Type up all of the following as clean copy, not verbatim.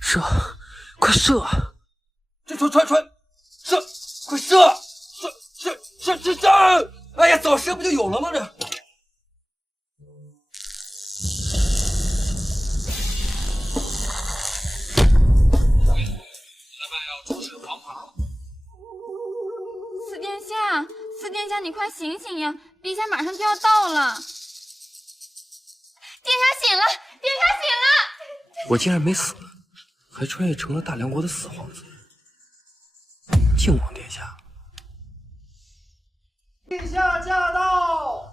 射，快射！传，射，快射！射！哎呀，早射不就有了吗？这。四殿下，你快醒醒呀！陛下马上就要到了。殿下醒了！我竟然没死，还穿越成了大梁国的死皇子。靖王殿下，陛下驾到！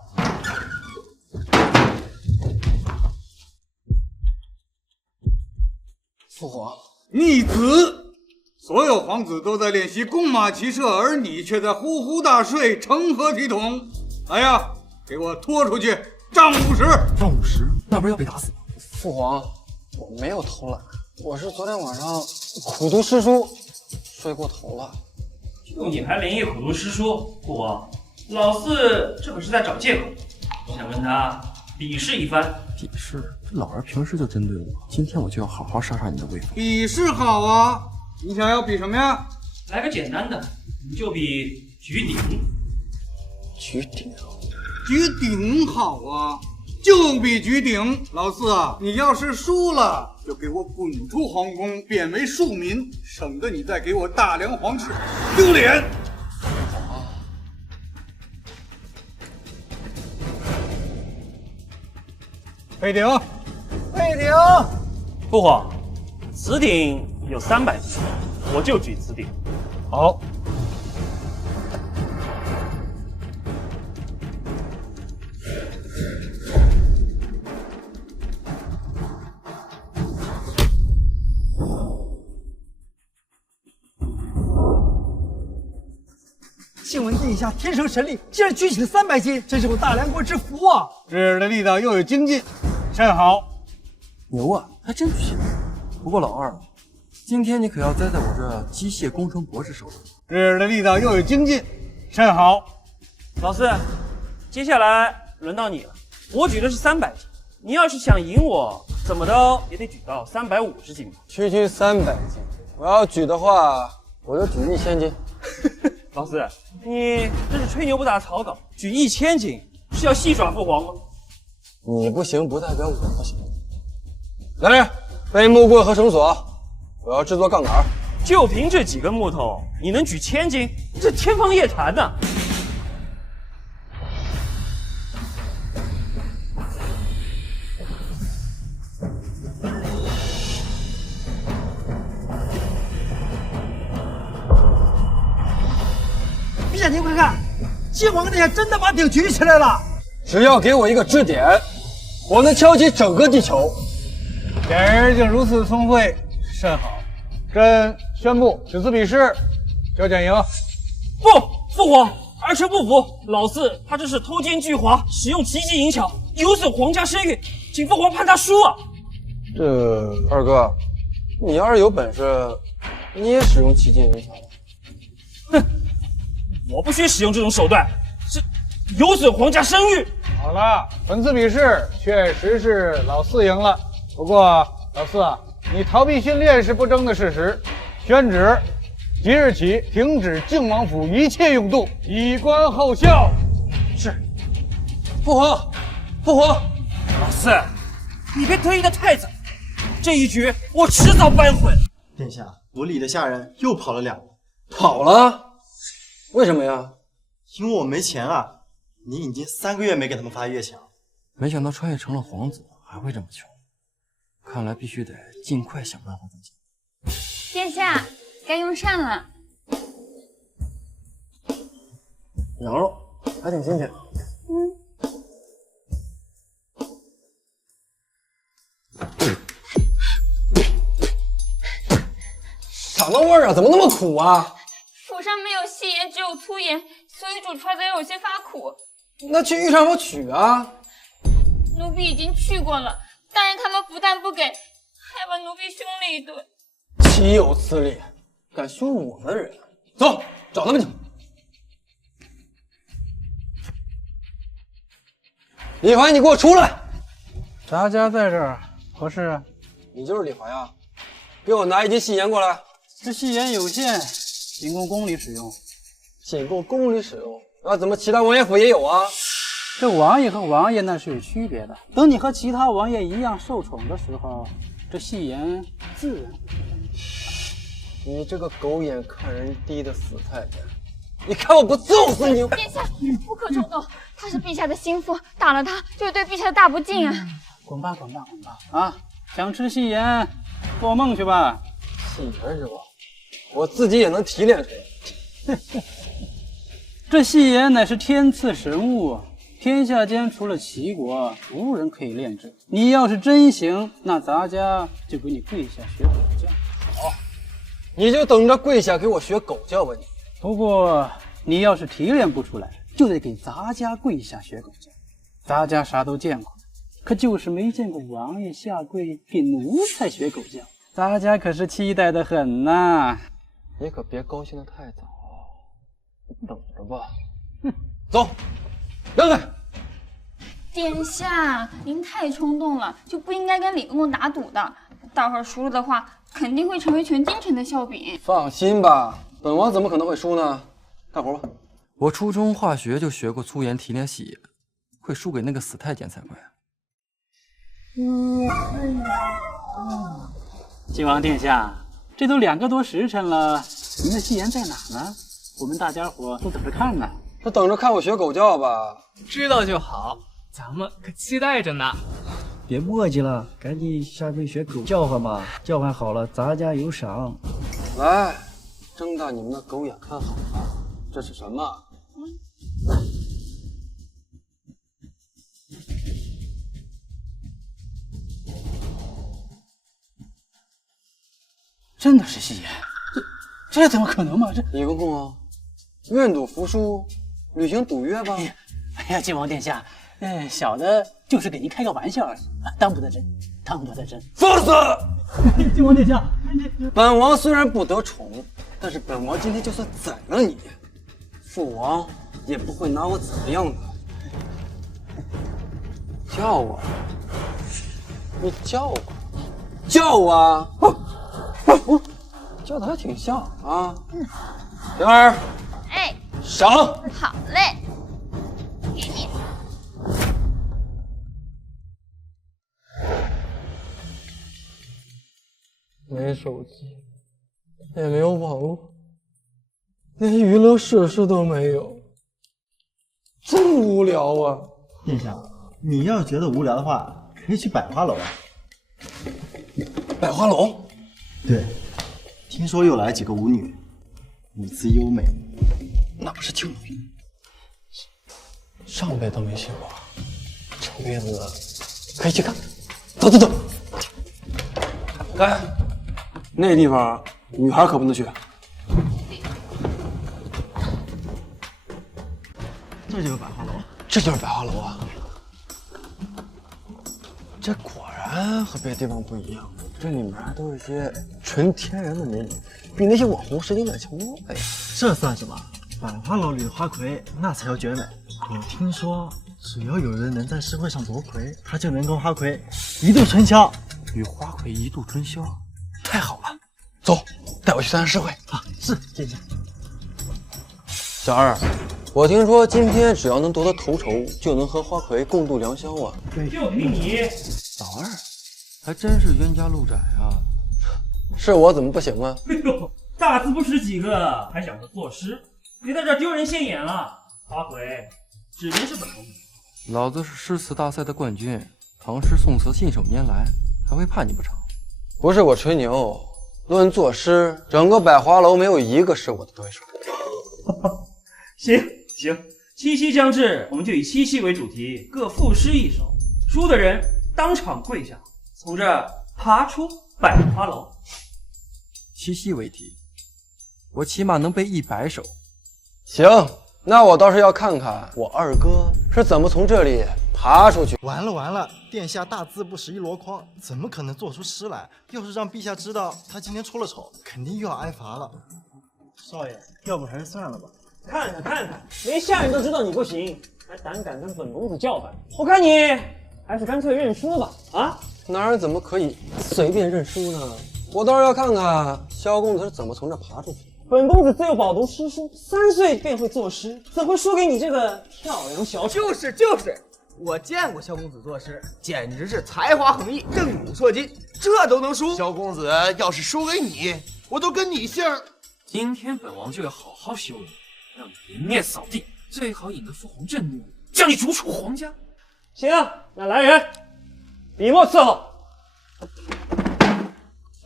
父皇，逆子！所有皇子都在练习弓马骑射，而你却在呼呼大睡，成何体统？来呀，给我拖出去，杖50！杖50，那不是要被打死吗？父皇，我没有偷懒，我是昨天晚上苦读诗书，睡过头了。就你还连夜苦读诗书，父王，老四这可是在找借口，想跟他比试一番。比试？这老儿平时就针对我，今天我就要好好杀杀你的威风。比试好啊！你想要比什么呀？来个简单的，你就比举鼎。举鼎？举鼎好啊，就比举鼎。老四啊，你要是输了，就给我滚出皇宫，贬为庶民，省得你再给我大梁皇室丢脸。配鼎，备鼎！父皇，此鼎有300斤，我就举此鼎。好。庆闻殿下天生神力，竟然举起了300斤，真是我大梁国之福啊！这儿的力道又有精进，甚好。牛啊，还真举起来。不过老二，今天你可要栽在我这机械工程博士手里。这儿的力道又有精进，甚好。老四，接下来轮到你了。我举的是300斤，你要是想赢我，怎么着也得举到350斤吧。区区300斤，我要举的话，我就举1000斤。老四，你这是吹牛不打草稿，举1000斤是要戏耍父皇吗？你不行，不代表我不行。来人，背木棍和绳索，我要制作杠杆。就凭这几根木头，你能举1000斤？这天方夜谭呐！陛下，您快看，靖王殿下真的把鼎举起来了！只要给我一个支点，我能敲起整个地球。简儿竟如此聪慧，甚好。朕宣布此次比试，交简赢。不，父皇，儿臣不服。老四他这是偷奸拒华，使用奇技淫巧，有损皇家声誉，请父皇判他输啊！这二哥，你要是有本事，你也使用奇技淫巧。哼，我不需使用这种手段，是有损皇家声誉。好了，本次比试确实是老四赢了。不过老四啊，你逃避训练是不争的事实。宣旨，即日起停止靖王府一切用度，以观后效。是。父皇，父皇，老四，你别得意的太早，这一局我迟早扳回。殿下，府里的下人又跑了2个。跑了？为什么呀？因为我没钱啊！你已经3个月没给他们发月钱了。没想到穿越成了皇子还会这么穷，看来必须得尽快想办法挣钱。殿下，该用膳了。羊肉还挺新鲜。什么味儿啊？怎么那么苦啊？府上没有细盐，只有粗盐，所以煮出来的有些发苦。那去御膳房取啊！奴婢已经去过了，但是他们不但不给，还把奴婢凶了一顿。岂有此理！敢羞辱我们的人，走，找他们去。李怀，你给我出来！咱家在这儿合适啊？你就是李华呀？给我拿1斤细盐过来。这细盐有限，仅供宫里使用。仅供宫里使用？那怎么其他王爷府也有啊？这王爷和王爷那是有区别的。等你和其他王爷一样受宠的时候，这细盐自然会出现。你这个狗眼看人低的死太监，你看我不揍死你！殿下，不可冲动，她是陛下的心腹，打了她就是对陛下的大不敬啊！滚吧，滚吧，滚吧！啊，想吃细盐，做梦去吧！细盐是吧？我自己也能提炼出来。这细盐乃是天赐神物，天下间除了齐国，无人可以炼制。你要是真行，那咱家就给你跪下学狗叫。好，你就等着跪下给我学狗叫吧你。不过你要是提炼不出来，就得给咱家跪下学狗叫。咱家啥都见过，可就是没见过王爷下跪给奴才学狗叫。咱家可是期待的很呐。你可别高兴得太早，等着吧。哼，走，让开！殿下，您太冲动了，就不应该跟李公公打赌的。待会儿输了的话，肯定会成为全京城的笑柄。放心吧，本王怎么可能会输呢？干活吧。我初中化学就学过粗盐提炼细盐，会输给那个死太监才怪。晋王殿下，这都2个多时辰了，您的戏言在哪呢？我们大家伙都等着看呢。就等着看我学狗叫吧。知道就好，咱们可期待着呢。别磨叽了，赶紧下跪学狗叫唤吧，叫唤好了，咱家有赏。来，睁大你们的狗眼看好了，这是什么？真的是戏言，这怎么可能嘛？这李公公啊，愿赌服输，履行赌约吧。哎呀，晋王殿下，小的就是给您开个玩笑而已，当不得真，当不得真。放肆！晋王殿下，本王虽然不得宠，但是本王今天就算宰了你，父王也不会拿我怎么样的。叫我，你叫我，叫我啊！叫的还挺像啊。平儿，哎，赏。好嘞，给你。没手机，也没有网络，连娱乐设施都没有，真无聊啊！殿下，你要是觉得无聊的话，可以去百花楼啊。百花楼？对，听说又来几个舞女，舞姿优美。那不是青龙？上辈子都没学过，这辈子可以去看。走走走！哎，那地方女孩可不能去。这就是百花楼。这就是百花楼啊！这果然和别的地方不一样，这里面还都是一些纯天然的美女，比那些网红实景感强多了呀。这算什么？百花楼里的花魁那才叫绝美。我听说，只要有人能在社会上夺魁，他就能跟花魁一度春宵。与花魁一度春宵，太好了！走，带我去参加诗会。啊，是殿下。小二，我听说今天只要能夺得头筹，就能和花魁共度良宵啊。就凭你，老二，还真是冤家路窄啊！是我怎么不行啊？哎呦，大字不识几个，还想着作诗，别在这丢人现眼了。花魁，指明是本公子。老子是诗词大赛的冠军，唐诗宋词信手拈来，还会怕你不成？不是我吹牛，论作诗，整个百花楼没有一个是我的对手。行，七夕将至，我们就以七夕为主题，各赋诗一首，输的人当场跪下，从这爬出百花楼。七夕为题，我起码能背100首。行，那我倒是要看看我二哥是怎么从这里爬出去。完了，殿下大字不识一箩筐，怎么可能做出诗来？要是让陛下知道他今天出了丑，肯定又要挨罚了。少爷，要不还是算了吧。看看，连下人都知道你不行，还胆敢跟本公子叫板，我看你还是干脆认输吧。啊，男人怎么可以随便认输呢？我倒是要看看萧公子是怎么从这爬出去的。本公子自幼饱读诗书，3岁便会作诗，怎会输给你这个跳梁小丑？就是，我见过萧公子作诗，简直是才华横溢，震古烁今，这都能输。萧公子要是输给你，我都跟你姓。今天本王就要好好羞辱你，让你颜面扫地，最好引得父皇震怒，将你逐出皇家。行，那来人，笔墨伺候。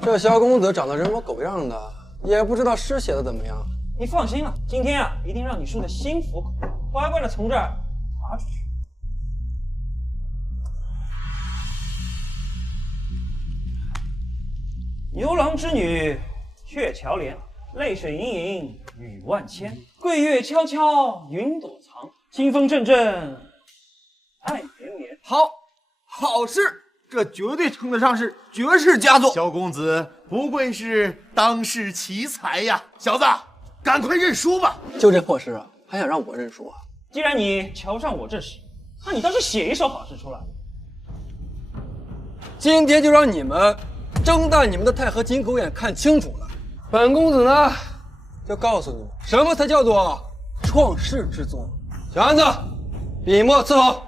这萧公子长得人模狗样的，也不知道诗写的怎么样。你放心了，今天啊，一定让你输得心服口服，乖乖的从这儿爬出去。牛郎织女鹊桥连，泪水盈盈雨万千。桂月悄悄云朵藏，清风阵阵爱绵绵。好诗，这绝对称得上是绝世佳作。萧公子不愧是当世奇才呀！小子，赶快认输吧！就这破诗啊，还想让我认输啊？既然你瞧上我这诗，那你倒是写一首好诗出来。今天就让你们睁大你们的太和金狗眼看清楚了。本公子呢，就告诉你们什么才叫做创世之作。小安子，笔墨伺候。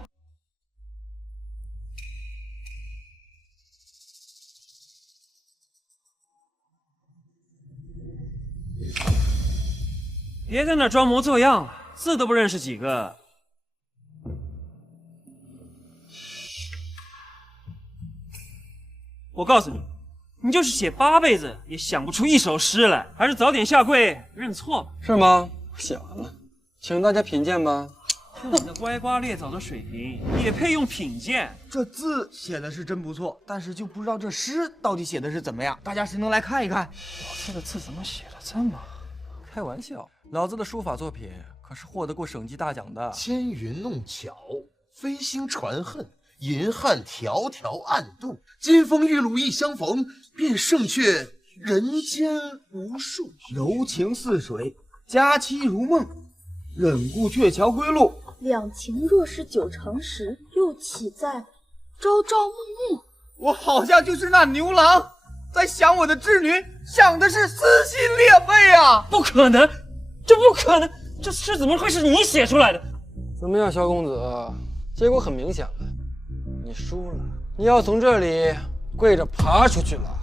别在那装模作样了，字都不认识几个。我告诉你，你就是写8辈子也想不出一首诗来，还是早点下跪认错吧。是吗？写完了，请大家品鉴吧。就你那乖乖裂枣的水平，也配用品鉴？这字写的是真不错，但是就不知道这诗到底写的是怎么样。大家谁能来看一看？老师的字怎么写的这么……开玩笑，老子的书法作品可是获得过省级大奖的。千云弄巧，飞星传恨，银汉迢迢暗度，金风玉露一相逢，便胜却人间无数。柔情似水，佳期如梦，忍顾鹊桥归路。两情若是久长时，又岂在朝朝暮暮？我好像就是那牛郎，在想我的织女，想的是撕心裂肺啊！不可能，这不可能，这诗怎么会是你写出来的？怎么样，萧公子？结果很明显了，你输了，你要从这里跪着爬出去了。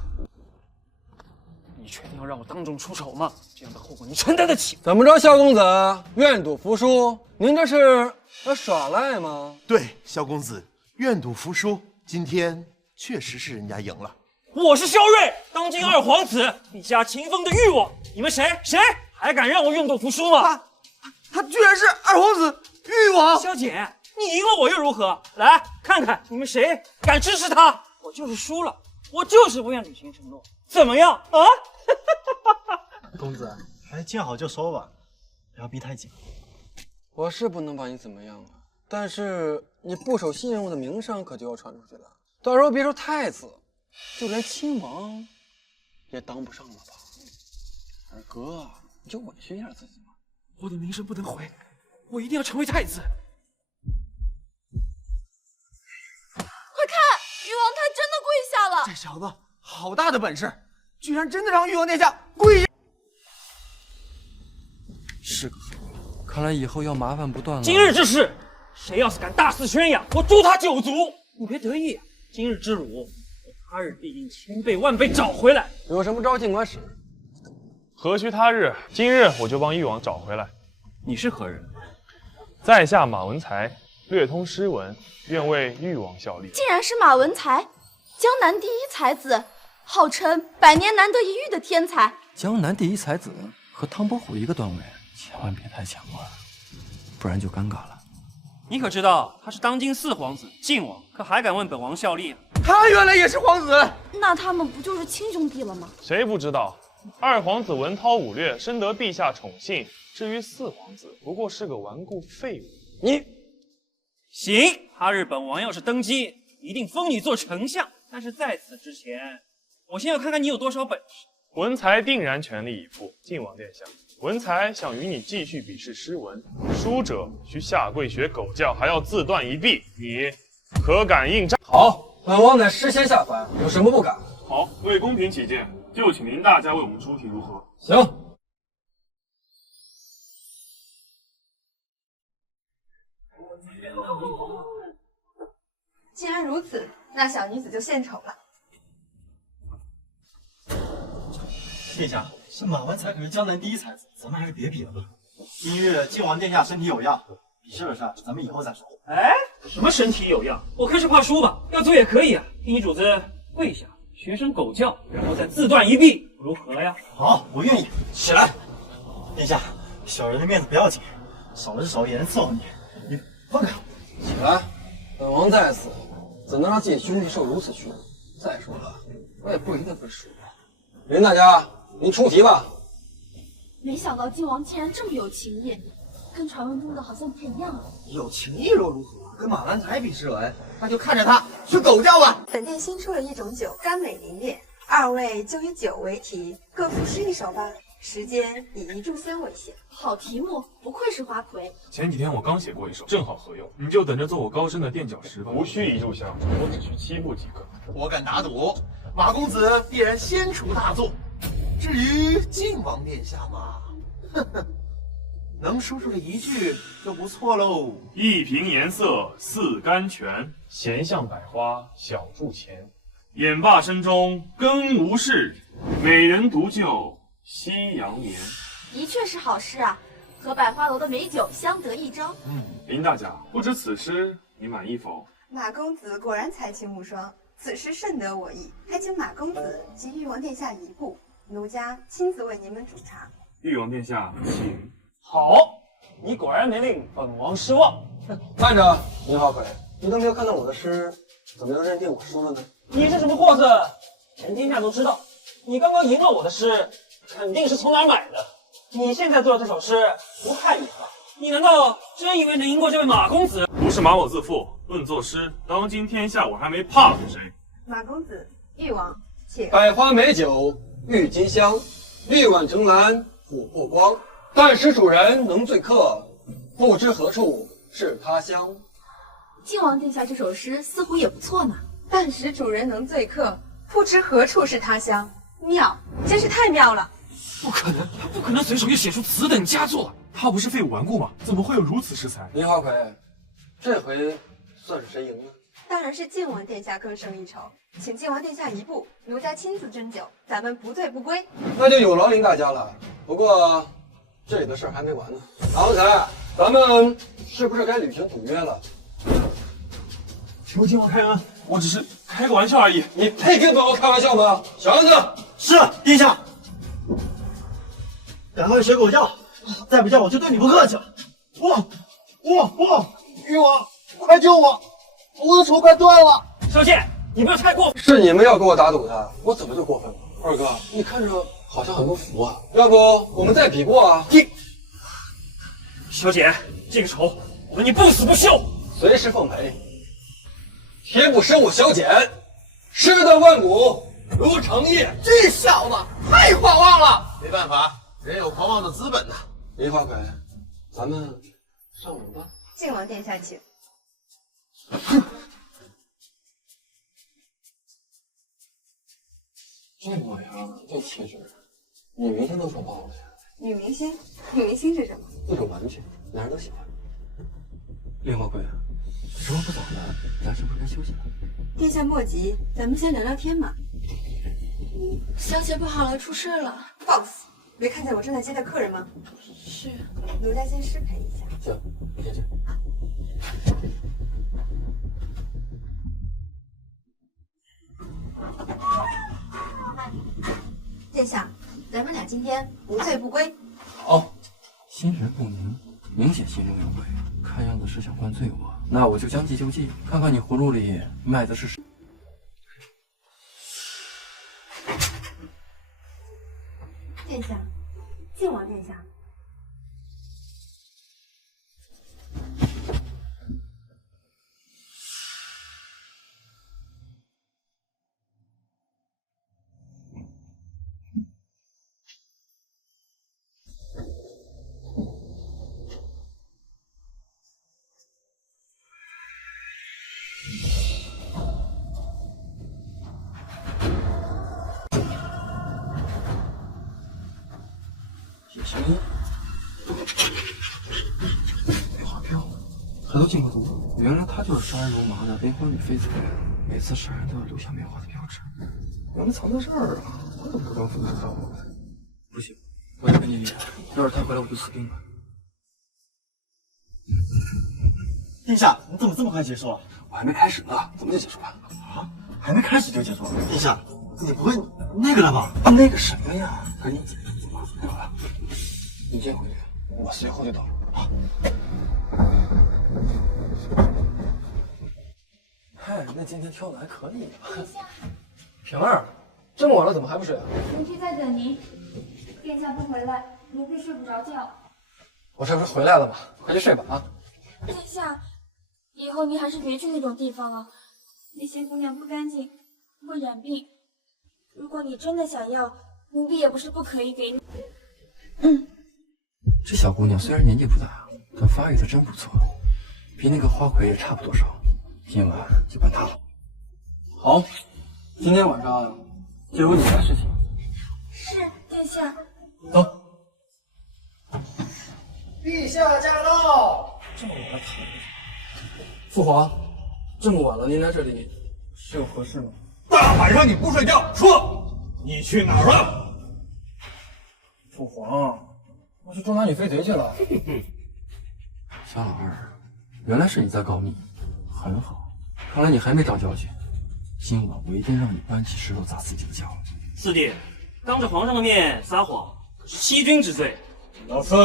你确定要让我当众出丑吗？这样的后果你承担得起？怎么着，萧公子愿赌服输？您这是要耍赖吗？对，萧公子愿赌服输，今天确实是人家赢了。我是萧睿，当今2皇子，陛下秦风的誉我。你们谁还敢让我愿赌服输吗？他居然是2皇子誉王。萧姐，你赢了我又如何？来看看你们谁敢支持他。我就是输了，我就是不愿履行承诺，怎么样啊？公子，还是见好就收吧，不要逼太紧。我是不能把你怎么样啊，但是你不守信用的名声可就要传出去了，到时候别说太子，就连亲王也当不上了吧？二哥，你就委屈一下自己嘛。我的名声不能毁，我一定要成为太子。快看，誉王他真的跪下了！这小子好大的本事，居然真的让誉王殿下跪下！是个狠人，看来以后要麻烦不断了。今日之事，谁要是敢大肆宣扬，我诛他9族！你别得意，今日之辱，我他日必定千倍万倍找回来。有什么招尽管使。何须他日？今日我就帮誉王找回来。你是何人？在下马文才，略通诗文，愿为誉王效力。竟然是马文才，江南第一才子，号称100年难得一遇的天才。江南第一才子和唐伯虎一个段位，千万别太强了，不然就尴尬了。你可知道他是当今4皇子晋王，可还敢问本王效力啊？他原来也是皇子，那他们不就是亲兄弟了吗？谁不知道？2皇子文韬武略，深得陛下宠幸。至于4皇子，不过是个顽固废物。你行，他日本王要是登基，一定封你做丞相。但是在此之前，我先要看看你有多少本事。文才定然全力以赴，晋王殿下。文才想与你继续比试诗文，输者需下跪学狗叫，还要自断一臂。你可敢应战？好，本王乃诗仙下凡，有什么不敢？好，为公平起见，就请林大家为我们出题，如何？行。既然如此，那小女子就献丑了。殿下，这马文才可是江南第一才子，咱们还是别比了吧。今日靖王殿下身体有恙，比试的事咱们以后再说。哎，什么身体有恙？我看是怕输吧？要走也可以啊，替你主子跪下，学声狗叫，然后再自断一臂，如何呀？好，我愿意。起来，殿下，小人的面子不要紧，少了只手也能伺候你。你放开我！起来，本王在此，怎能让自己兄弟受如此屈辱？再说了，我也不一定会输。林大家，您出题吧。没想到靖王竟然这么有情义，跟传闻中的好像不一样啊。有情义又如何？跟马兰才比试完，那就看着他去狗叫吧。本店新出了一种酒，甘美凝冽，二位就以酒为题，各赋诗一首吧。时间以1炷香为限。好题目，不愧是花魁。前几天我刚写过一首，正好合用，你就等着做我高深的垫脚石吧。无需1炷香，我只需7步即可。我敢打赌，马公子必然先出大作。至于靖王殿下嘛，呵呵，能说出这一句就不错喽。一瓶颜色似甘泉，闲向百花小筑前。眼罢身中更无事，美人独就夕阳眠。的确是好诗啊，和百花楼的美酒相得益彰。林大家，不知此诗你满意否？马公子果然才情无双，此诗甚得我意，还请马公子及玉王殿下一步，奴家亲自为您们煮茶。玉王殿下，请。好，你果然没令本王失望。慢着，宁浩奎，你都没有看到我的诗，怎么就认定我输了呢？你是什么货色？全天下都知道，你刚刚赢了我的诗，肯定是从哪儿买的。你现在做的这首诗不太赢了，你难道真以为能赢过这位马公子？不是马某自负，论作诗，当今天下我还没怕过谁。马公子，玉王，请。百花美酒郁金香，玉碗盛兰琥珀光。但使主人能醉客，不知何处是他乡。靖王殿下这首诗似乎也不错呢。但使主人能醉客，不知何处是他乡。妙，真是太妙了。不可能，他不可能随手就写出此等佳作。他不是废物顽固吗？怎么会有如此诗才？林浩奎，这回算是谁赢了？当然是靖王殿下更胜一筹，请靖王殿下一步，奴家亲自斟酒，咱们不醉不归。那就有劳林大家了。不过这里的事还没完呢。马文才，咱们是不是该履行赌约了？求靖王开恩，我只是开个玩笑而已。你配跟本王开玩笑吗？小样子！是殿下。赶快学狗叫，再不叫我就对你不客气了。玉王，快救我！我的手快断了。小姐，你不要太过分。是你们要跟我打赌的，我怎么就过分了？二哥，你看着好像很不服啊，要不我们再比过啊？小姐，这个仇我你不死不休。随时奉陪。天不生我小简，士断万古如长夜。这小子太狂妄了。没办法，人有狂妄的资本呐。林花魁，咱们上楼吧。靖王殿下请。这模样，这气质，女明星都说爆了呀。女明星？女明星是什么？一种玩具，男人都喜欢。林花魁，时候不早了，咱是不是该休息了？殿下莫急，咱们先聊聊天嘛。小姐不好了，出事了。boss，没看见我正在接待客人吗？是。奴家先失陪一下。行，谢谢。殿下，咱们俩今天不醉不归。好，心神不宁，明显心中有鬼，看样子是想灌醉我。那我就将计就计，看看你葫芦里卖的是什么。殿下，靖王殿下。梅花票，还都禁过毒。原来他就是杀人如麻的梅花女飞贼，每次杀人都要留下梅花的标志。原来藏在这儿啊！我怎么不当副队长？不行，我得跟你离开。要是他回来，我就死定了。殿下，你怎么这么快结束了？我还没开始呢，怎么就结束了？啊，还没开始就结束了？殿下，你不会那个了吧？那个什么呀？赶紧走吧，好了，你先回去，我随后就到。啊。嗨，那今天跳的还可以吧？平儿，这么晚了怎么还不睡啊？奴婢在等您，殿下不回来，奴婢睡不着觉。我这不是回来了吗？快去睡吧啊！殿下，以后您还是别去那种地方了，那些姑娘不干净，会染病。如果你真的想要，奴婢也不是不可以给你。这小姑娘虽然年纪不大，但发育的真不错，比那个花魁也差不多少。今晚就办她了。好，今天晚上就由你来侍寝。是，殿下。走。陛下驾到！这么晚了，父皇，这么晚了，您来这里是有何事吗？大晚上你不睡觉，说你去哪儿了？父皇，我去捉拿女飞贼去了。小老二，原来是你在告密，很好，看来你还没长教训。今晚我一定让你搬起石头砸自己的脚。四弟，当着皇上的面撒谎，可是欺君之罪。老四，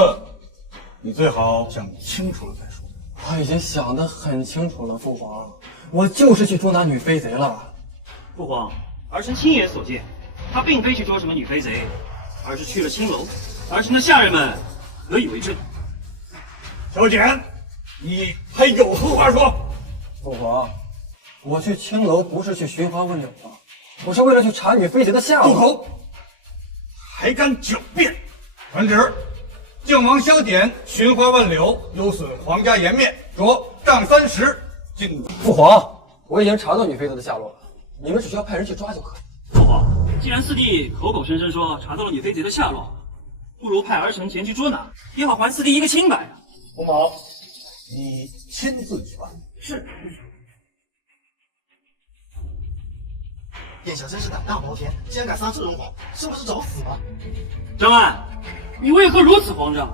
你最好想清楚了再说。我已经想得很清楚了，父皇，我就是去捉拿女飞贼了。父皇，儿臣亲眼所见，他并非去捉什么女飞贼，而是去了青楼。儿臣的下人们可以为证。小简，你还有何话说？父皇，我去青楼不是去寻花问柳的，我是为了去查女飞贼的下落。住口！还敢狡辩！传旨，靖王萧简寻花问柳，有损皇家颜面，着杖30。禁。父皇，我已经查到女飞贼的下落了，你们只需要派人去抓就可以。父皇，既然四弟口口声声说查到了女飞贼的下落，不如派儿臣前去捉拿，也好还四弟一个清白啊！胡某，你亲自去办。是。殿下真是胆大包天，竟然敢撒这种谎，是不是找死吧？张安，你为何如此慌张？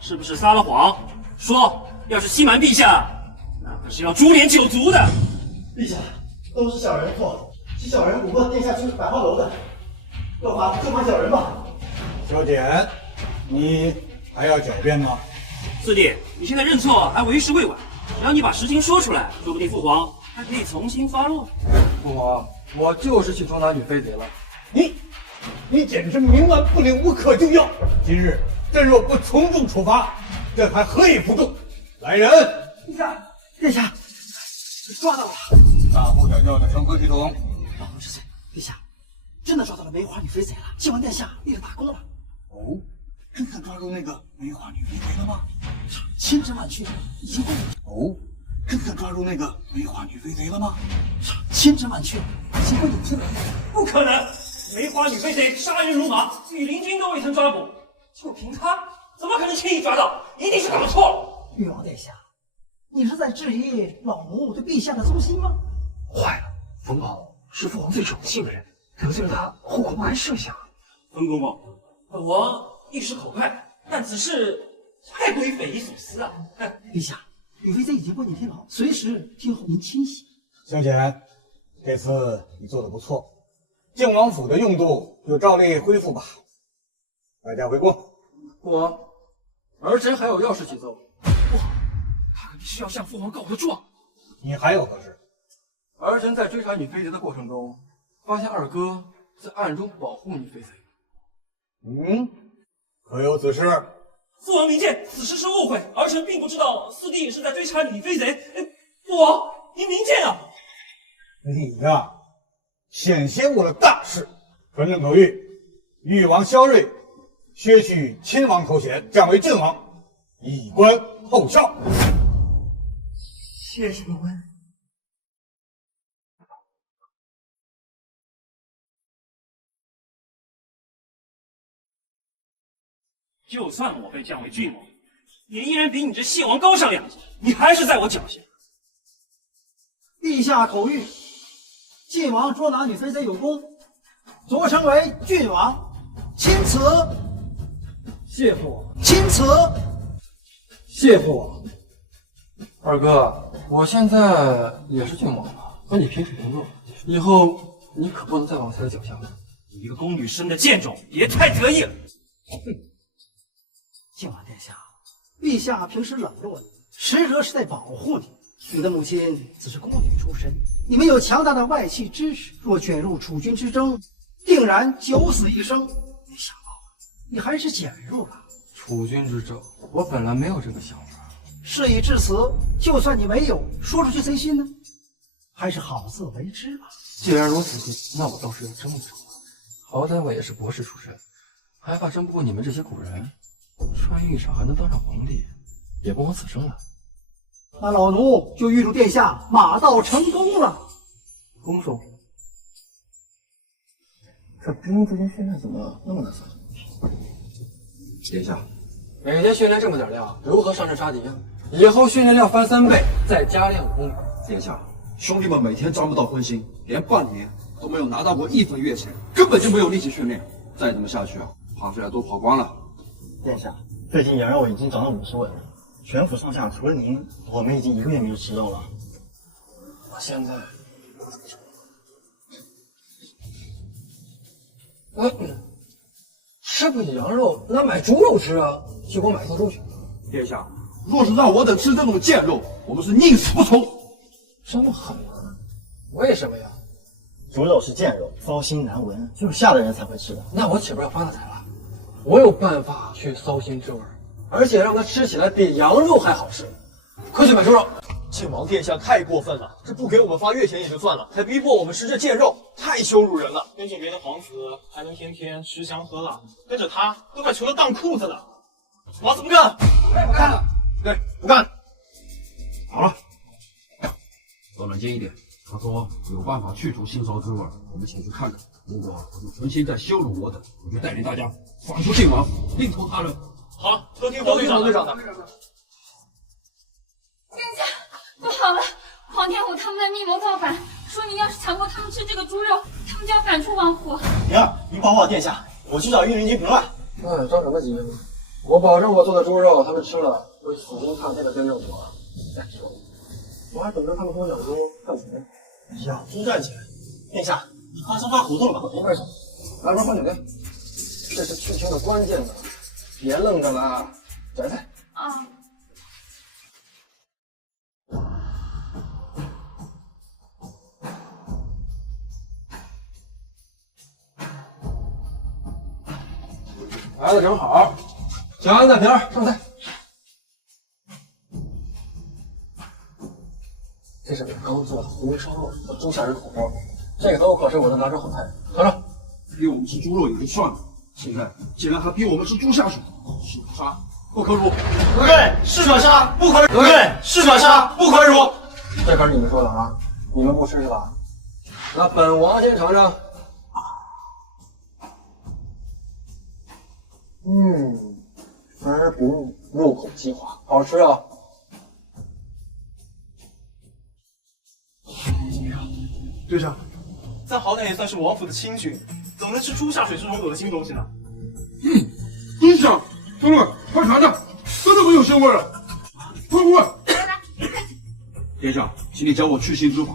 是不是撒了谎？说，要是欺瞒陛下，那可是要株连九族的。陛下，都是小人的错，是小人蛊惑殿下去百花楼的，就罚小人吧。萧简，你还要狡辩吗？四弟，你现在认错还为时未晚，只要你把实情说出来，说不定父皇还可以从轻发落。父皇，我就是去捉拿女飞贼了。你简直冥顽不灵，无可救药。今日朕若不从重处罚，朕还何以服众？来人！殿下，抓到了！大呼小叫的成何体统？老奴知罪。陛下，真的抓到了梅花女飞贼了，靖王殿下立了大功了。哦，真的抓住那个梅花女飞贼了吗？千真万确，已经够了。哦，真的抓住那个梅花女飞贼了吗？千真万确，已经够有证了。不可能！梅花女飞贼杀人如麻，羽林军都未曾抓捕，就凭他，怎么可能轻易抓到？一定是搞错了。誉王殿下，你是在质疑老奴对陛下的忠心吗？坏了，冯宝是父皇最宠幸的人，得罪了他，后果不堪设想。冯公公，本王一时口快，但此事太过于匪夷所思啊！陛下，女飞贼已经为你听牢，随时听候您清洗。萧简，这次你做的不错，靖王府的用度就照例恢复吧。大家回宫。父王，儿臣还有要事启奏。他肯定是要向父皇告个状。你还有何事？儿臣在追查女飞贼的过程中，发现二哥在暗中保护女飞贼。可有此事？父王明鉴，此事是误会，儿臣并不知道四弟是在追查女飞贼。父王，您明鉴啊！你呀，险些误了大事。传朕口谕，誉王萧睿削去亲王头衔，降为镇王，以观后效。谢谢您。就算我被降为郡王，也依然比你这谢王高上2级，你还是在我脚下。陛下口谕，晋王捉拿女飞贼有功，擢升为郡王，钦此。谢父王，钦此。谢父王。二哥，我现在也是郡王了，和你平起平坐，以后你可不能再往踩脚下了。你一个宫女生的贱种，别太得意了。晋王殿下，陛下平时冷落你，实则是在保护你。你的母亲只是宫女出身，你们有强大的外戚支持，若卷入楚军之争，定然九死一生。没想到你还是卷入了楚军之争，我本来没有这个想法。事已至此，就算你没有说出去，谁信呢？还是好自为之吧。既然如此，那我倒是要争一争了。好歹我也是博士出身，还怕争不过你们这些古人？穿御裳还能当上皇帝，也不枉此生了。那老奴就预祝殿下马到成功了。恭送。这兵之间训练怎么那么难算？殿下，每天训练这么点量，如何上阵杀敌啊？以后训练量翻3倍，再加练武功。殿下，兄弟们每天招不到荤腥，连半年都没有拿到过1分月钱，根本就没有力气训练。再这么下去啊，爬出来都跑光了。殿下，最近羊肉已经涨到50尾了，全府上下除了您，我们已经1个月没有吃肉了。我现在，吃不起羊肉，那买猪肉吃啊！去给我买头猪去。殿下，若是让我等吃这种贱肉，我们是宁死不从。这么狠啊？为什么呀？猪肉是贱肉，骚腥难闻，只有下的人才会吃的。那我岂不是要发大财了？我有办法去骚心之味，而且让它吃起来比羊肉还好吃。快去买猪肉！晋王殿下太过分了，这不给我们发月钱也就算了，还逼迫我们吃这贱肉，太羞辱人了。跟着别的皇子还能天天吃香喝辣，跟着他都快穷得当裤子了。王子不干，我也不干了。对，不干。好了，都冷静一点。他说有办法去除腥臊之味，我们前去看看。如果有存心在羞辱我等，我就带领大家放出晋王，另投他人。好，都听黄队长的。殿下，不好了！黄天虎他们在密谋造反，说你要是强迫他们吃这个猪肉，他们就要赶出王府。灵儿，您保保殿下，我去找御林军平乱。着什么急？我保证我做的猪肉他们吃了会死心塌地的跟着我。再说，我还等着他们给我养猪干什么？养猪赚钱？殿下，你发烧发糊涂了吧？没事，来瓶矿泉水，这是去腥的关键呢，别愣着了，摘菜。啊。来的正好，小安、大平上菜。这是我刚做的胡煨烧肉和猪下人火锅，这个都可是我的拿手好菜。尝尝。逼我们吃猪肉也就算了，现在竟然还逼我们吃猪下水，是爪杀不可辱。对，是爪杀不可辱。对，是爪杀不可辱。这可是你们说的啊，你们不吃是吧？那本王先尝尝。肥而不腻，入口即化，好吃啊！队长，咱好歹也算是王府的亲军，怎么能吃猪下水这种恶心东西呢？真香！兄弟们，快尝尝，真的没有腥味了！快！殿下，请你教我去腥之法，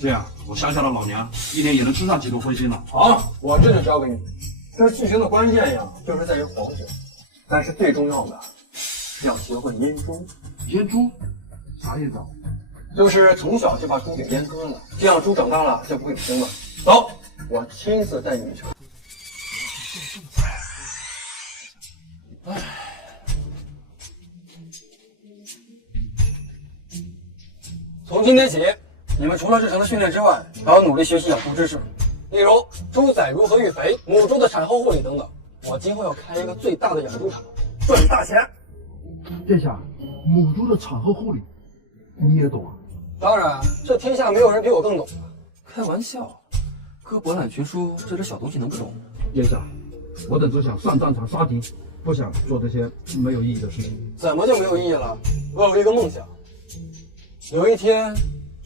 这样我乡下的老娘1年也能吃上几头荤腥了。好，我这就教给你。这去腥的关键呀，就是在于黄酒，但是最重要的要学会腌猪。腌猪？啥意思啊？就是从小就把猪给阉割了，这样猪长大了就不会腥了。走，我亲自带你们去。从今天起，你们除了日常的训练之外，还要努力学习养猪知识，例如猪仔如何育肥、母猪的产后护理等等。我今后要开一个最大的养猪场，赚大钱。殿下，母猪的产后护理你也懂啊？当然，这天下没有人比我更懂的。开玩笑，哥博览群书，这点小东西能不懂？殿下，我等只想上战场杀敌，不想做这些没有意义的事情。怎么就没有意义了？我有一个梦想，有一天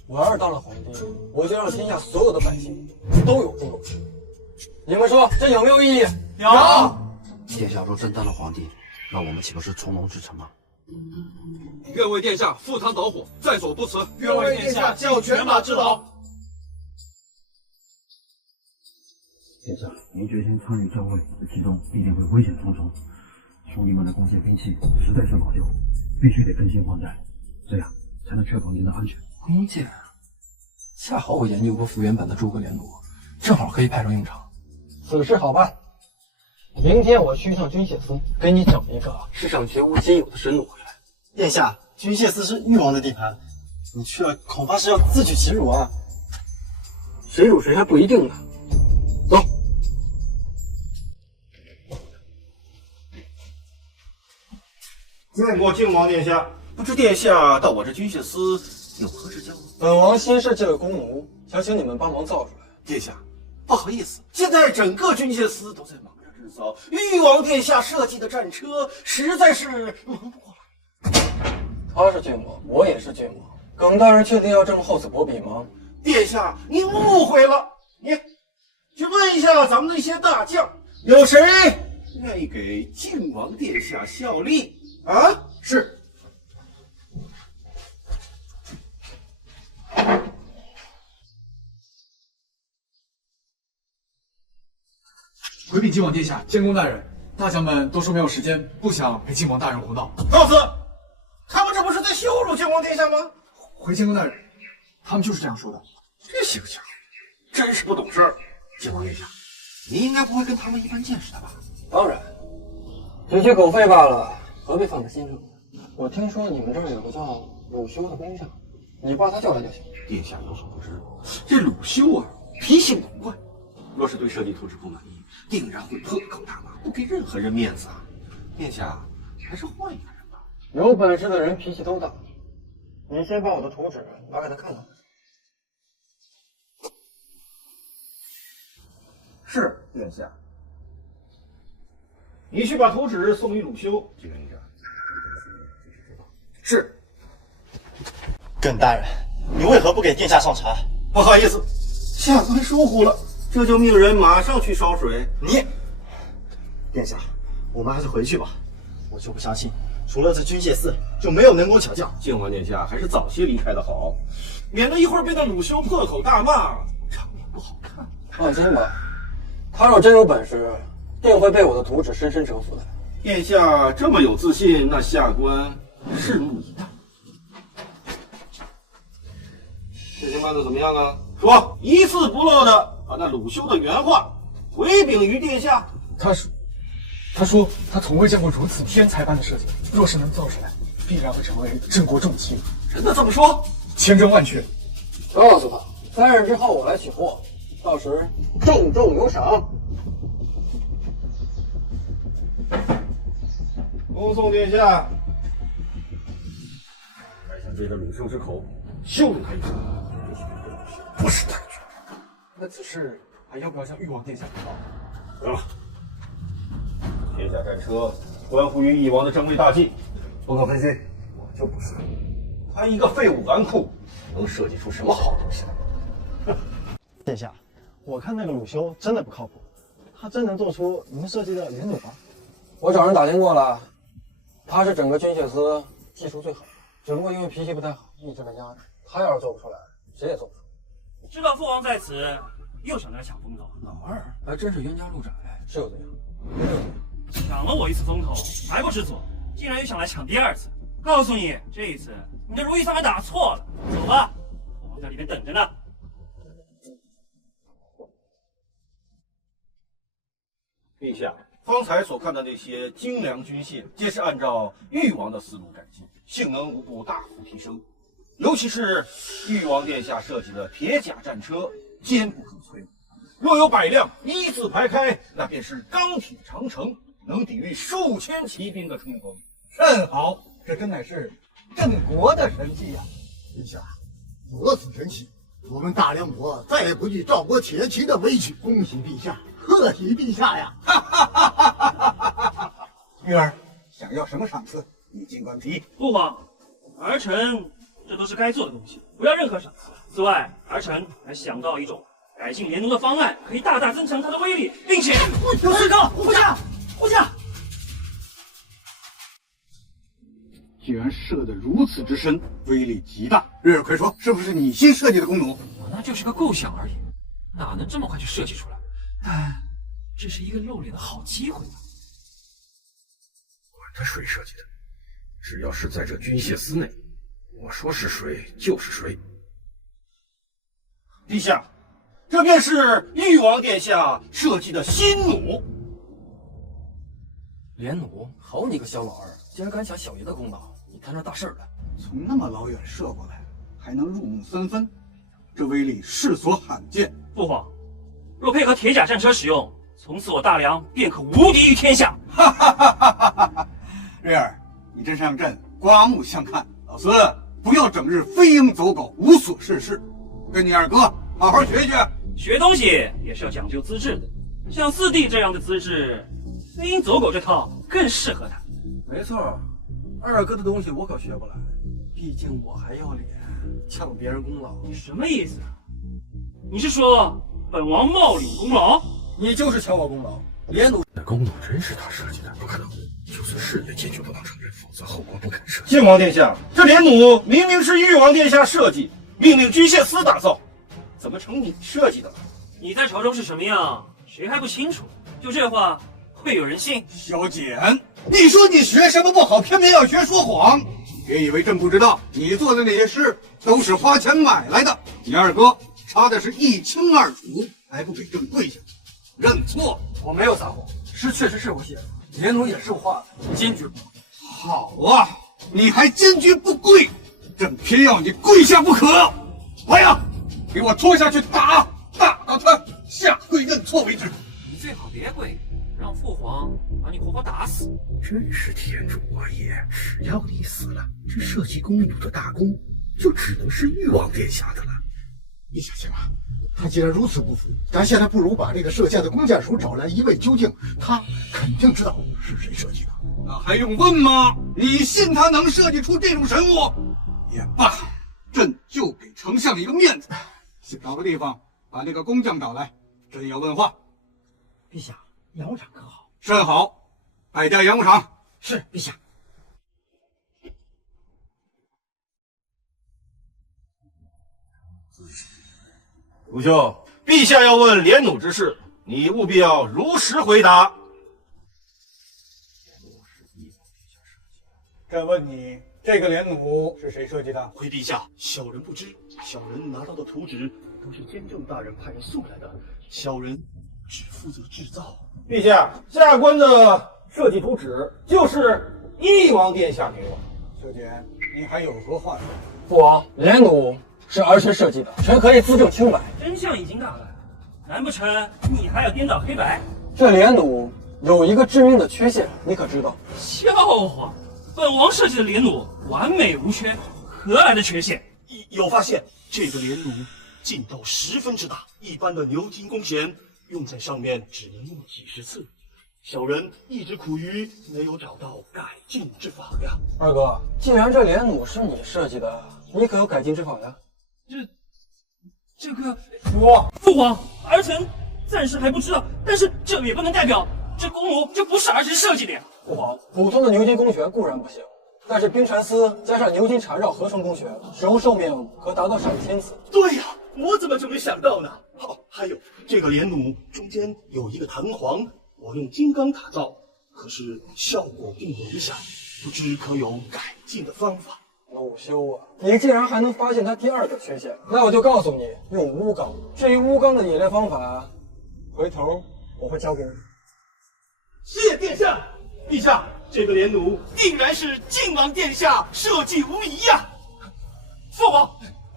我要是当了皇帝，我就让天下所有的百姓都有猪肉吃。你们说这有没有意义？有。殿下若真当了皇帝，那我们岂不是从龙之城吗？愿为殿下赴汤蹈火，在所不辞。愿为殿下叫犬马之劳。殿下，您决心参与战位，这其中必定会危险重重。兄弟们的弓箭兵器实在是老旧，必须得更新换代，这样才能确保您的安全。弓箭，恰好我研究过复原版的诸葛连弩，正好可以派上用场。此事好办，明天我去一趟军械司，给你整一个世上绝无仅有的神弩回来。殿下，军械司是誉王的地盘，你去了恐怕是要自取其辱啊！谁辱谁还不一定呢。走。见过靖王殿下，不知殿下到我这军械司有何指教？本王新设计了弓弩，想请你们帮忙造出来。殿下，不好意思，现在整个军械司都在忙着制造誉王殿下设计的战车，实在是忙不过来。他是郡王，我也是郡王。耿大人确定要这么厚此薄彼吗？殿下，您误会了。你去问一下咱们那些大将，有谁愿意给靖王殿下效力？啊，是。回禀靖王殿下，监工大人，大将们都说没有时间，不想陪靖王大人胡闹。告辞！他们这不是在羞辱靖王殿下吗？回监工大人，他们就是这样说的。这些个家伙真是不懂事儿。靖王殿下，你应该不会跟他们一般见识的吧？当然，只是狗吠罢了，何必放在心上？我听说你们这儿有个叫鲁修的工匠，你把他叫来就行。殿下有所不知，这鲁修啊，脾性古怪，若是对设计图纸不满意，定然会破口大骂，不给任何人面子啊。殿下还是换一个人吧。有本事的人脾气都大。你先把我的图纸拿给他看看。是，殿下。你去把图纸送与鲁修。这个是。耿大人，你为何不给殿下上茶？不好意思，下官疏忽了，这就命人马上去烧水。殿下，我们还是回去吧。我就不相信，除了这军械司，就没有能工巧匠。靖王殿下还是早些离开的好，免得一会儿被那鲁修破口大骂，场面不好看。放心吧，他若真有本事，定会被我的图纸深深折服的。殿下这么有自信，那下官拭目以待。事情办得怎么样啊？说一字不漏的把那鲁修的原话回禀于殿下。他说他从未见过如此天才般的设计，若是能造出来，必然会成为镇国重器。真的这么说？千真万确。告诉他，3日之后我来取货，到时重重有赏。恭送殿下。还想借着鲁修之口羞辱他一番，不识抬举。那此事还要不要向誉王殿下报？得了，天下战车关乎于翼王的争位大计，不可分心。我就不信他一个废物纨绔能设计出什么好东西来。殿下，我看那个鲁修真的不靠谱，他真能做出您设计的原弩吗？我找人打听过了，他是整个军械司技术最好的，只不过因为脾气不太好，一直被压着。他要是做不出来，谁也做不出。知道父王在此，又想来抢风头。老二还真是冤家路窄，是有这样。抢了我一次风头还不知足，竟然又想来抢第二次。告诉你，这一次你的如意算盘打错了。走吧，我在里面等着呢。陛下，方才所看的那些精良军械，皆是按照誉王的思路改进，性能无不大幅提升。尤其是誉王殿下设计的铁甲战车，坚不可摧。若有100辆一字排开，那便是钢铁长城，能抵御数千骑兵的冲锋。甚好，这真乃是镇国的神器呀！陛下，如此神奇，我们大梁国再也不惧赵国铁骑的威胁。恭喜陛下，贺喜陛下呀！玉儿，想要什么赏赐，你尽管提。父皇，儿臣这都是该做的东西，不要任何赏赐。此外，儿臣还想到一种改进连弩的方案，可以大大增强它的威力，并且……有四哥，护驾，护驾！既然射得如此之深，威力极大，日日快说，是不是你新设计的弓弩？那就是个构想而已，哪能这么快就设计出来？但这是一个露脸的好机会啊！管他谁设计的，只要是在这军械司内，我说是谁就是谁。陛下，这便是誉王殿下设计的新弩。连弩，好你个小老二，竟然敢抢小爷的功劳！你摊上大事了。从那么老远射过来，还能入木3分，这威力世所罕见。父皇，若配合铁甲战车使用，从此我大梁便可无敌于天下。哈哈哈哈哈哈！瑞儿，你真是让朕刮目相看。老孙，不要整日飞鹰走狗，无所事事，跟你二哥好好学学。学东西也是要讲究资质的，像四弟这样的资质，飞鹰走狗这套更适合他。没错，二哥的东西我可学不来，毕竟我还要脸，抢别人功劳。你什么意思啊？你是说本王冒领功劳？你就是抢我功劳。连弩那弓弩真是他设计的？不可能，就算是也坚决不能承认，否则后果不堪设想。靖王殿下，这连弩明明是誉王殿下设计，命令军械司打造，怎么成你设计的了？你在朝中是什么样，谁还不清楚？就这话，会有人信？小简，你说你学什么不好，偏偏要学说谎。别以为朕不知道，你做的那些诗都是花钱买来的。你二哥查的是一清二楚，还不给朕跪下认错？我没有撒谎，诗确实是我写的，连弩也是我画的，坚决不跪。好啊，你还坚决不跪，朕偏要你跪下不可。来呀，给我拖下去打，打到他下跪认错为止。你最好别跪，让父皇把你活活打死。真是天助我也！只要你死了，这设计弓弩的大功就只能是誉王殿下的了。陛下且慢，他既然如此不服，咱现在不如把这个设下的弓箭手找来一问究竟，他肯定知道是谁设计的。那还用问吗？你信他能设计出这种神物？也罢，朕就给丞相一个面子，找个地方把那个工匠找来，朕要问话。陛下，洋务厂可好？甚好，拜见洋务厂。是，陛下。鲁兄，陛下要问连弩之事，你务必要如实回答。朕问你，这个连弩是谁设计的？回陛下，小人不知，小人拿到的图纸都是监正大人派人送来的，小人只负责制造。陛下，下官的设计图纸就是誉王殿下给我。小简，你还有何话说？父王，连弩是儿臣设计的，臣可以自证清白。真相已经大白，难不成你还要颠倒黑白？这连弩有一个致命的缺陷，你可知道？笑话，本王设计的连弩完美无缺，何来的缺陷？有发现，这个连弩劲道十分之大，一般的牛筋弓弦用在上面只能用几十次。小人一直苦于没有找到改进之法呀。二哥，既然这连弩是你设计的，你可有改进之法呀？这个说，父皇，儿臣暂时还不知道，但是这也不能代表这弓弩就不是儿臣设计的呀。父皇，普通的牛筋弓弦固然不行，但是冰蚕丝加上牛筋缠绕合成弓弦，使用寿命可达到上千次。对呀，我怎么就没想到呢？好，还有这个连弩中间有一个弹簧，我用金刚打造，可是效果并不理想，不知可有改进的方法？鲁修啊，你既然还能发现它第二个缺陷，那我就告诉你，用钨钢。至于钨钢的冶炼方法，回头我会教给你。谢殿下，陛下，这个连弩定然是靖王殿下设计无疑呀。父皇，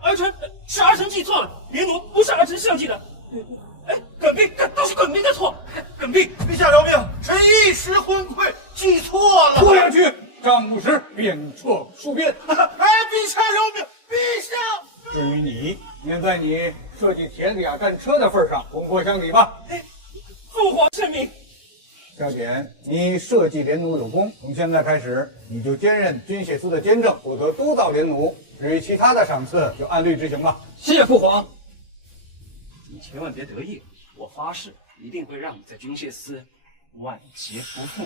儿臣记错了，连弩不是儿臣设计的。耿弼，都是耿弼的错。耿弼，陛下饶命，臣一时昏聩，记错了。拖下去，账务时便撤戍边。陛下饶命，陛下。至于你，念在你设计铁甲战车的份上，功过相抵吧。父皇圣明。小简，你设计连弩有功，从现在开始，你就兼任军械司的监正，负责督导连弩。至于其他的赏赐，就按律执行吧。谢谢父皇。你千万别得意，我发誓一定会让你在军械司万劫不复。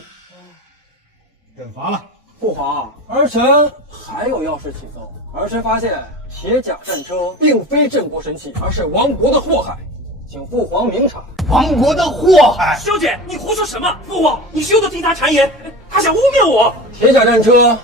阵罚了。父皇，儿臣还有要事启奏。儿臣发现铁甲战车并非镇国神器，而是亡国的祸害，请父皇明察。亡国的祸害？萧简，你胡说什么？父皇，你休得听他谗言，他想污蔑我。铁甲战车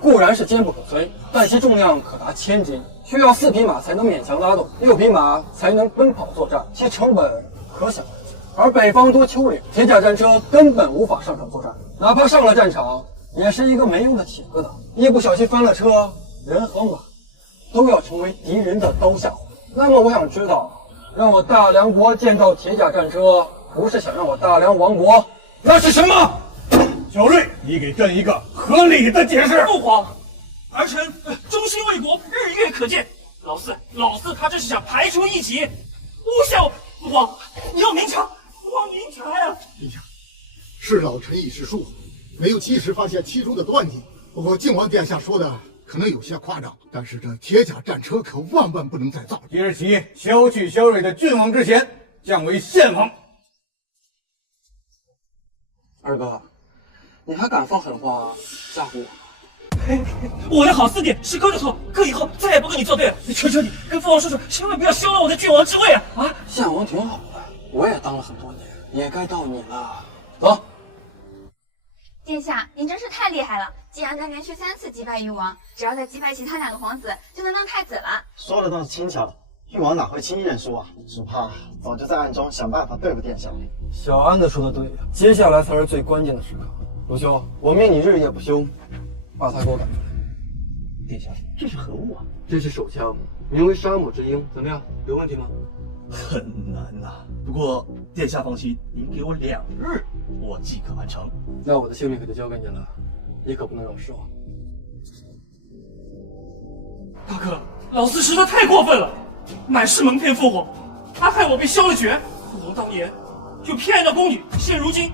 固然是坚不可摧，但其重量可达1000斤，需要4匹马才能勉强拉动，6匹马才能奔跑作战，其成本可想而知。而北方多丘陵，铁甲战车根本无法上场作战，哪怕上了战场，也是一个没用的铁疙瘩，一不小心翻了车，人和马都要成为敌人的刀下火。那么我想知道，让我大梁国建造铁甲战车，不是想让我大梁亡国，那是什么？小瑞，你给朕一个合理的解释。父皇，儿臣忠心为国，日月可见。老四他这是想排除异己，诬陷我。父皇，你要明察，父皇明察呀！陛下，是老臣已失疏，没有及时发现其中的端倪。不过靖王殿下说的可能有些夸张，但是这铁甲战车可万万不能再造。即日起，削去萧睿的郡王之衔，降为县王。二哥，你还敢放狠话吓唬我？我的好四弟是哥的错，哥以后再也不跟你作对了。求求你，跟父王说说，千万不要削了我的郡王之位啊！啊，县王挺好的，我也当了很多年，也该到你了。走。殿下，您真是太厉害了，竟然能连续3次击败誉王，只要再击败其他2个皇子，就能当太子了。说的倒是轻巧，誉王哪会轻易认输啊？只怕早就在暗中想办法对付殿下。小安子说的对呀，接下来才是最关键的时刻。卢修，我命你日夜不休，把他给我赶出来。殿下，这是何物啊？这是手枪，名为沙漠之鹰，怎么样？有问题吗？很难呐，不过殿下放心，您给我2日，我即可完成。那我的性命可就交给你了，你可不能让我失望。大哥，老四实在太过分了，满是蒙骗父皇，他害我被削了爵。父皇当年就偏爱那宫女，现如今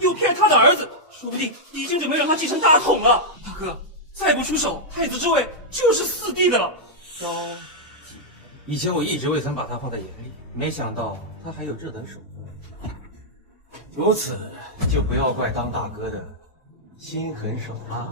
又偏爱他的儿子，说不定已经准备让他继承大统了。大哥，再不出手，太子之位就是四弟的了。萧以前我一直未曾把他放在眼里，没想到他还有这等手段。如此，就不要怪当大哥的心狠手辣。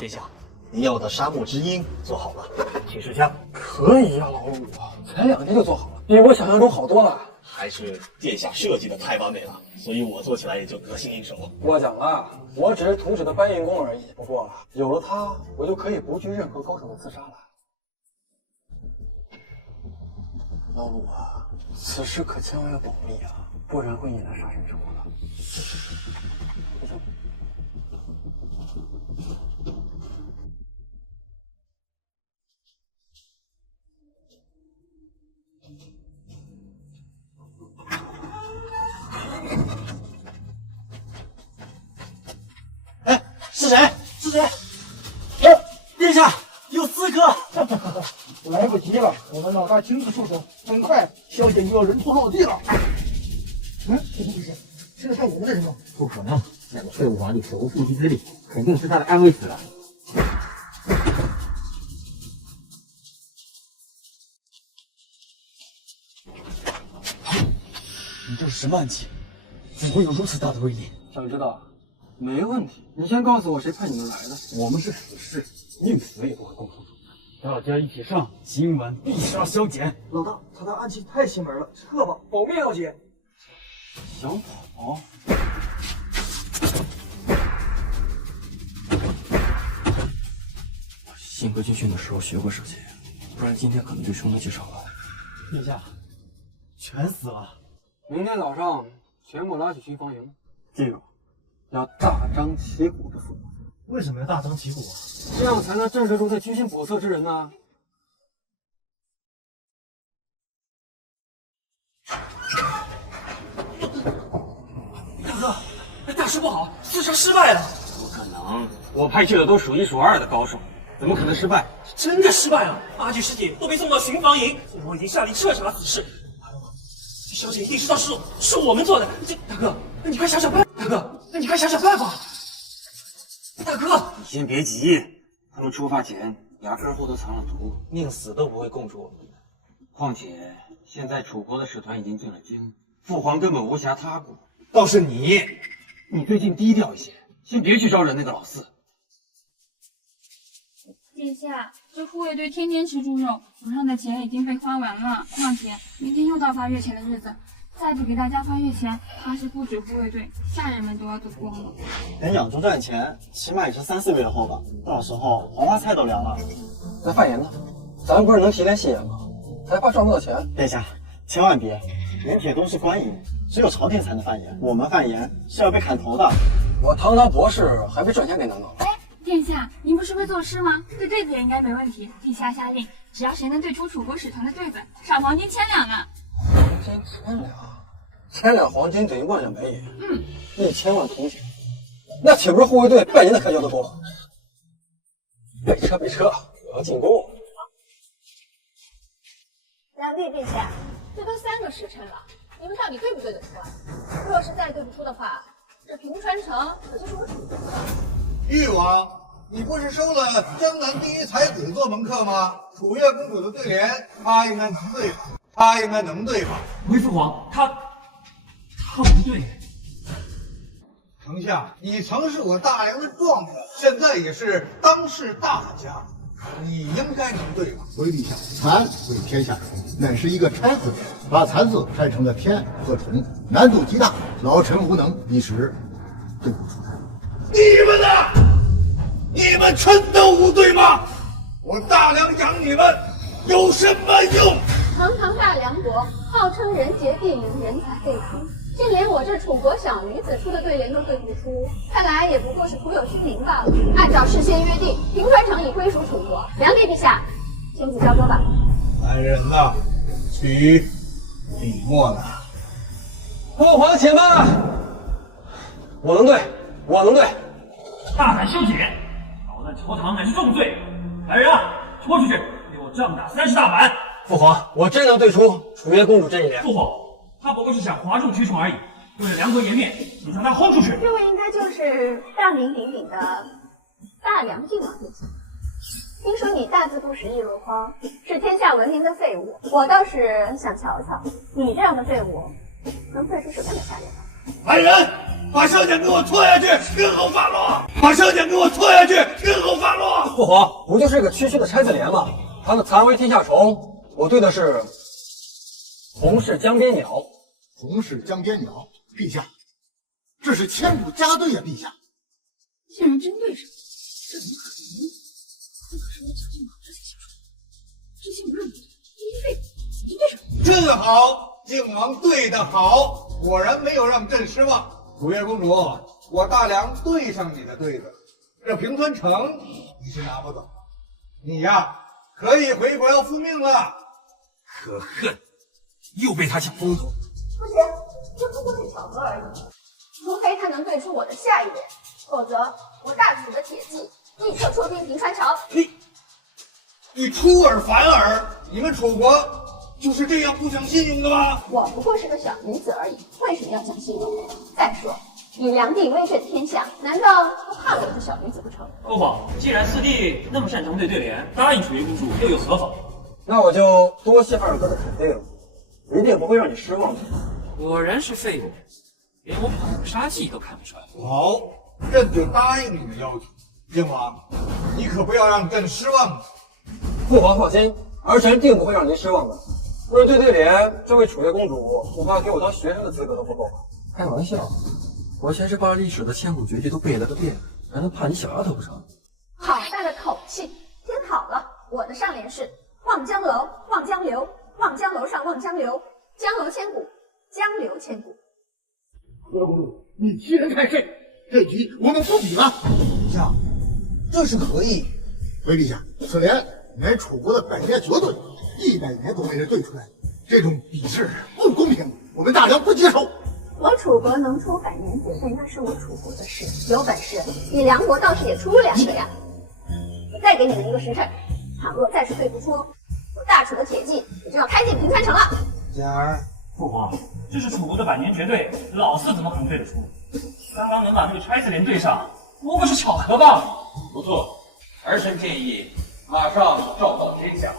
殿下，您要的沙漠之鹰做好了，请试枪。可以呀，老五，才2天就做好了，比我想象中好多了。还是殿下设计的太完美了，所以我做起来也就得心应手。过奖了，我只是图纸的搬运工而已。不过有了它，我就可以不惧任何高手的刺杀了。老五啊，此事可千万要保密啊，不然会引来杀身之祸的。是谁？是谁？殿下，有4个。来不及了，我们老大亲自出手，很快萧简就要人头落地了。怎么回事？是个害我们的人吗？不可能，那个废物皇帝手无缚鸡之力，肯定是他的安危死了。你这是什么暗器？怎会有如此大的威力？想知道？没问题，你先告诉我谁派你们来的。我们是死士，宁死也不会供出主。大家一起上，今晚必杀萧简。老大，他的暗器太邪门了，撤吧，保命要紧。想跑？幸亏军训的时候学过射箭，不然今天可能就凶多吉少了。殿下，全死了。明天早上全部拉去巡防营，记住，要大张旗鼓的负责。为什么要大张旗鼓啊？这样才能震慑住这居心叵测之人呢。大哥，大事不好，刺杀失败了。不可能，我派去的都数1数2的高手，怎么可能失败？真的失败了，8具尸体都被送到巡防营，我已经下令彻查此事。小姐一定知道是我们做的。这大哥，那你快想想办法。大哥，那你快想想办法。大哥，你先别急，他们出发前牙根后头藏了毒，宁死都不会供出我们的。况且现在楚国的使团已经进了京，父皇根本无暇他顾。倒是你最近低调一些，先别去招惹那个老四。殿下，这护卫队天天吃猪肉，手上的钱已经被花完了。况且明天又到发月钱的日子，再不给大家发月钱，怕是不止护卫队，下人们都要走光了。等养猪赚钱，起码也是3、4个月后吧。到时候黄花菜都凉了。那范言呢？咱们不是能提前戏言吗？还怕赚不到钱？殿下，千万别，盐铁都是官营，只有朝廷才能犯盐，我们犯盐是要被砍头的。我堂堂博士还被赚钱给难倒。殿下，您不是会作诗吗？对对子也应该没问题。陛下下令，只要谁能对出楚国使团的对子，赏黄金1000两呢。黄金1000两，1000两黄金等于1万两白银。1000万铜钱，那岂不是护卫队半年的开销都够了？备车，我要进宫。两帝陛下，这都3个时辰了，你们到底对不对得出来？若是再对不出的话，这平川城可就是我楚国的。誉王，你不是收了江南第一才子做门客吗？楚月公主的对联，他应该能对吧？回父皇，他不对。丞相，你曾是我大梁的状元，现在也是当世大家，你应该能对吧？回陛下，蚕为天下虫，乃是一个拆字，把蚕字拆成了天和虫，难度极大，老臣无能，一时对不出来。你们呢？你们真的无对吗？我大梁养你们有什么用？堂堂大梁国，号称人杰地灵，人才辈出，竟连我这楚国小女子出的对联都对不出，看来也不过是徒有虚名罢了。按照事先约定，平川城已归属楚国。梁帝陛下，签字交割吧。来人呐，取笔墨来。父皇且慢，我能对。大胆修剪，捣乱朝堂乃是重罪。来人啊，拖出去，给我杖打30大板。父皇，我真能对出楚月公主这一联。父皇，他不过是想哗众取宠而已，为了梁国颜面，你将他轰出去。这位应该就是大名鼎鼎的大梁靖王殿下。听说你大字不识一箩筐，是天下闻名的废物。我倒是想瞧瞧，你这样的废物能废出什么样的下人来。来人，把小姐给我拖下去，根后发落！把小姐给我拖下去，根后发落！父皇，不就是个区区的拆字联吗？他的蚕为天下虫，我对的是红是江边鸟。红是江边鸟，陛下，这是千古佳对呀，陛下。竟然真对上，这怎么可能呢？这可是我蒋靖王之前写出的，之前不认不对，这一废物，真对上。真好，靖王对得好，果然没有让朕失望。楚月公主，我大梁对上你的对子，这平川城你是拿不走，你呀可以回国要复命了。可恨，又被他抢风头。不行，这不过是巧合而已。除非他能对出我的下一联，否则我大楚的铁骑立刻出兵平川城。你出尔反尔，你们楚国就是这样不讲信用的吗？我不过是个小女子而已，为什么要讲信用？再说，以梁帝威震天下，难道不怕我这小女子不成？父皇，既然四弟那么擅长对对联，答应楚月公主又有何妨？那我就多谢二哥的肯定了，一定不会让你失望的。果然是废物，连我捧杀技都看不出来。好，朕就答应你的要求。靖王，你可不要让朕失望。父皇放心，儿臣定不会让您失望的。为了对对联，这位楚月公主恐怕给我当学生的资格都不够吧？开玩笑，我先是把历史的千古绝句都背了个遍，还能怕你小丫头不成？好大的口气！听好了，我的上联是望江楼，望江流，望江楼上望江流，江楼千古，江流千古。楚月公主，你欺人太甚，这局我们不比了。陛下，这是何意？回陛下，此联乃楚国的百年绝对，100年都没人对出来，这种比试不公平，我们大梁不接受。我楚国能出百年绝对，那是我楚国的事。有本事你梁国倒是也出2个呀！我再给你们一个时辰，倘若再是对不出，我大楚的铁骑也就要开进平川城了。简儿，父皇，这是楚国的百年绝对，老四怎么可能对得出？刚刚能把那个差子连对上，不过是巧合吧？不错，儿臣建议马上召到天下，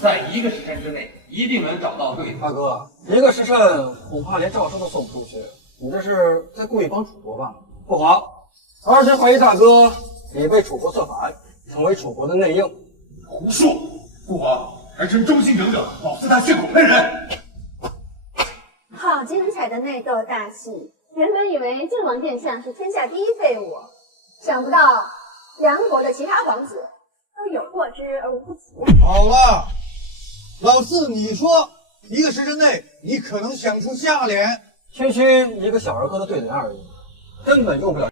在1个时辰之内一定能找到对方。大哥，1个时辰恐怕连诏书都送不出去，你这是在故意帮楚国吧？父皇，儿臣怀疑大哥已被楚国策反，成为楚国的内应。胡说！父皇，儿臣忠心耿耿，老四他血口喷人。好精彩的内斗大戏！原本以为靖王殿下是天下第一废物，想不到梁国的其他皇子都有过之而无不及。好了，老四，你说1个时辰内你可能想出下联？区区一个小儿科的对联而已，根本用不了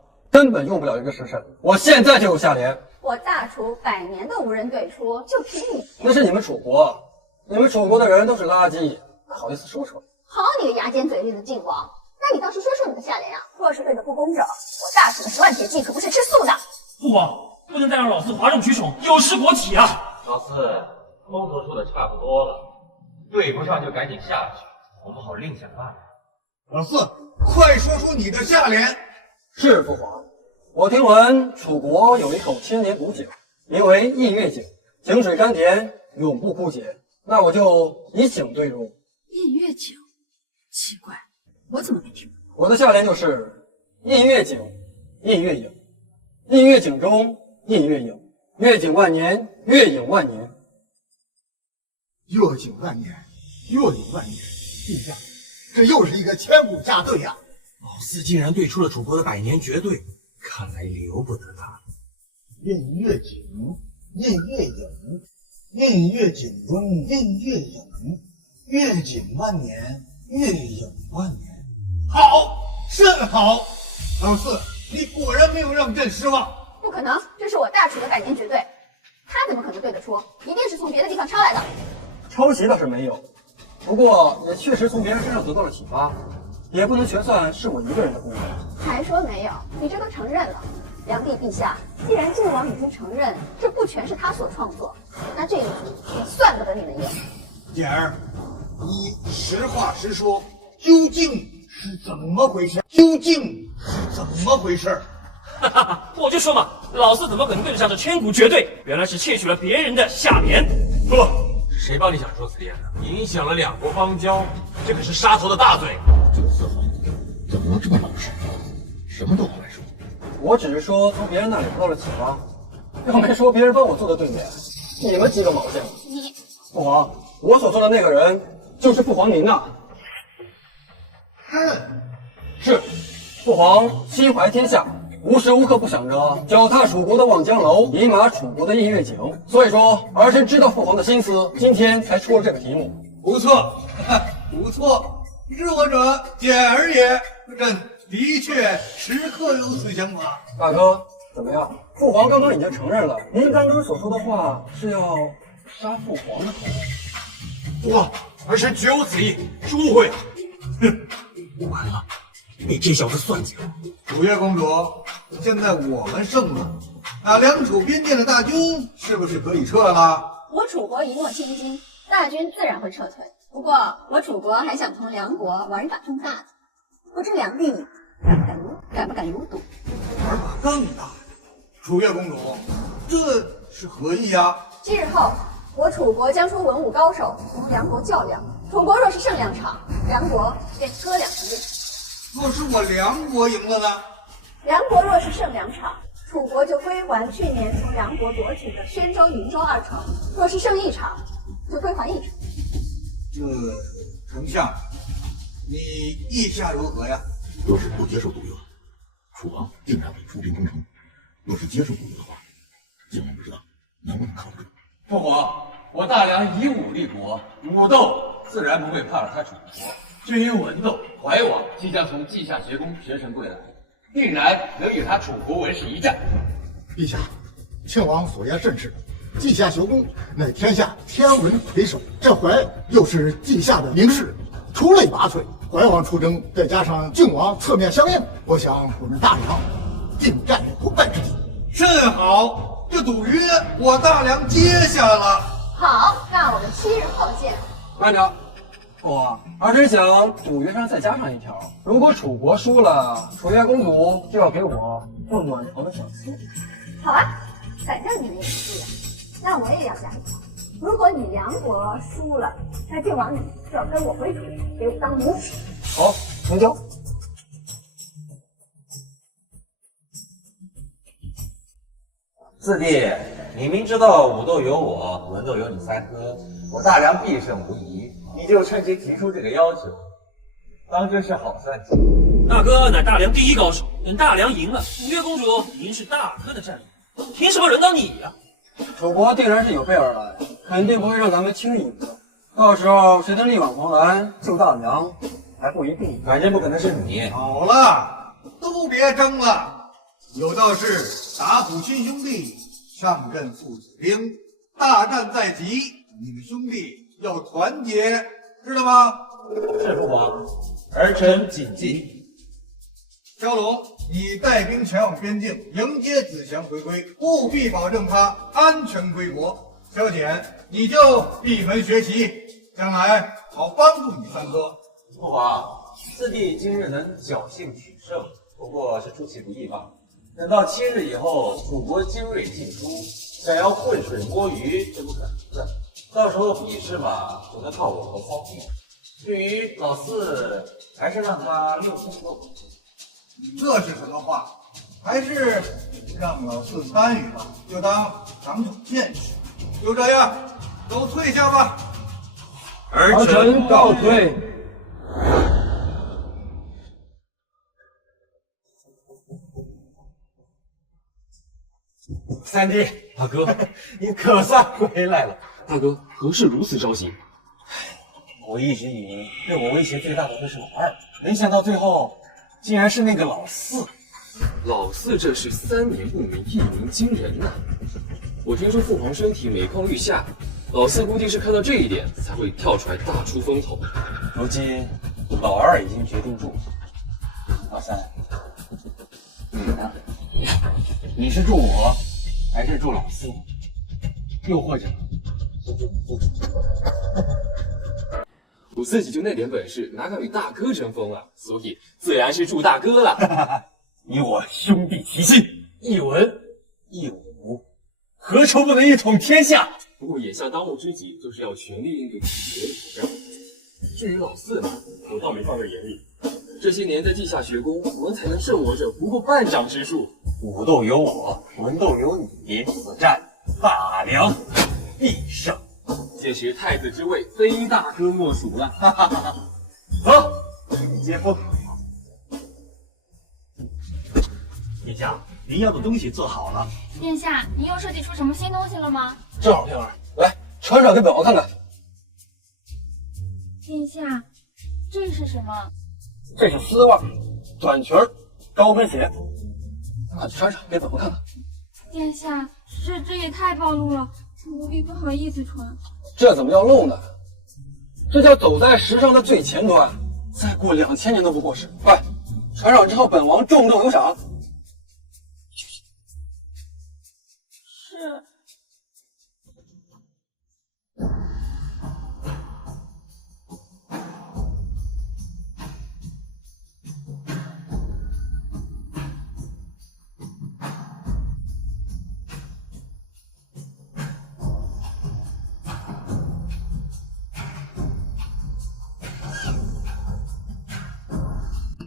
1个时辰。我现在就有下联。我大楚100年都无人对出，就凭你？那是你们楚国，你们楚国的人都是垃圾，好意思说出来？好你个牙尖嘴利的靖王！那你倒是说说你的下联啊！若是对的不公正，我大楚的10万铁骑可不是吃素的。父皇，不能再让老四哗众取宠，有失国体啊！老四，工作说的差不多了，对不上就赶紧下去，我们好另想办法。老四，快说出你的下联。是父皇，我听闻楚国有一口千年古井，名为弋月井，井水甘甜，永不枯竭。那我就以井对入。弋月井，奇怪，我怎么没听过？我的下联就是弋月井，弋月影，弋月井中弋月影，月井万年，月影万年。月井万年，月影万年。陛下，这又是一个千古佳对呀！老四竟然对出了楚国的100年绝对，看来留不得他。弋月井，弋月影，弋月井中弋月影，月井万年，月影万年。好，甚好！老四，你果然没有让朕失望。不可能，这是我大楚的100年绝对，他怎么可能对得出？一定是从别的地方抄来的。抄袭倒是没有，不过也确实从别人身上得到了启发，也不能全算是我一个人的功劳。还说没有？你这都承认了。梁帝陛下，既然靖王已经承认这不全是他所创作，那这一局也算不得你的赢。简儿，你实话实说，究竟是怎么回事？哈哈，我就说嘛，老四怎么可能对得上这千古绝对？原来是窃取了别人的下联。不，是谁帮你想说此言的？影响了2国邦交，这可是杀头的大罪。这个四皇怎么能这么老实？什么都不来说。我只是说从别人那里得到了启发，又没说别人帮我做的对联。你们几个毛线？你父皇，我所说的那个人就是父皇您呐。是，父皇心怀天下，无时无刻不想着脚踏楚国的望江楼，饮马楚国的弋月井。所以说，儿臣知道父皇的心思，今天才出了这个题目。不错，不错，知我者简儿也。朕的确时刻有此想法。大哥，怎么样？父皇刚刚已经承认了，您刚刚所说的话是要杀父皇的头。父皇，儿臣绝无此意，是误会。哼，完了，被这小子算计了。楚月公主，现在我们胜了，那梁楚边境的大军是不是可以撤了？我楚国一诺千金，大军自然会撤退。不过我楚国还想同梁国玩一把更大的，不知梁帝敢不敢有赌？玩把更大的？楚月公主，这是何意呀？今日后，我楚国将出文武高手同梁国较量，楚国若是胜2场，梁国便割2席。若是我梁国赢了呢？梁国若是胜2场，楚国就归还去年从梁国夺取的宣州、云州2城；若是胜1场，就归还1城。丞相，你意下如何呀？若是不接受赌约，楚王定然会出兵攻城；若是接受赌约的话，靖王不知道能不能扛得住。父皇，我大梁以武立国，武斗自然不会怕了他楚国。至于文斗，怀王即将从稷下学宫学成归来，定然能与他楚国文士一战。陛下，庆王所言甚是。稷下学宫乃天下天文魁首，这怀又是稷下的名士，出类拔萃。怀王出征，再加上靖王侧面相应，我想我们大梁定占有不败之地。甚好，这赌约我大梁接下了。好，那我们7日后见。慢着，而是想赌约上再加上一条，如果楚国输了，楚月公主就要给我做暖床的小妾。好啊，反正你们也输了，那我也要加一条。如果你梁国输了，那靖王你就要跟我回楚，给我当奴婢。好，成交。四弟，你明知道武斗有我，文斗有你三哥，我大梁必胜无疑，你就趁机提出这个要求，当真是好算计。大哥乃大梁第一高手，等大梁赢了，楚月公主已经是大哥的战力，凭什么轮到你呀？楚国定然是有备而来，肯定不会让咱们轻易赢的。到时候谁能力挽狂澜救大梁，还不一定。反正不可能是你。好了，都别争了。有道是打虎亲兄弟，上阵父子兵。大战在即，你们兄弟要团结，知道吗？是父皇，儿臣谨记。萧龙，你带兵前往边境迎接子祥回归，务必保证他安全归国。萧简，你就闭门学习，将来好帮助你三哥。父皇，四弟今日能侥幸取胜，不过是出其不意罢了。等到7日以后，楚国精锐尽出，想要浑水摸鱼是不可能的。到时候比试嘛，只能靠我和方定。至于老四，还是让他溜动动。这是什么话？还是让老四参与吧，就当长长见识。就这样，都退下吧。儿臣告退。三弟，大哥，你可算回来了。大哥，何事如此着急？我一直以为对我威胁最大的会是老二，没想到最后竟然是那个老四。老四这是3年不鸣，一鸣惊人呐！我听说父皇身体每况愈下，老四估计是看到这一点才会跳出来大出风头。如今老二已经决定住，老三，你呢？你是助我，还是助老四？又或者是助你自己？我自己就那点本事，哪敢与大哥争锋啊？所以自然是助大哥了。你我兄弟齐心，一文一武，何愁不能一统天下？不过眼下当务之急就是要全力应对楚国的挑战。至于老四呢，我倒没放在眼里。这些年在稷下学宫，文才能胜我者不过半掌之数。武斗有我，文斗有你，此战大梁必胜。届时太子之位非大哥莫属了。哈哈哈！走，去接风。殿下，您要的东西做好了。殿下，您又设计出什么新东西了吗？正好，平儿，来穿上给本王看看。殿下，这是什么？这是丝袜、短裙、高跟鞋，快去穿上给本王看看。殿下，这也太暴露了，奴婢不好意思穿。这怎么叫露呢？这叫走在时尚的最前端，再过2000年都不过时。快，穿上之后本王重重有赏。是。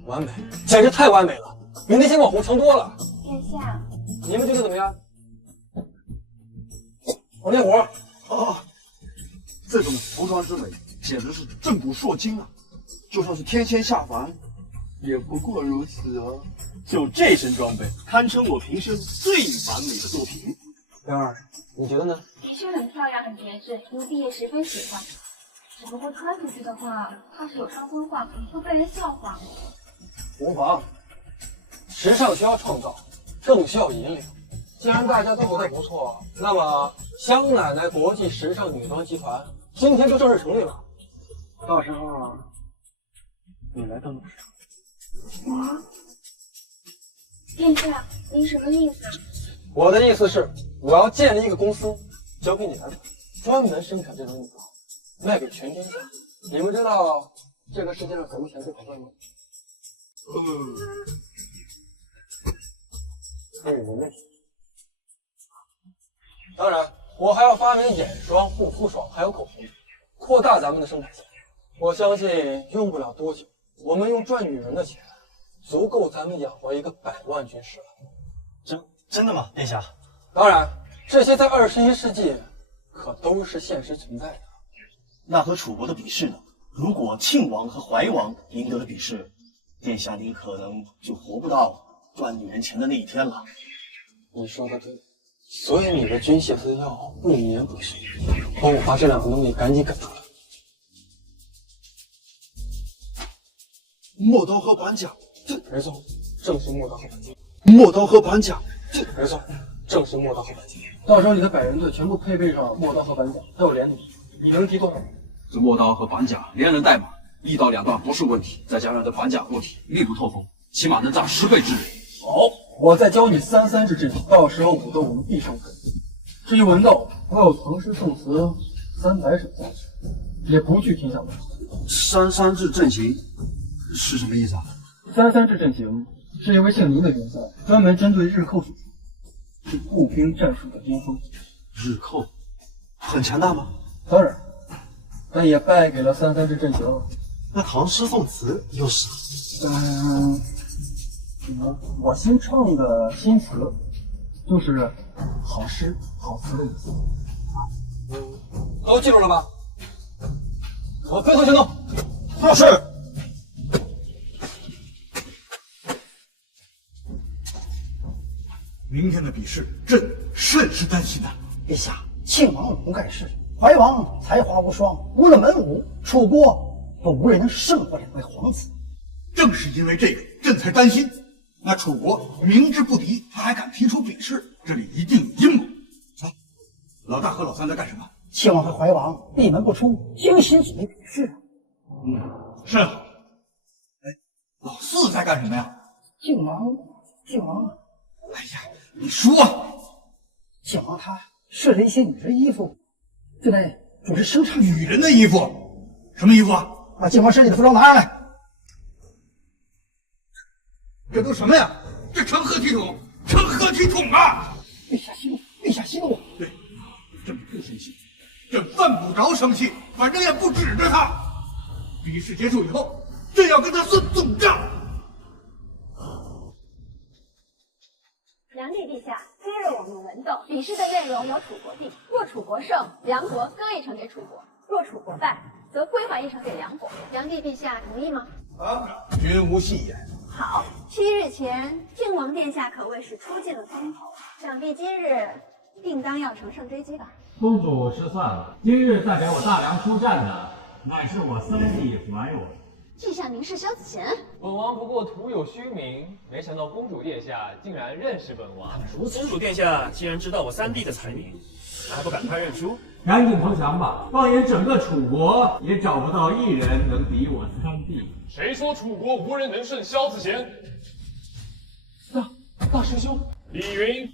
完美，简直太完美了，比那些网红强多了。殿下，你们觉得怎么样？王建国，这种服装之美，简直是震古烁今啊！就算是天仙下凡，也不过如此哦。就这身装备，堪称我平生最完美的作品。平儿，你觉得呢？的确很漂亮，很别致，奴婢也十分喜欢。只不过穿出去的话，怕是有伤风化，会被人笑话。无妨，时尚需要创造，更需要引领。既然大家都觉得不错，那么香奶奶国际时尚女装集团今天就正式成立了。到时候你来当董事长。我？殿下，您什么意思？我的意思是，我要建立一个公司，交给你来管，专门生产这种女装，卖给全天下。你们知道这个世界上什么钱最可贵吗？人类。当然，我还要发明眼霜、护肤霜，还有口红，扩大咱们的生产线。我相信用不了多久，我们用赚女人的钱，足够咱们养活一个100万军师了。真的吗，殿下？当然，这些在21世纪可都是现实存在的。那和楚国的比试呢？如果庆王和怀王赢得了比试，殿下您可能就活不到赚女人钱的那一天了。你说的对，所以你的军械资料不免不是，帮我把这2个东西赶紧赶出来。陌刀和板甲，没错，正是陌刀和板甲。陌刀和板甲，没错，正是陌刀和板甲。到时候你的百人队全部配备上陌刀和板甲，还有连弩，你能敌多少？这陌刀和板甲连人带马，1到2段不是问题，再加上这板甲护体，力不透风，起码能炸10倍之力。好，我再教你3-3制阵型，到时候武斗我们必胜无疑。至于文斗，我有唐诗宋词300首加持，也不惧天下问题。3-3制阵型是什么意思啊？3-3制阵型是一位姓卢的元帅，专门针对日寇所出，是步兵战术的巅峰。日寇很强大吗？当然，但也败给了3-3制阵型了。那唐诗宋词又是？我新创的新词，就是好诗好词的意思。都记住了吧？我分头行动。是。明天的比试，朕甚是担心呐。陛下，庆王武功盖世，怀王才华无双，无论文武，楚国都无人能胜过2位皇子。正是因为这个，朕才担心。那楚国明知不敌，他还敢提出比试，这里一定有阴谋。哎，老大和老三在干什么？庆王和怀王闭门不出，精心准备比试。甚好。哎，老四在干什么呀？靖王，哎呀，你说，靖王他试了一些女人衣服，正在组织生产。女人的衣服？什么衣服啊？把靖王身体的服装拿上来。这都什么呀？这成何体统？成何体统啊！陛下息怒，陛下息怒。对，朕不生气，朕犯不着生气，反正也不指着他。比试结束以后，朕要跟他算总账。梁帝陛下，今日我们文斗比试的内容由楚国定，若楚国胜，梁国割1城给楚国；若楚国败，则归还1城给梁国。梁帝陛下同意吗？君无戏言。好，7日前，靖王殿下可谓是出尽了风头，想必今日定当要乘胜追击吧？公主失算了，今日带给我大梁出战的，乃是我三弟怀王。稷下名士萧子贤，本王不过徒有虚名，没想到公主殿下竟然认识本王。公主殿下既然知道我三弟的才名，还不赶快认输？赶紧投降吧！放眼整个楚国，也找不到1人能敌我三弟。谁说楚国无人能胜萧子贤？大师兄李云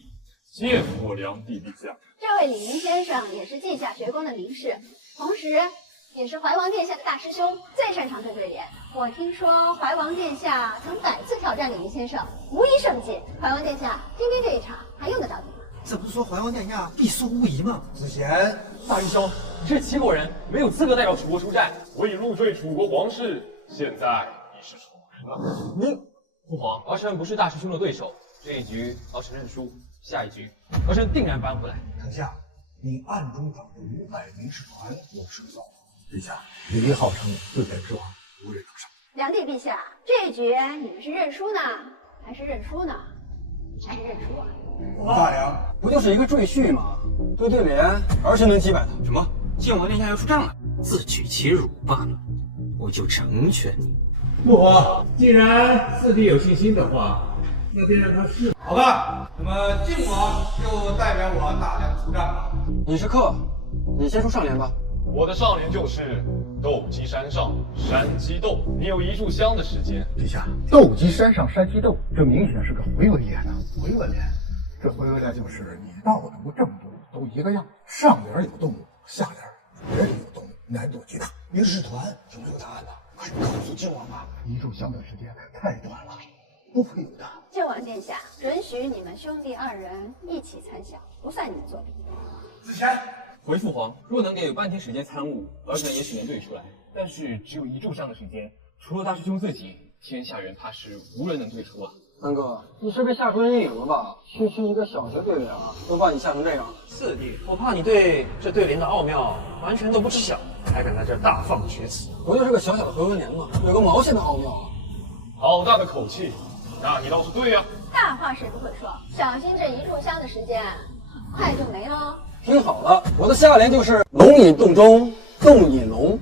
见过梁帝陛下。这位李云先生也是稷下学宫的名士，同时也是怀王殿下的大师兄，最擅长对对联。我听说怀王殿下曾100次挑战李云先生，无一胜绩。怀王殿下，今天这一场还用得着你吗？这不是说怀王殿下必输无疑吗？子贤，大师兄，这齐国人没有资格代表楚国出战。我已入赘楚国皇室，现在已是楚人了。您，父皇，儿臣不是大师兄的对手，这一局儿臣认输，下一局儿臣定然扳回来。丞相，你暗中找的500名士团有失造访。陛下，李号称对本之王无人能胜。梁帝陛下，这一局你们是认输呢，还是认输呢？还是认输啊？大梁不就是一个赘婿吗？对对联，儿臣能击败他。什么？靖王殿下要出战了？自取其辱罢了，我就成全你。父皇，既然四弟有信心的话，那便让他试。好吧，那么靖王就代表我大梁出战吧。你是客，你先出上联吧。我的上联就是斗鸡山上，山鸡斗。你有1炷香的时间。陛下，斗鸡山上，山鸡斗，这明显是个回文联啊！回文联，这回文联就是你道德正度都一个样，上联有动物，下联也有动物，难度极大。明使团有没有答案呢？快告诉靖王吧！一炷香的时间太短了，不会有的。靖王殿下，准许你们兄弟2人一起参晓，不算你们作弊。子贤，回父皇，若能给半天时间参悟，儿臣也许能对出来。但是只有1炷香的时间，除了大师兄自己，天下人怕是无人能对出啊。三哥，你是被吓出阴影了吧？区区一个小学对联啊，都把你吓成这样了。四弟，我怕你对这对联的奥妙完全都不知晓，还敢在这大放厥词。不就是个小小的回文联吗？有个毛线的奥妙啊！好大的口气，那你倒是对呀。大话谁不会说？小心这1炷香的时间很快就没了。听好了，我的下联就是龙引洞中，洞引龙。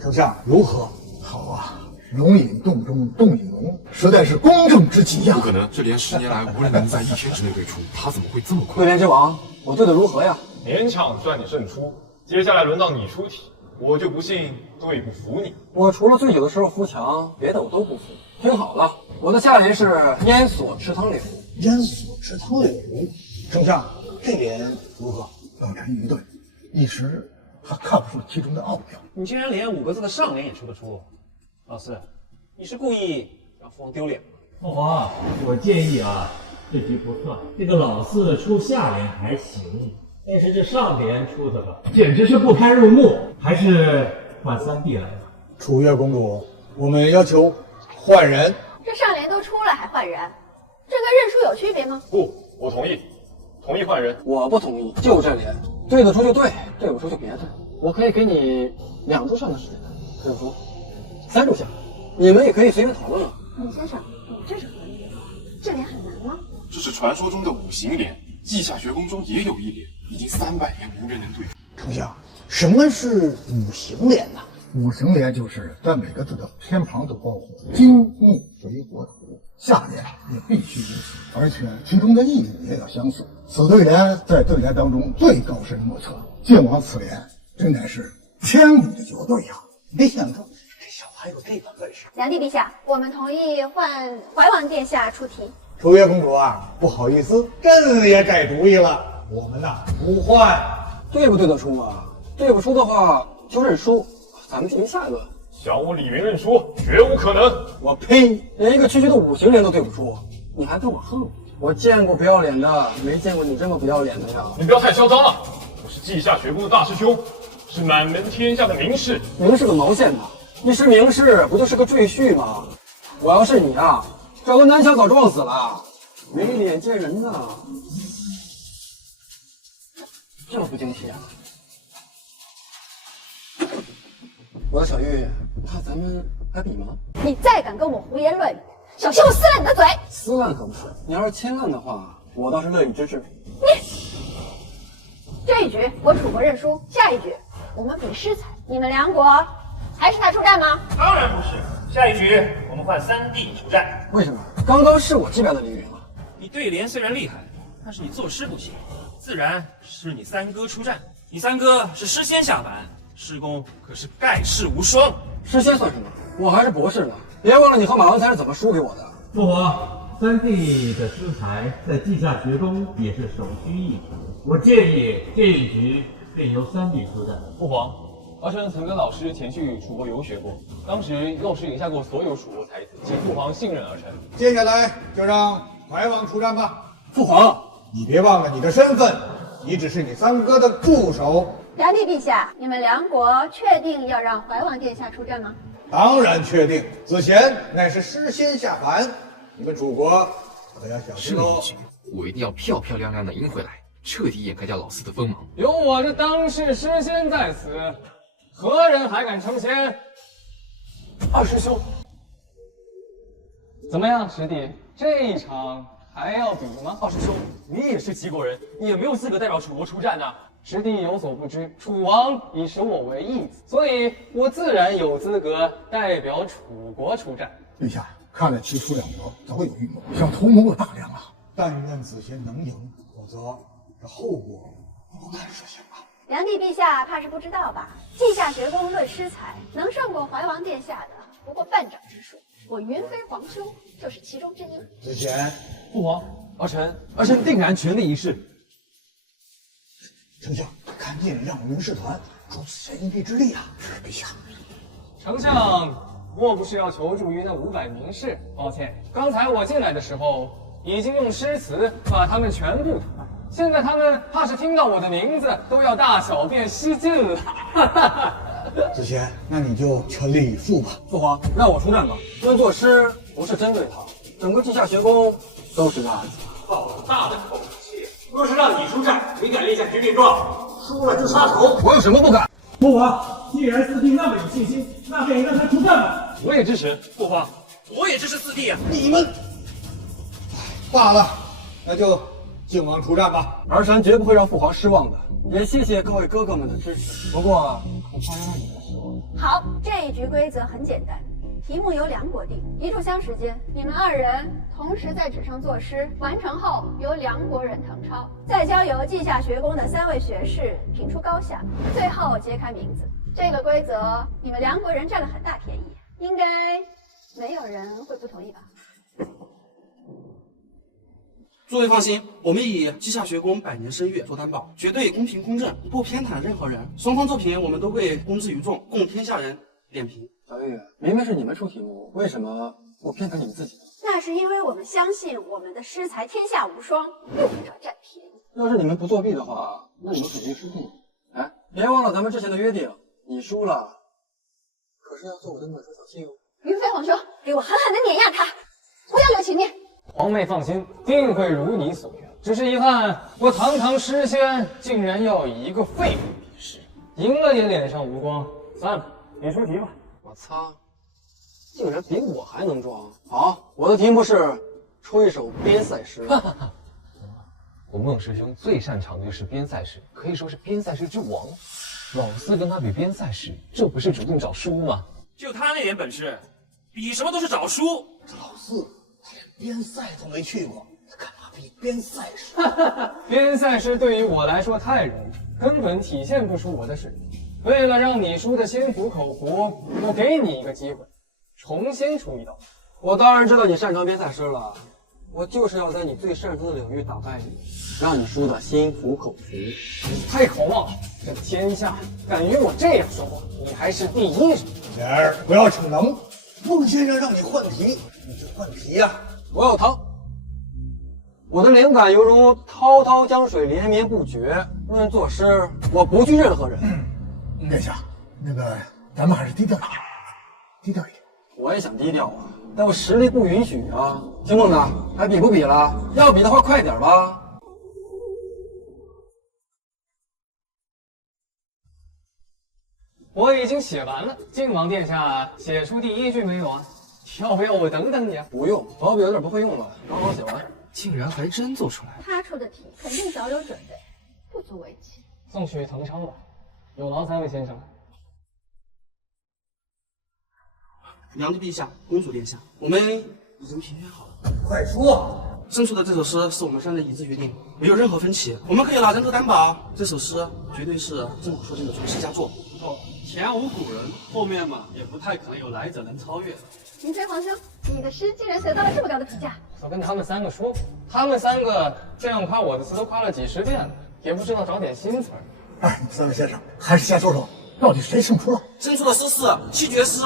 丞相如何？好啊，龙引洞中，洞引龙，实在是公正之极呀！不可能，这连10年来无人能在1天之内对出，他怎么会这么快？对联之王，我对的如何呀？勉强算你胜出。接下来轮到你出题，我就不信对不服你。我除了醉酒的时候扶墙，别的我都不服。听好了，我的下联是烟锁池塘柳。烟锁池塘柳，丞相，这联如何？老臣愚钝，一时还看不出其中的奥妙。你竟然连5个字的上联也出得出，老四，你是故意让父皇丢脸吗？父皇，我建议啊，这局不算，这个老四出下联还行，但是这上联出的吧，简直是不堪入目，还是换3弟来吧。楚月公主，我们要求换人。这上联都出了还换人，这跟认输有区别吗？不，我同意，同意换人。我不同意，就这联，对得出就对，对不出就别对。我可以给你2炷香的时间认输，3炷香，你们也可以随便讨论了。李先生，你这是何意？这联很难吗？这是传说中的5行联，稷下学宫中也有一联，已经300年无人能对。丞相，什么是5行联呢？5行联就是在每个字的偏旁都包括金木水火土，下联也必须如此，而且其中的意义也要相似。此对联在对联当中最高深莫测，靖王此联真乃是千古的绝对呀！没想到这小子还有这般本事。梁帝陛下，我们同意换怀王殿下出题。楚月公主啊，不好意思，朕也改主意了，我们呐不换。对不对得出啊？对不出的话就认输，咱们进行下一轮。小我李云认输，绝无可能！我呸！连一个区区的5行联都对不出，你还跟我横？我见过不要脸的，没见过你这么不要脸的呀！你不要太嚣张了，我是稷下学宫的大师兄，是满门天下的名士。名士个毛线呐！一时名士不就是个赘婿吗？我要是你啊，找个南墙早撞死了，没脸见人呐！这么不惊喜啊！我的小玉，那咱们还比吗？你再敢跟我胡言乱语，小心我撕烂你的嘴！撕烂可不是，你要是轻烂的话，我倒是乐意支持。这一局我楚国认输，下一局我们比诗才，你们梁国还是他出战吗？当然不是，下一局我们换3弟出战。为什么？刚刚是我击败了李云了。你对联虽然厉害，但是你作诗不行，自然是你3哥出战。你3哥是诗仙下凡，诗功可是盖世无双。诗仙算什么？我还是博士呢。别忘了你和马文才是怎么输给我的。父皇，3弟的诗才在稷下学宫也是首屈一指。我建议这一局便由3弟出战。父皇，儿臣曾跟老师前去楚国游学过，当时老师赢下过所有楚国才子，请父皇信任儿臣。接下来就让怀王出战吧。父皇，你别忘了你的身份，你只是你3哥的助手。梁帝陛下，你们梁国确定要让怀王殿下出战吗？当然确定，子贤乃是诗仙下凡，你们楚国可要小心喽。我一定要漂漂亮亮的赢回来，彻底掩盖掉老四的锋芒。有我这当世诗仙在此，何人还敢称仙？二师兄，怎么样，师弟？这一场还要比吗？二师兄，你也是齐国人，你也没有资格代表楚国出战呐。师弟有所不知，楚王已使我为义子，所以我自然有资格代表楚国出战。陛下，看来齐楚2国早有预谋，想图谋我大梁啊！但愿子贤能赢，否则这后果不堪设想啊！梁帝陛下怕是不知道吧？稷下学宫论诗才，能胜过怀王殿下的不过半掌之数。我云飞皇兄就是其中之一。子贤，父皇，儿臣定然全力一试。丞相，赶紧让云氏团助此神一臂之力啊！是陛下。丞相莫不是要求助于那500名士？抱歉，刚才我进来的时候已经用诗词把他们全部打败，现在他们怕是听到我的名字都要大小便失禁了。子贤，那你就全力以赴吧。父皇，让我出战吧。论作诗不是针对他，整个稷下学宫都是他儿子。好大的口气！若是让你出战，你敢立下军令状？输了就杀头，我有什么不敢？父皇，既然四弟那么有信心，那便让他出战吧。我也支持父皇，我也支持四弟啊！你们罢了，那就靖王出战吧。儿臣绝不会让父皇失望的，也谢谢各位哥哥们的支持。不过恐怕要让你们失望。好，这一局规则很简单，题目由梁国定，1炷香时间，你们2人同时在纸上作诗，完成后由梁国人誊抄，再交由稷下学宫的3位学士评出高下，最后揭开名字。这个规则你们梁国人占了很大便宜，应该没有人会不同意吧？诸位放心，我们以稷下学宫100年声誉做担保，绝对公平公正，不偏袒任何人。双方作品我们都会公之于众，供天下人点评。小玉，明明是你们出题目，为什么不偏袒你们自己呢？那是因为我们相信我们的诗才天下无双，用不着占便宜。要是你们不作弊的话，那你们肯定失利。哎，别忘了咱们之前的约定，你输了，可是要做我的暖手小妾哦。云飞皇兄，给我狠狠地碾压他，不要留情面。皇妹放心，定会如你所愿。只是遗憾，我堂堂诗仙竟然要以一个废物比试，赢了也脸上无光。算了，你出题吧。我擦，竟然比我还能装！好，我的题目是出一首边塞诗。我孟师兄最擅长的就是边塞诗，可以说是边塞诗之王。老四跟他比边塞诗，这不是主动找输吗？就他那点本事，比什么都是找输。这老四他连边塞都没去过，他干嘛比边塞诗？边塞诗对于我来说太容易，根本体现不出我的水平。为了让你输的心服口服，我给你一个机会，重新出一道。我当然知道你擅长边塞诗了，我就是要在你最擅长的领域打败你，让你输得心服口服。太狂妄了！这天下敢与我这样说话，你还是第一人。贤儿，不要逞能。孟先生让你换题，你就换题呀。我有汤。我的灵感犹如滔滔江水，连绵不绝。论作诗，我不惧任何人。殿下，那个咱们还是低调一点，低调一点。我也想低调啊，但我实力不允许啊。姓孟的，还比不比了？要比的话，快点吧。我已经写完了，靖王殿下写出第1句没有啊？要不要我等等你啊？不用，毛笔有点不会用了，刚好写完。竟然还真做出来了。他出的题肯定早有准备，不足为奇。送去誊抄吧，有劳3位先生。梁帝陛下，公主殿下，我们已经评选好了，快说！胜出的这首诗是我们3人一致决定，没有任何分歧。我们可以拿人头担保，这首诗绝对是正古说经的传世佳作。不错，前无古人，后面嘛也不太可能有来者能超越。云飞皇兄，你的诗竟然得到了这么高的评价！我跟他们3个说过，他们3个这样夸我的词都夸了几10遍了，也不知道找点新词儿。哎，3位先生，还是先说说到底谁胜出了？胜出的诗是七绝诗。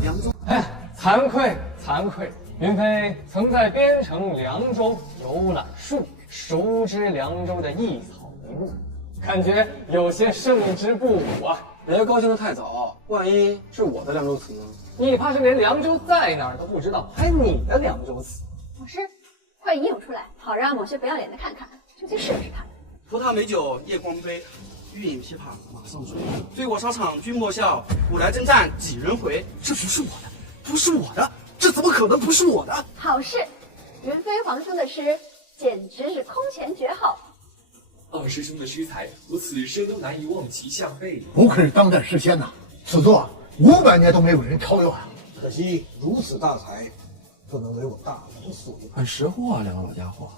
凉州。哎，惭愧惭愧，云飞曾在边城凉州游览数月，熟知凉州的一草一木，感觉有些胜之不武啊。别高兴得太早，万一是我的凉州词呢？你怕是连凉州在哪儿都不知道，还你的凉州词？老师，快引咏出来，好让某些不要脸的看看，究竟是不是他们。葡萄美酒夜光杯，欲饮琵琶马上醉。醉卧沙场君莫笑，古来征战几人回。这不是我的，不是我的，这怎么可能不是我的？好事，云飞皇兄的诗简直是空前绝后。二师兄的诗才，我此生都难以望其项背。不愧是当代诗仙呐，此作500年都没有人超越啊！可惜如此大才，不能为我大唐所用。很识货啊，2个老家伙，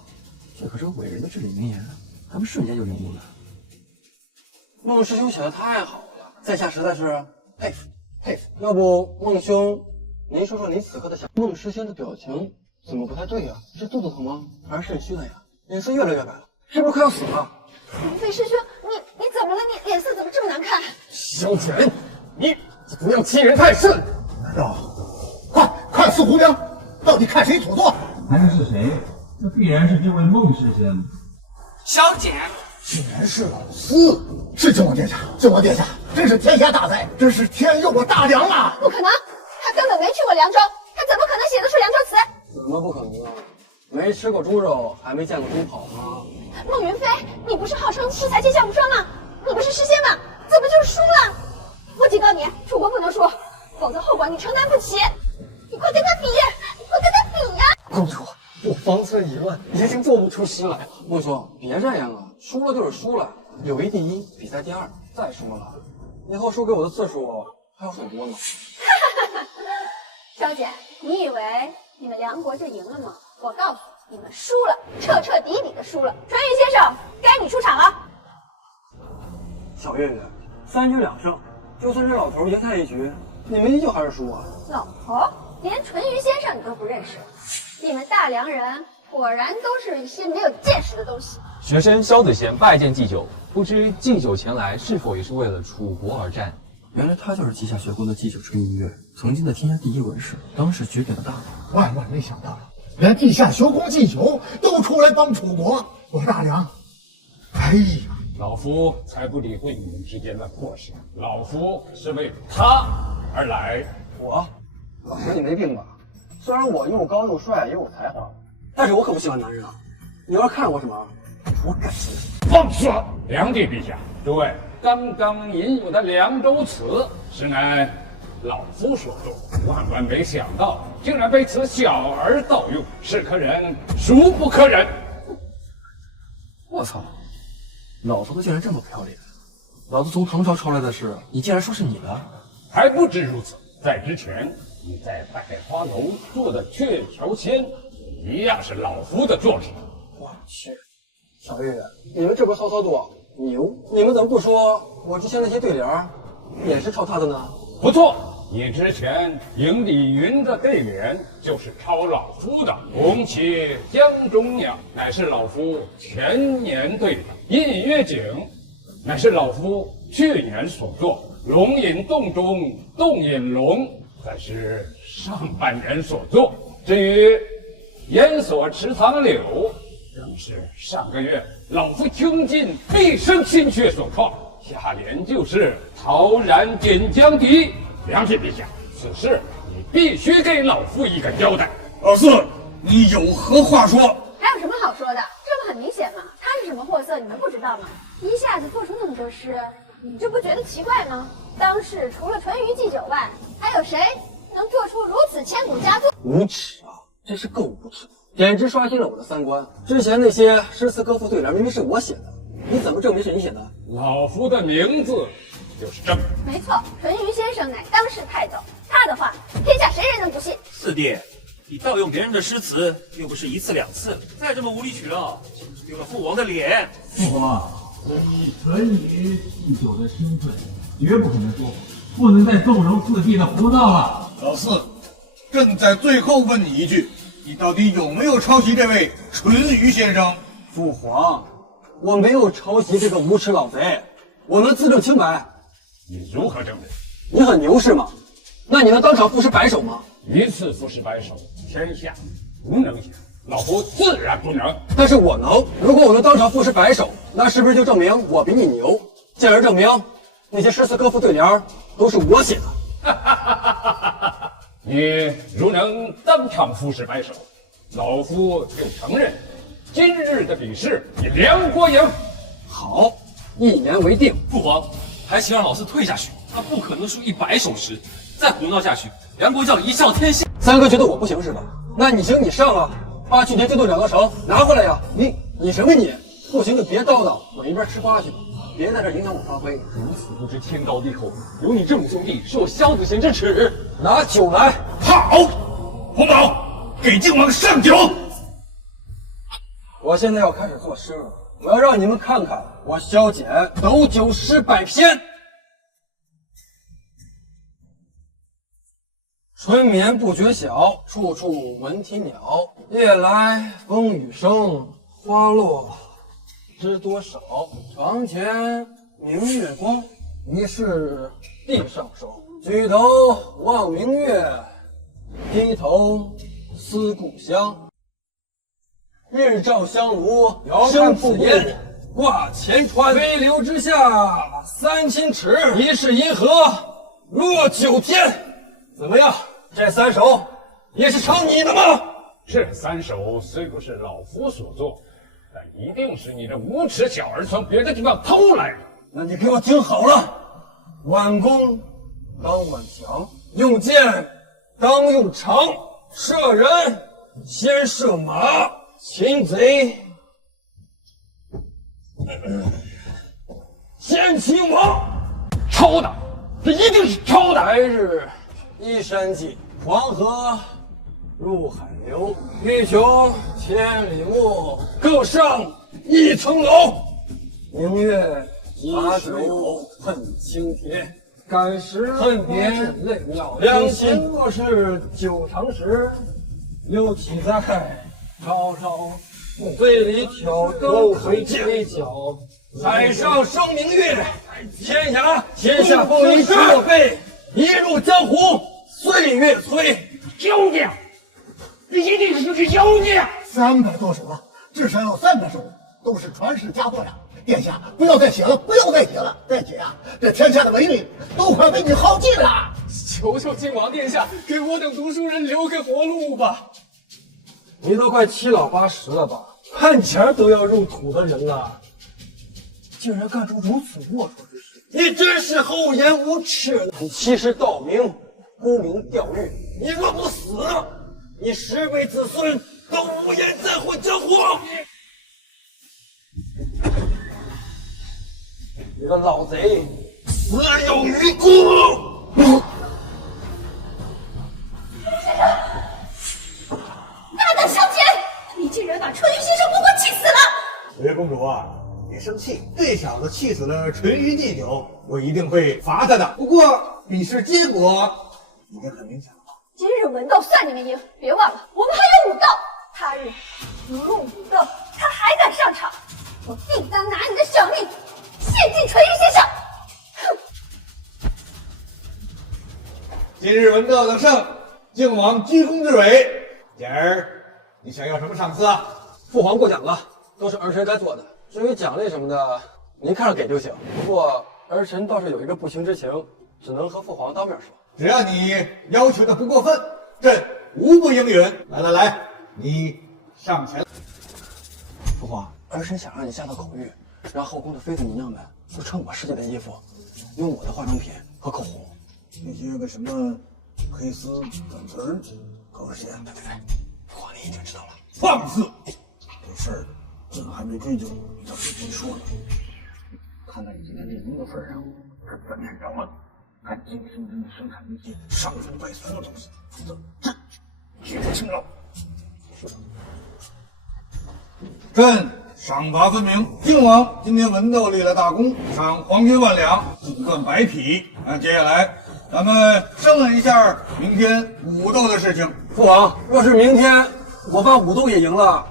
这可是伟人的至理名言，他们瞬间就领悟了。孟师兄写的太好了，在下实在是佩服佩服。要不孟兄，您说说您此刻的想？孟师兄的表情怎么不太对呀？是肚子疼吗？还是肾虚了呀？脸色越来越白了，是不是快要死了？云飞师兄，你怎么么了？你脸色怎么这么难看？萧简，你不要欺人太甚！难道快四姑娘，到底看谁做作？还能是谁？那必然是这位孟师仙。萧简，竟然是老四！是靖王殿下，靖王殿下，真是天下大灾，真是天佑我大梁啊！不可能，他根本没去过凉州，他怎么可能写得出凉州词？怎么不可能啊？没吃过猪肉，还没见过猪跑吗？孟云飞，你不是号称出才剑下无双吗？你不是诗仙吗？怎么就输了？我警告你，楚国不能输，否则后果你承担不起。你快跟他比，你快跟他比呀！公主，我方寸已乱，已经做不出诗来了。孟兄，别这样啊，输了就是输了，友谊第一，比赛第二。再说了，以后输给我的次数还有很多呢。萧姐，你以为你们梁国就赢了吗？我告诉你，你们输了，彻彻底底的输了。淳于先生，该你出场了。小月月，3局2胜，就算这老头赢他一局，你们依旧还是输啊。老头，连淳于先生你都不认识，你们大梁人果然都是一些没有见识的东西。学生萧子贤拜见祭酒，不知祭酒前来是否也是为了楚国而战？原来他就是稷下学宫的祭酒淳于越，曾经的天下第一文士，当时举鼎的大佬。万万没想到，连地下修宫祭酒都出来帮楚国，我大梁，哎呀！老夫才不理会你们之间的破事，老夫是为他而来。老师你没病吧？虽然我又高又帅也有才华，但是我可不喜欢男人啊！你要是看我什么，我感兴趣。放肆！梁帝陛下，诸位，刚刚引用的凉州词是乃老夫所作，万万没想到，竟然被此小儿盗用，是可忍，孰不可忍？我操！老头子竟然这么不要脸！老子从唐朝抄来的诗，你竟然说是你的？还不止如此，在之前你在百花楼做的鹊桥签，一样是老夫的作品。我去，小月月，你们这波骚操作牛！你们怎么不说我之前那些对联也是抄他的呢？不错，你之前迎李云的对联就是抄老夫的。红旗江中鸟，乃是老夫前年对的。印月景，乃是老夫去年所作。龙引洞中洞引龙，乃是上半年所作。至于烟锁池塘柳，更是上个月老夫倾尽毕生心血所创。下联就是陶然锦江堤。梁帝陛下，此事你必须给老夫一个交代。老四，你有何话说？还有什么好说的？这不很明显吗？他是什么货色，你们不知道吗？一下子做出那么多诗，你这不觉得奇怪吗？当世除了淳于祭酒外，还有谁能做出如此千古佳作？无耻啊！真是够无耻，简直刷新了我的三观。之前那些诗词歌赋对联明明是我写的，你怎么证明是你写的？老夫的名字就是证。没错，淳于先生乃当世泰斗，他的话天下谁人能不信？四弟，你盗用别人的诗词又不是一次两次，再这么无理取闹，丢了父王的脸。父皇，以淳于祭酒的身份，绝不可能说谎，不能再纵容四弟的胡闹了。老四，朕在最后问你一句，你到底有没有抄袭这位淳于先生？父皇，我没有抄袭这个无耻老贼，我能自证清白。你如何证明？你很牛是吗？那你能当场赋诗百首吗？一次赋诗百首，天下无能也。老夫自然不能。但是我能。如果我能当场赋诗百首，那是不是就证明我比你牛？进而证明那些诗词歌赋对联都是我写的？你如能当场赋诗百首，老夫就承认今日的比试以梁国赢。好，一言为定。父皇，还请让老四退下去，他不可能输100首诗，再胡闹下去，梁国将一笑天下。三哥觉得我不行是吧？那你行你上啊，把去年这座两个城拿回来呀！你什么你？不行就别叨叨，往一边吃瓜去吧，别在这影响我发挥。如此不知天高地厚，有你这种兄弟，是我萧子贤之耻。拿酒来。好，红宝，给靖王上酒。我现在要开始作诗了，我要让你们看看我萧简斗酒诗百篇。春眠不觉晓，处处闻啼鸟。夜来风雨声，花落知多少。床前明月光，你是地上手，举头望明月，低头思故乡。日照香炉生紫烟，挂前川，飞流之下3000尺，疑是银河落9天。怎么样？这3首也是抄你的吗？这3首虽不是老夫所作，但一定是你这无耻小儿从别的地方偷来的。那你给我听好了，挽弓当挽强，用箭当用长，射人先射马，擒贼先擒王。抄的，这一定是抄的。白日依山尽，黄河入海流。欲穷千里目，更上一层楼。明月把酒喷青天，感时恨别泪了良心。若是久长时，又岂在朝朝醉里挑灯回角。海上生明月，天下风云若被，一入江湖岁月催。妖孽，你一定是个妖孽！300多首了，至少有300首都是传世佳作呀！殿下，不要再写了，不要再写了，再写啊，这天下的文明都快被你耗尽了！求求靖王殿下，给我等读书人留个活路吧！你都快7老8十了吧，看钱都要入土的人了，竟然干出如此龌龊之事！你真是厚颜无耻！你欺师盗名，沽名钓誉，你若不死，你10辈子孙都无颜再混江湖！你个老贼，死有余辜！大胆小姐，你竟然把淳于先生活活气死了！月公主啊，别生气，这小子气死了淳于祭酒，我一定会罚他的。不过比试结果已经很明显了。今日文斗算你们赢，别忘了我们还有武斗。他日不论武斗，他还敢上场，我定当拿你的小命献祭淳于先生！哼！今日文斗得胜，靖王居功至伟。简儿，你想要什么赏赐啊？父皇过奖了，都是儿臣该做的。至于奖励什么的，您看着给就行。不过儿臣倒是有一个不情之请，只能和父皇当面说。只要你要求的不过分，朕无不应允。来，你上前。父皇，儿臣想让你下道口谕，让后宫的妃子娘娘们都穿我师姐的衣服，用我的化妆品和口红。那些个什么黑丝、短裙儿，狗血。对，父皇你已经知道了。放肆！这事儿朕还没追究，怎么听说呢？看在你今天立功的份上，朕暂时饶了你。赶紧认真的生产一些伤风败俗的东西，否则朕举出轻饶。朕赏罚分明。靖王今天文斗立了大功，赏黄金1万两，锦缎100匹。接下来咱们商量一下明天武斗的事情。父皇，若是明天我把武斗也赢了，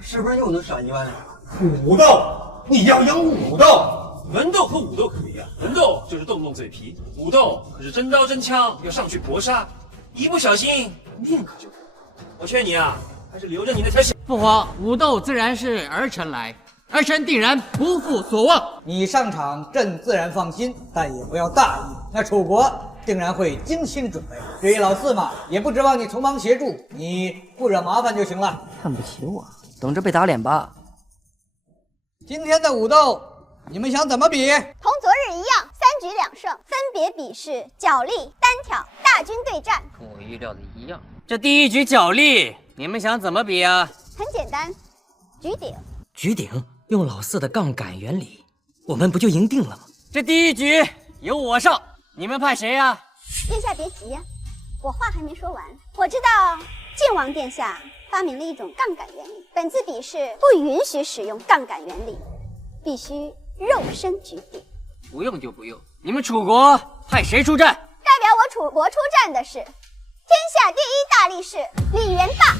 是不是又能赏1万两？武斗？你要赢武斗？文斗和武斗可不一样，文斗就是动动嘴皮，武斗可是真刀真枪，要上去搏杀，一不小心命可就没了。我劝你啊，还是留着你那条小。父皇，武斗自然是儿臣来，儿臣定然不负所望。你上场，朕自然放心，但也不要大意。那楚国定然会精心准备。至于老四嘛，也不指望你从旁协助，你不惹麻烦就行了。看不起我，等着被打脸吧。今天的武斗，你们想怎么比？同昨日一样，3局2胜，分别比试角力、单挑、大军对战。跟我预料的一样。这第1局角力，你们想怎么比啊？很简单，举鼎。举鼎用老四的杠杆原理，我们不就赢定了吗？这第1局由我上，你们派谁呀？殿下别急呀，我话还没说完。我知道靖王殿下发明了一种杠杆原理，本次比试不允许使用杠杆原理，必须肉身举鼎。不用就不用，你们楚国派谁出战？代表我楚国出战的是天下第1大力士李元霸。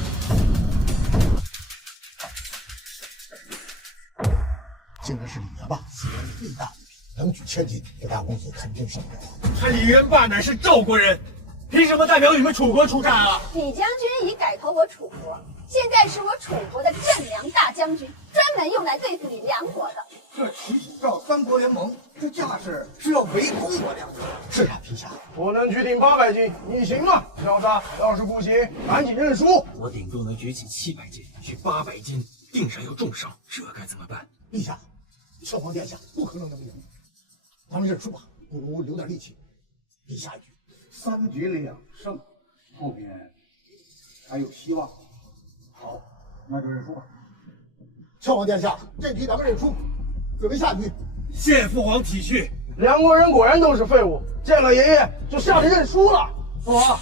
竟然是你的吧？此人力大无比，能举千金，这大公子肯定胜不了。他李元霸乃是赵国人，凭什么代表你们楚国出战啊？李将军已改投我楚国，现在是我楚国的镇粮大将军，专门用来对付你梁国的。这齐赵三国联盟，这架势是要围攻我梁国。是啊，陛下，我能举顶800斤，你行吗？小子，要是不行，赶紧认输。我顶多能举起700斤，举800斤，定然要重伤，这该怎么办？陛下，孝皇殿下不可能能赢，咱们认输吧，不如留点力气，比下一局。3局2胜，后面还有希望。好，那就认输吧。孝皇殿下，这局咱们认输，准备下局。谢父皇体恤。梁国人果然都是废物，见了爷爷就吓得认输了。父皇，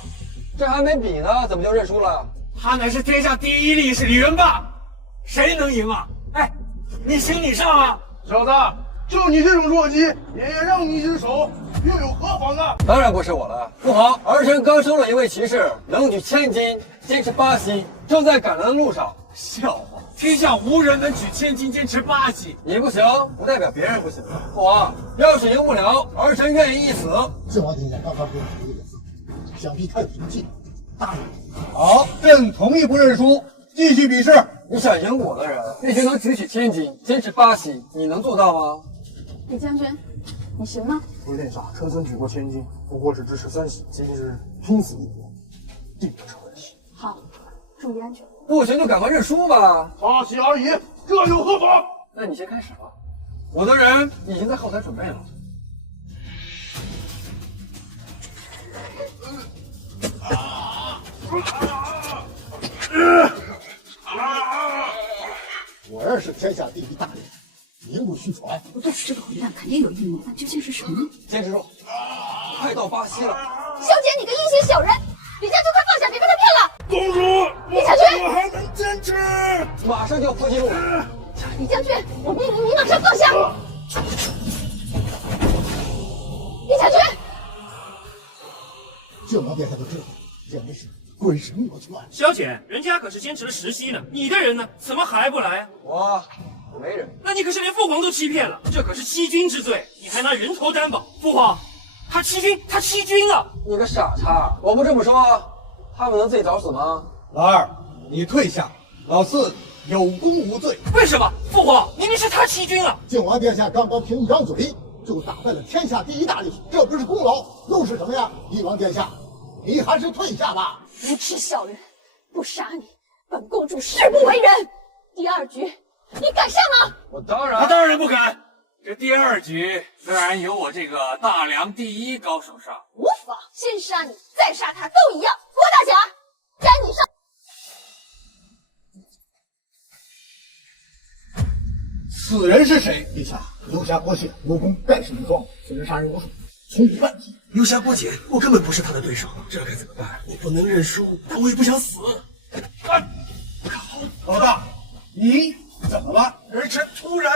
这还没比呢，怎么就认输了？他乃是天下第一力士李元霸，谁能赢啊？哎，你行你上啊！小子，就你这种弱鸡，爷爷让你一只手，又有何妨啊？当然不是我了，父皇，儿臣刚收了一位骑士，能举1000斤，坚持8息，正在赶来的路上。笑话，天下无人能举1000斤，坚持8息。你不行，不代表别人不行。父皇，要是赢不了，儿臣愿意一死。孝皇殿下刚刚给我提的脸色，想必他有什么计谋。大人，好，朕同意不认输，继续比试。你想赢我的人，必须能举起1000斤，坚持8息，你能做到吗？李将军，你行吗？文殿下曾举过1000斤，不过只支持3息，今日拼死一搏，定不成问题。好，注意安全。不行就赶快认输吧。8息而已，这有何妨？那你先开始吧，我的人已经在后台准备了。果然是天下第一大力士，名不虚传。这个混蛋肯定有阴谋，但究竟是什么？坚持住，快到8息了。小姐，你个阴险小人！李将军，快放下，别被他骗了！公主，李将军，我还能坚持。马上就要破纪录了。李将军，我命令你马上放下。李将军，孝皇殿下的智慧简直是鬼神莫测。小姐，人家可是坚持了10息呢，你的人呢？怎么还不来？我没人。那你可是连父皇都欺骗了，这可是欺君之罪，你还拿人头担保。父皇，他欺君了！你个傻叉！我不这么说，他们能自己找死吗？老二，你退下。老四有功无罪。为什么？父皇，明明是他欺君了。靖王殿下刚刚凭一张嘴就打败了天下第一大力士，这不是功劳又是什么呀？翼王殿下，你还是退下吧。无耻小人，不杀你，本公主誓不为人。第2局，你敢上吗？我当然不敢。这第2局自然由我这个大梁第一高手上。无妨，先杀你，再杀他，都一样。郭大侠，该你上。此人是谁？陛下，游侠郭解，武功盖世无双，此人杀人无数，从无半计。游侠郭解，我根本不是他的对手，这该怎么办？我不能认输，但我也不想死。老大，你怎么了？儿臣突然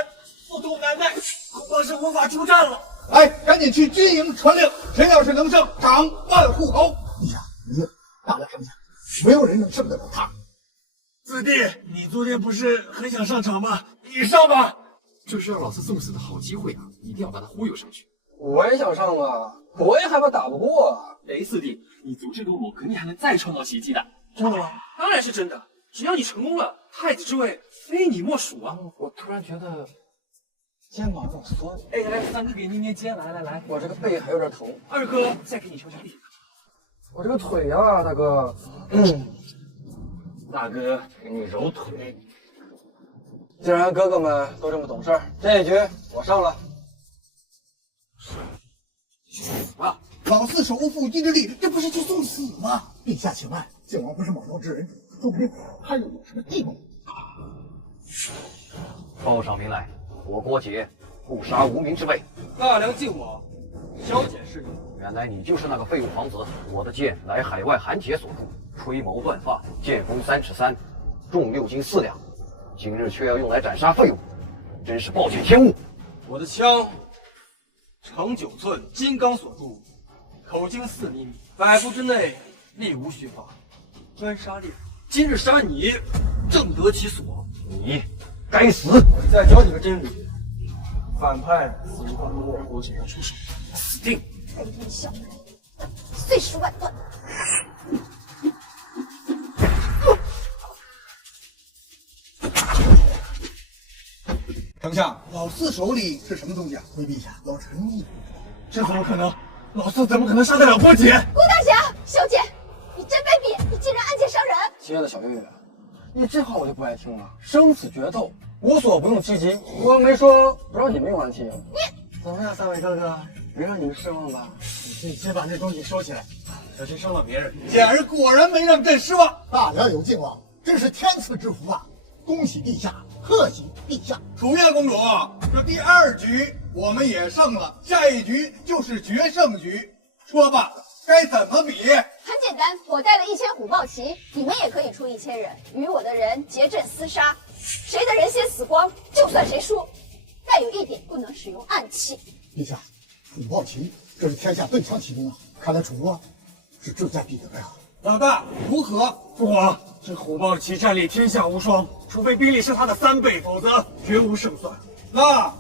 腹痛难耐，恐怕是无法出战了。来，赶紧去军营传令，谁要是能胜，赏万户侯。陛下，你大量上下，没有人能胜得了他。子弟，你昨天不是很想上场吗？你上吧。这是让老四送死的好机会啊！一定要把他忽悠上去。我也想上啊，我也害怕打不过啊。四弟，你足智多谋，肯定还能再创造奇迹的。真的吗？当然是真的。只要你成功了，太子之位非你莫属啊！我突然觉得肩膀有点酸。来，三哥给捏捏肩，来，我这个背还有点疼。二哥再给你瞧瞧力。我这个腿呀，大哥。大哥给你揉腿。既然哥哥们都这么懂事，这一局我上了。啊！老四手无缚鸡之力，这不是去送死吗？陛下请慢，靖王不是莽撞之人，说不定他又有什么计谋。报上名来，我郭解不杀无名之辈。大梁靖王，小姐是你。原来你就是那个废物皇子。我的剑乃海外韩杰所铸，吹毛断发，剑锋3尺3，重6斤4两。今日却要用来斩杀废物，真是暴殄天物。我的枪长9寸，金刚所铸，口径4厘米，100步之内力无虚发，专杀猎。今日杀你，正得其所。你该死！再教你个真理，反派死于荒漠，我只要出手，死定！飞天小人，碎尸万段。丞相，老四手里是什么东西啊？回陛下，老臣意。这怎么可能？老四怎么可能杀得了郭姐？顾大侠，小姐，你真卑鄙！你竟然暗箭伤人！亲爱的小月月，你这话我就不爱听了。生死决斗，无所不用其极。我没说不让你们用暗器。你怎么样，三位哥哥？没让你们失望吧？你先把那东西收起来，小心伤到别人。简儿果然没让朕失望。大梁有靖王，真是天赐之福啊！恭喜陛下，贺喜陛下。楚月公主，这第2局我们也胜了，下一局就是决胜局。说吧，该怎么比？很简单，我带了1000虎豹骑，你们也可以出1000人，与我的人结阵厮杀，谁的人先死光，就算谁输。但有一点，不能使用暗器。陛下，虎豹骑这是天下最强骑兵啊！看来楚国是志在必得呀。老大，如何？父皇，这虎豹骑战力天下无双，除非兵力是他的3倍，否则绝无胜算。那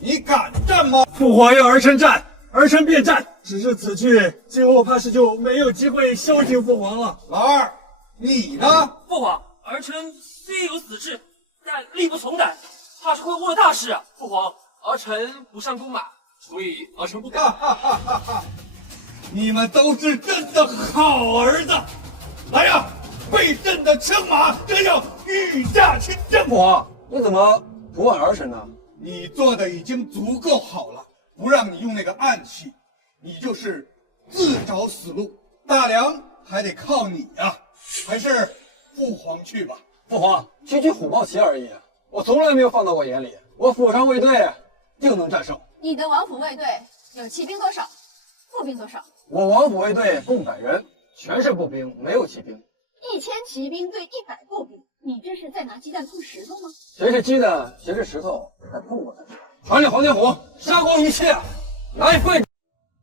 你敢战吗？父皇要儿臣战，儿臣便战。只是此去，今后怕是就没有机会孝敬父皇了。老二，你呢？父皇，儿臣虽有死志，但力不从胆，怕是会误了大事啊。父皇，儿臣不善弓马，所以儿臣不敢。你们都是朕的好儿子，来呀，备朕的车马，这要御驾亲征。父皇，你怎么不问儿臣呢？你做的已经足够好了，不让你用那个暗器，你就是自找死路。大梁还得靠你呀，还是父皇去吧。父皇，区区虎豹骑而已，我从来没有放到过眼里。我府上卫队定能战胜。你的王府卫队有骑兵多少？步兵多少？我王府卫队共100人，全是步兵，没有骑兵。1000骑兵对100步兵，你这是在拿鸡蛋碰石头吗？谁是鸡蛋，谁是石头，再碰我再说。传令黄天虎，杀光一切，来废！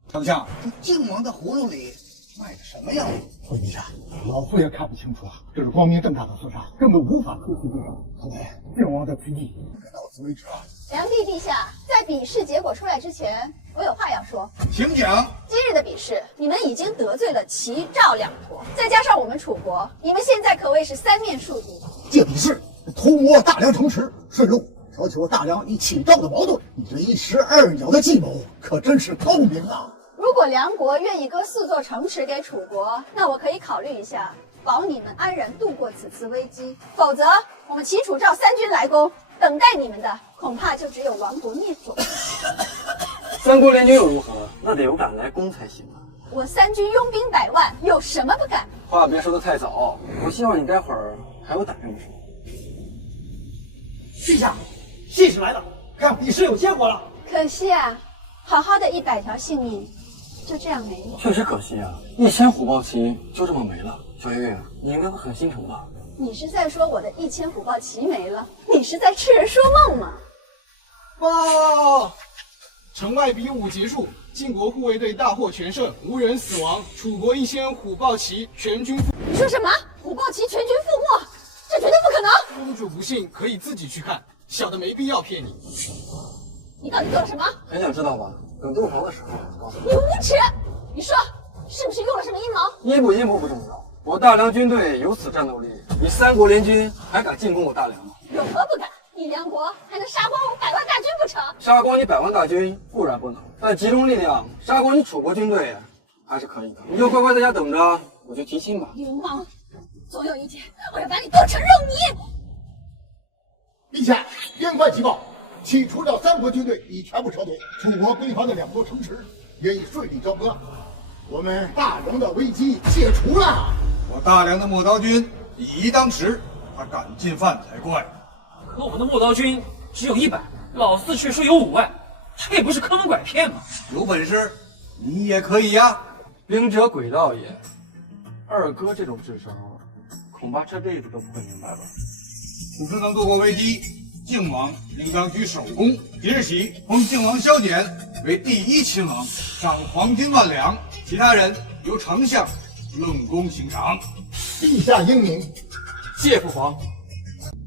丞相，这靖王的葫芦里卖的什么药？回陛下，老夫也看不清楚啊，这是光明正大的厮杀，根本无法科学对手。看来靖王的提议到此为止啊。梁帝陛下，在比试结果出来之前，我有话要说。请讲。今日的比试，你们已经得罪了齐、赵2国，再加上我们楚国，你们现在可谓是3面树敌。借比试图谋大梁城池，顺路挑起我大梁与齐赵的矛盾，你这1石2鸟的计谋可真是高明啊！如果梁国愿意割4座城池给楚国，那我可以考虑一下，保你们安然度过此次危机。否则，我们齐楚赵3军来攻，等待你们的恐怕就只有亡国灭种。3国联军又如何？那得有敢来攻才行啊！我3军拥兵100万，有什么不敢？话别说得太早，我希望你待会儿还有胆这么说。陛下，信使来了，看比试有结果了。可惜啊，好好的100条性命就这样没了。确实可惜啊，1000虎豹骑就这么没了。小月月，你应该会很心疼吧？你是在说我的1000虎豹骑没了？你是在痴人说梦吗？报！城外比武结束，晋国护卫队大获全胜，无人死亡。楚国1000虎豹骑全军覆。你说什么？虎豹骑全军覆没？这绝对不可能！公主不信，可以自己去看，小的没必要骗你。你到底做了什么？很想知道吧？等洞房的时候告诉你。你无耻！你说是不是用了什么阴谋？阴谋不重要，我大梁军队有此战斗力，你3国联军还敢进攻我大梁吗？有何不敢？你梁国还能杀光我100万大军不成？杀光你100万大军固然不能，但集中力量杀光你楚国军队还是可以的。你就乖乖在家等着，我去提亲吧。流氓！总有一天我要把你剁成肉泥！陛下，边关急报，齐楚赵3国军队已全部撤退，楚国归还的2座城池也已顺利交割，我们大梁的危机解除了。我大梁的陌刀军第一当时，他敢进犯才怪。可我们的陌刀军只有100，老四却说有5万，这也不是坑蒙拐骗吗？有本事你也可以呀！兵者诡道也。二哥这种智商，恐怕这辈子都不会明白吧。楚师能度过危机，靖王应当举首功。即日起，封靖王萧简为第1亲王，赏黄金1万两，其他人由丞相论功行赏。陛下英明。谢父皇。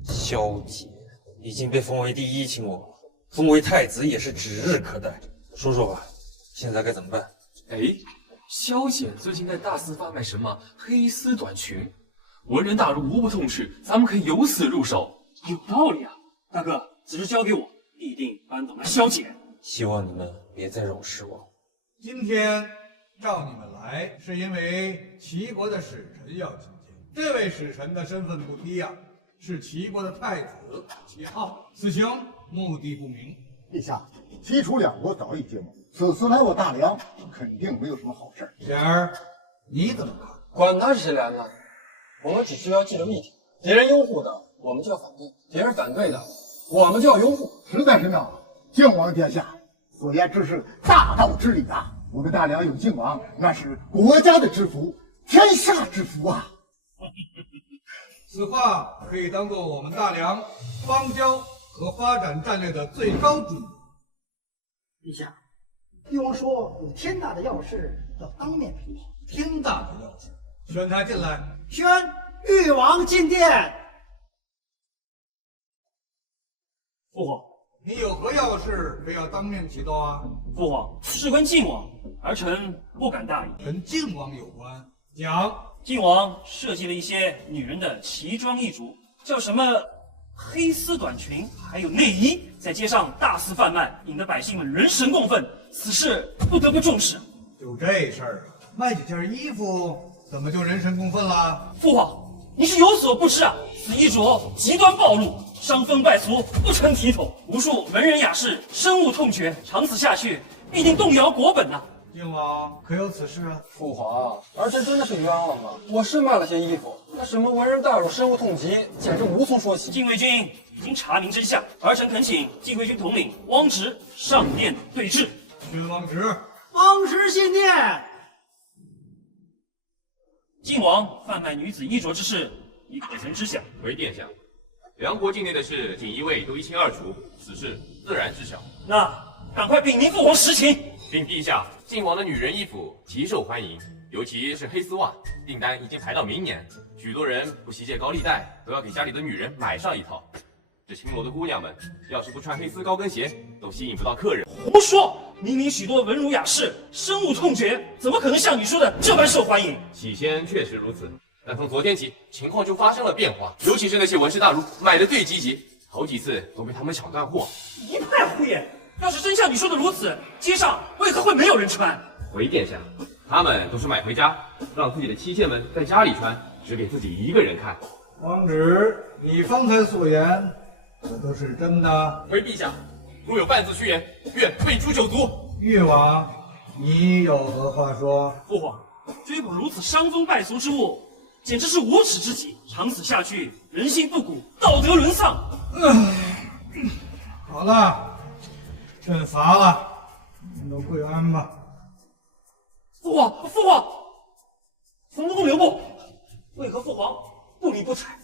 萧简已经被封为第1亲王，封为太子也是指日可待。说说吧，现在该怎么办？哎，萧显最近在大肆贩卖什么黑丝短裙，文人大儒无不痛斥，咱们可以由此入手。有道理啊，大哥，此事交给我，必定扳倒那萧简。希望你们别再扰事我。今天召你们来，是因为齐国的使臣要觐见。这位使臣的身份不低呀，是齐国的太子齐浩。此行目的不明。陛下，齐楚两国早已结盟，此次来我大梁，肯定没有什么好事。贤儿，你怎么看？管他是谁来呢，我们只需要记住一点：别人拥护的，我们就要反对；别人反对的，我们就要拥护。实在是妙了，靖王殿下所言之是大道之理啊！我们大梁有靖王，那是国家的之福，天下之福啊！此话可以当做我们大梁邦交和发展战略的最高准则。陛下，帝王说有天大的要事要当面禀报。天大的要事，宣他进来。宣誉王进殿。父皇，你有何要事非要当面启奏啊？父皇，事关靖王，儿臣不敢大意。跟靖王有关，讲。靖王设计了一些女人的奇装异服，叫什么黑丝短裙，还有内衣，在街上大肆贩卖，引得百姓们人神共愤。此事不得不重视。就这事儿啊，卖几件衣服怎么就人神共愤了？父皇，你是有所不知啊，此衣着极端暴露，伤风败俗，不成体统，无数文人雅士深恶痛绝，长此下去必定动摇国本呐。靖王可有此事啊？父皇，儿臣真的是冤枉吗？我是卖了些衣服，那什么文人大儒深恶痛疾，简直无从说起。禁卫军已经查明真相，儿臣恳请禁卫军统领汪直上殿对质。宣汪直，汪直进殿。靖王贩卖女子衣着之事，已可曾知晓？回殿下，梁国境内的事，锦衣卫都一清二楚，此事自然知晓。那赶快禀明父皇实情。禀陛下，靖王的女人衣服极受欢迎，尤其是黑丝袜，订单已经排到明年。许多人不惜借高利贷，都要给家里的女人买上一套。这青楼的姑娘们，要是不穿黑丝高跟鞋，都吸引不到客人。胡说！明明许多文儒雅士深恶痛绝，怎么可能像你说的这般受欢迎？起先确实如此，但从昨天起，情况就发生了变化。尤其是那些文士大儒买的最积极，好几次都被他们抢断货。一派胡言！要是真像你说的如此，街上为何会没有人穿？回殿下，他们都是买回家，让自己的妻妾们在家里穿，只给自己一个人看。汪直，你方才所言，这都是真的？回陛下，如有半字虚言，愿废诛九族。誉王，你有何话说？父皇，追捕如此伤风败俗之物，简直是无耻之极。长此下去，人心不古，道德沦丧。好了。朕罚了，你们都跪安吧。父皇，父皇，冯公留步，为何父皇不理不睬？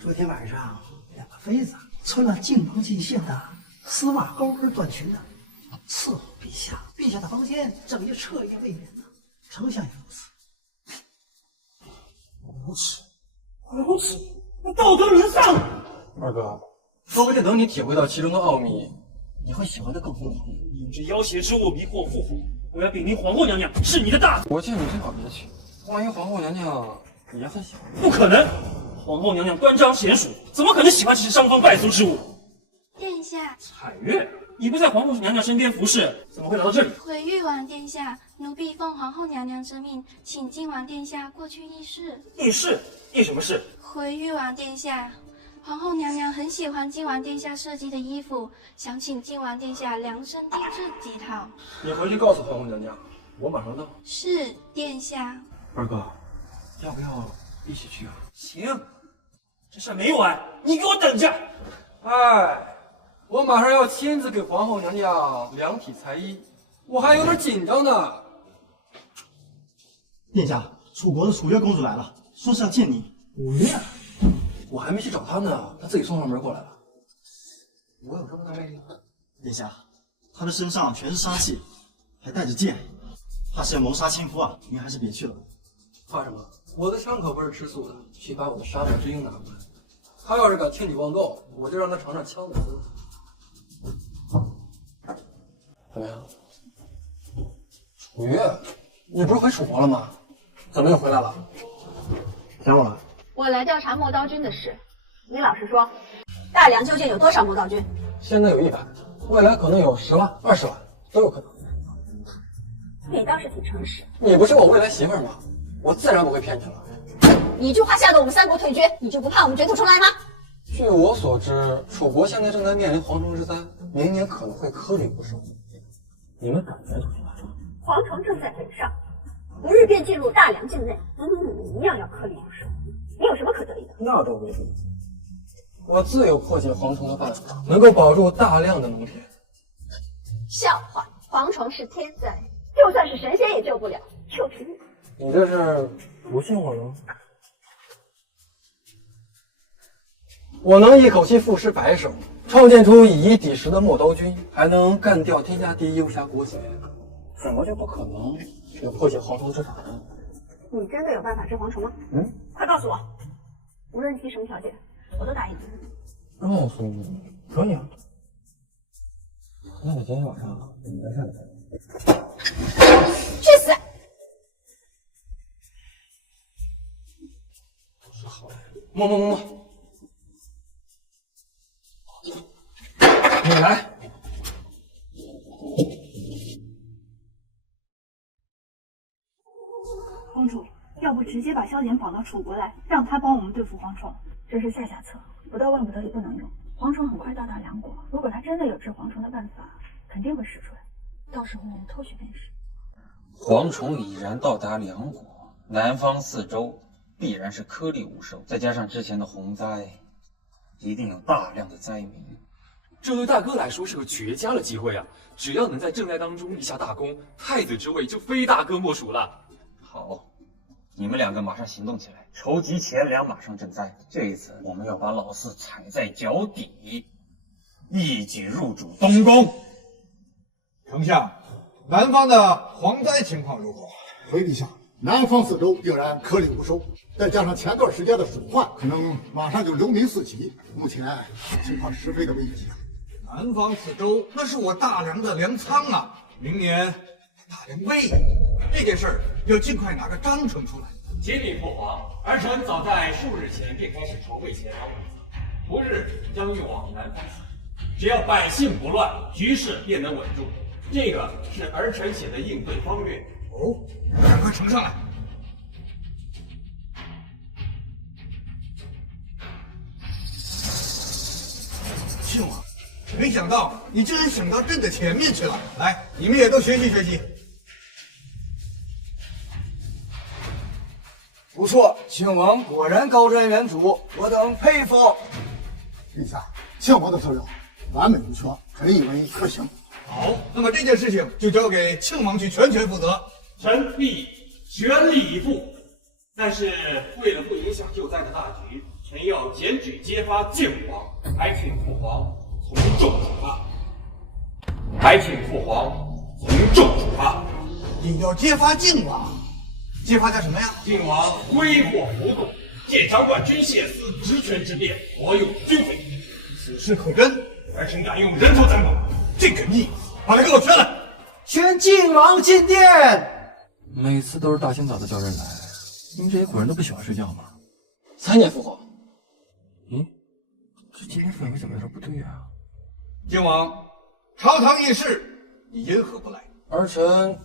昨天晚上，两个妃子穿了靖王进献的丝袜高跟短裙的，伺候陛下。陛下的房间整夜彻夜未眠呢。丞相也如此。无耻，无耻，道德沦丧！二哥，说不定等你体会到其中的奥秘，你会喜欢的更疯狂。你用这妖邪之物迷惑父皇，我要禀明皇后娘娘是你的大错。我见你最好别去，万一皇后娘娘也很喜欢。不可能，皇后娘娘端庄娴熟，怎么可能喜欢这些伤风败俗之物？殿下，彩月，你不在皇后娘娘身边服侍，怎么会来到这里？回誉王殿下，奴婢奉皇后娘娘之命，请靖王殿下过去议事。议事？议什么事？回誉王殿下。皇后娘娘很喜欢靖王殿下设计的衣服，想请靖王殿下量身定制几套。你回去告诉皇后娘娘，我马上到。是，殿下。二哥，要不要一起去啊？行，这事没完，你给我等着。哎，我马上要亲自给皇后娘娘量体裁衣，我还有点紧张呢。殿下，楚国的楚月公主来了，说是要见你。楚月？我还没去找她呢，她自己送上门过来了。我有这么大魅力？殿下，她的身上全是杀气，还带着剑，怕是要谋杀亲夫啊！您还是别去了。怕什么？我的枪可不是吃素的，去把我的杀父之鹰拿过来。他要是敢轻举妄动，我就让他尝尝枪的滋味。怎么样？楚月，你不是回楚国了吗？怎么又回来了？想我了？我来调查陌刀军的事。你老实说，大梁究竟有多少陌刀军？现在有100，未来可能有10万、20万，都有可能。你倒是挺诚实。你不是我未来媳妇儿吗？我自然不会骗你了。你一句话吓得我们3国退军，你就不怕我们卷土重来吗？据我所知，楚国现在正在面临蝗虫之灾，明年可能会颗粒无收。你们敢卷土重来吗？蝗虫正在北上，不日便进入大梁境内，你们一样要颗粒无收。你有什么可得意的？那倒未必。我自有破解蝗虫的办法，能够保住大量的农田。笑话，蝗虫是天灾，就算是神仙也救不了，就凭你。你这是不信我了吗？我能一口气赋诗100首，创建出以夷抵十的陌刀军，还能干掉天下第一游侠国杰，怎么就不可能有破解蝗虫之法呢？你真的有办法治蝗虫吗？快告诉我，无论提什么条件，我都答应你。告诉你，可以啊。那你今天晚上你来上去死！摸，你来。公主，要不直接把萧简绑到楚国来，让他帮我们对付蝗虫。这是下策，不到万不得已不能用。蝗虫很快到达梁国，如果他真的有治蝗虫的办法，肯定会使出来，到时候我们偷学便是。蝗虫已然到达梁国，南方4州必然是颗粒无收，再加上之前的洪灾，一定有大量的灾民。这对大哥来说是个绝佳的机会啊！只要能在赈灾当中立下大功，太子之位就非大哥莫属了。好，你们2个马上行动起来，筹集钱粮，马上赈灾。这一次我们要把老四踩在脚底，一举入主东宫。丞相，南方的蝗灾情况如何？回陛下，南方4州定然颗粒无收，再加上前段时间的鼠患，可能马上就流民四起。目前情况十分的危急啊！南方4州那是我大梁的粮仓啊，明年大梁危，这件事儿要尽快拿个章程出来。启禀父皇，儿臣早在数日前便开始筹备前方物资，不日将运往南方4，只要百姓不乱，局势便能稳住。这个是儿臣写的应对方略。哦，赶快呈上来。庆王，没想到你竟然想到朕的前面去了。来，你们也都学习学习。不错，庆王果然高瞻远瞩，我等佩服。陛下，庆王的策略完美无缺，臣以为可行。好，那么这件事情就交给庆王去全权负责。臣必全力以赴。但是为了不影响救灾的大局，臣要检举揭发靖王，还请父皇从重处罚。还请父皇从重处罚。你要揭发靖王？揭发他什么呀？靖王挥霍无度，借掌管军械司职权之便，挪用军费，此事可真？儿臣敢用人头担保。这个逆子，把他给我圈来！宣靖王进殿。每次都是大清早的叫人来，你们这些古人都不喜欢睡觉吗？3年父皇。咦，这今天氛围怎么有点不对啊？靖王，朝堂议事，你因何不来？儿臣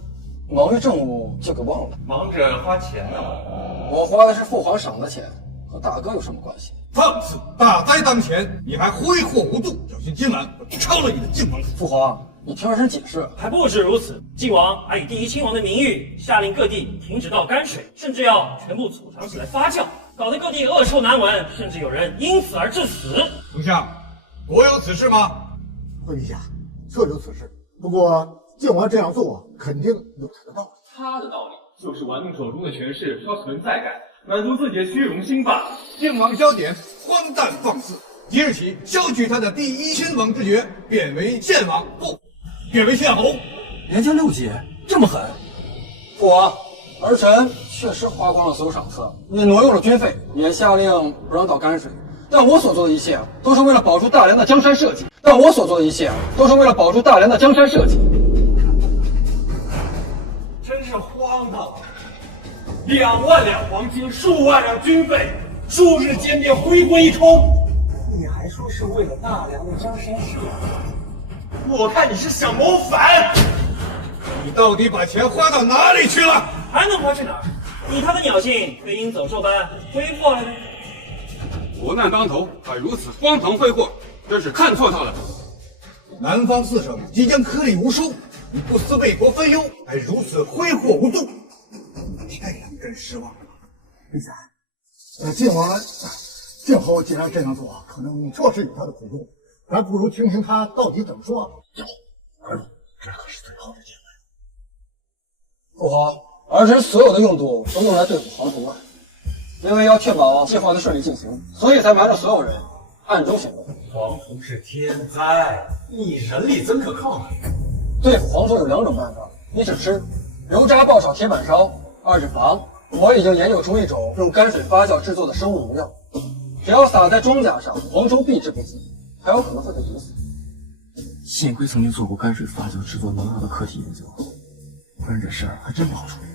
忙于政务，就给忘了。忙着花钱呢。我花的是父皇赏的钱，和大哥有什么关系？放肆！大灾当前，你还挥霍无度，小心今晚我抄了你的靖王府。父皇，你听儿臣解释。还不止如此，靖王还以第一亲王的名誉，下令各地停止倒泔水，甚至要全部储藏起来发酵，搞得各地恶臭难闻，甚至有人因此而致死。丞相，国有此事吗？回陛下，确有此事。不过靖王这样做，肯定有他的道理。他的道理就是玩弄手中的权势，刷存在感，满足自己的虚荣心罢了。靖王萧典荒诞放肆，即日起削去他的第一亲王之爵，贬为献王，不，贬为献侯，连降6级，这么狠！父皇，儿臣确实花光了所有赏赐，也挪用了军费，也下令不让倒泔水。但我所做的一切，都是为了保住大梁的江山社稷。荒唐！2万两黄金，数万两军费，数日间便挥霍一空。你还说是为了大梁的江山社稷？我看你是想谋反！你到底把钱花到哪里去了？还能花去哪儿？以他的鸟性，被鹰走兽般挥霍了呢。国难当头，还如此荒唐挥霍，真是看错他了。南方4省即将颗粒无收，你不思为国分忧，还如此挥霍无度，太让人失望了。陛下，晋侯既然这样做，可能确实有他的苦衷，咱不如听听他到底怎么说。儿子，这可是最好的机会。父皇，儿臣所有的用度都用来对付蝗虫了，因为要确保计划的顺利进行，所以才瞒着所有人暗中行动。蝗虫是天灾，你人力怎可靠呢？对付蝗虫有2种办法，一是吃，油炸爆炒铁板烧；二是防，我已经研究出一种用泔水发酵制作的生物农药，只要撒在庄稼上，蝗虫避之不及，还有可能会被毒死。幸亏曾经做过泔水发酵制作农药的课题研究，不然这事儿还真不好处理。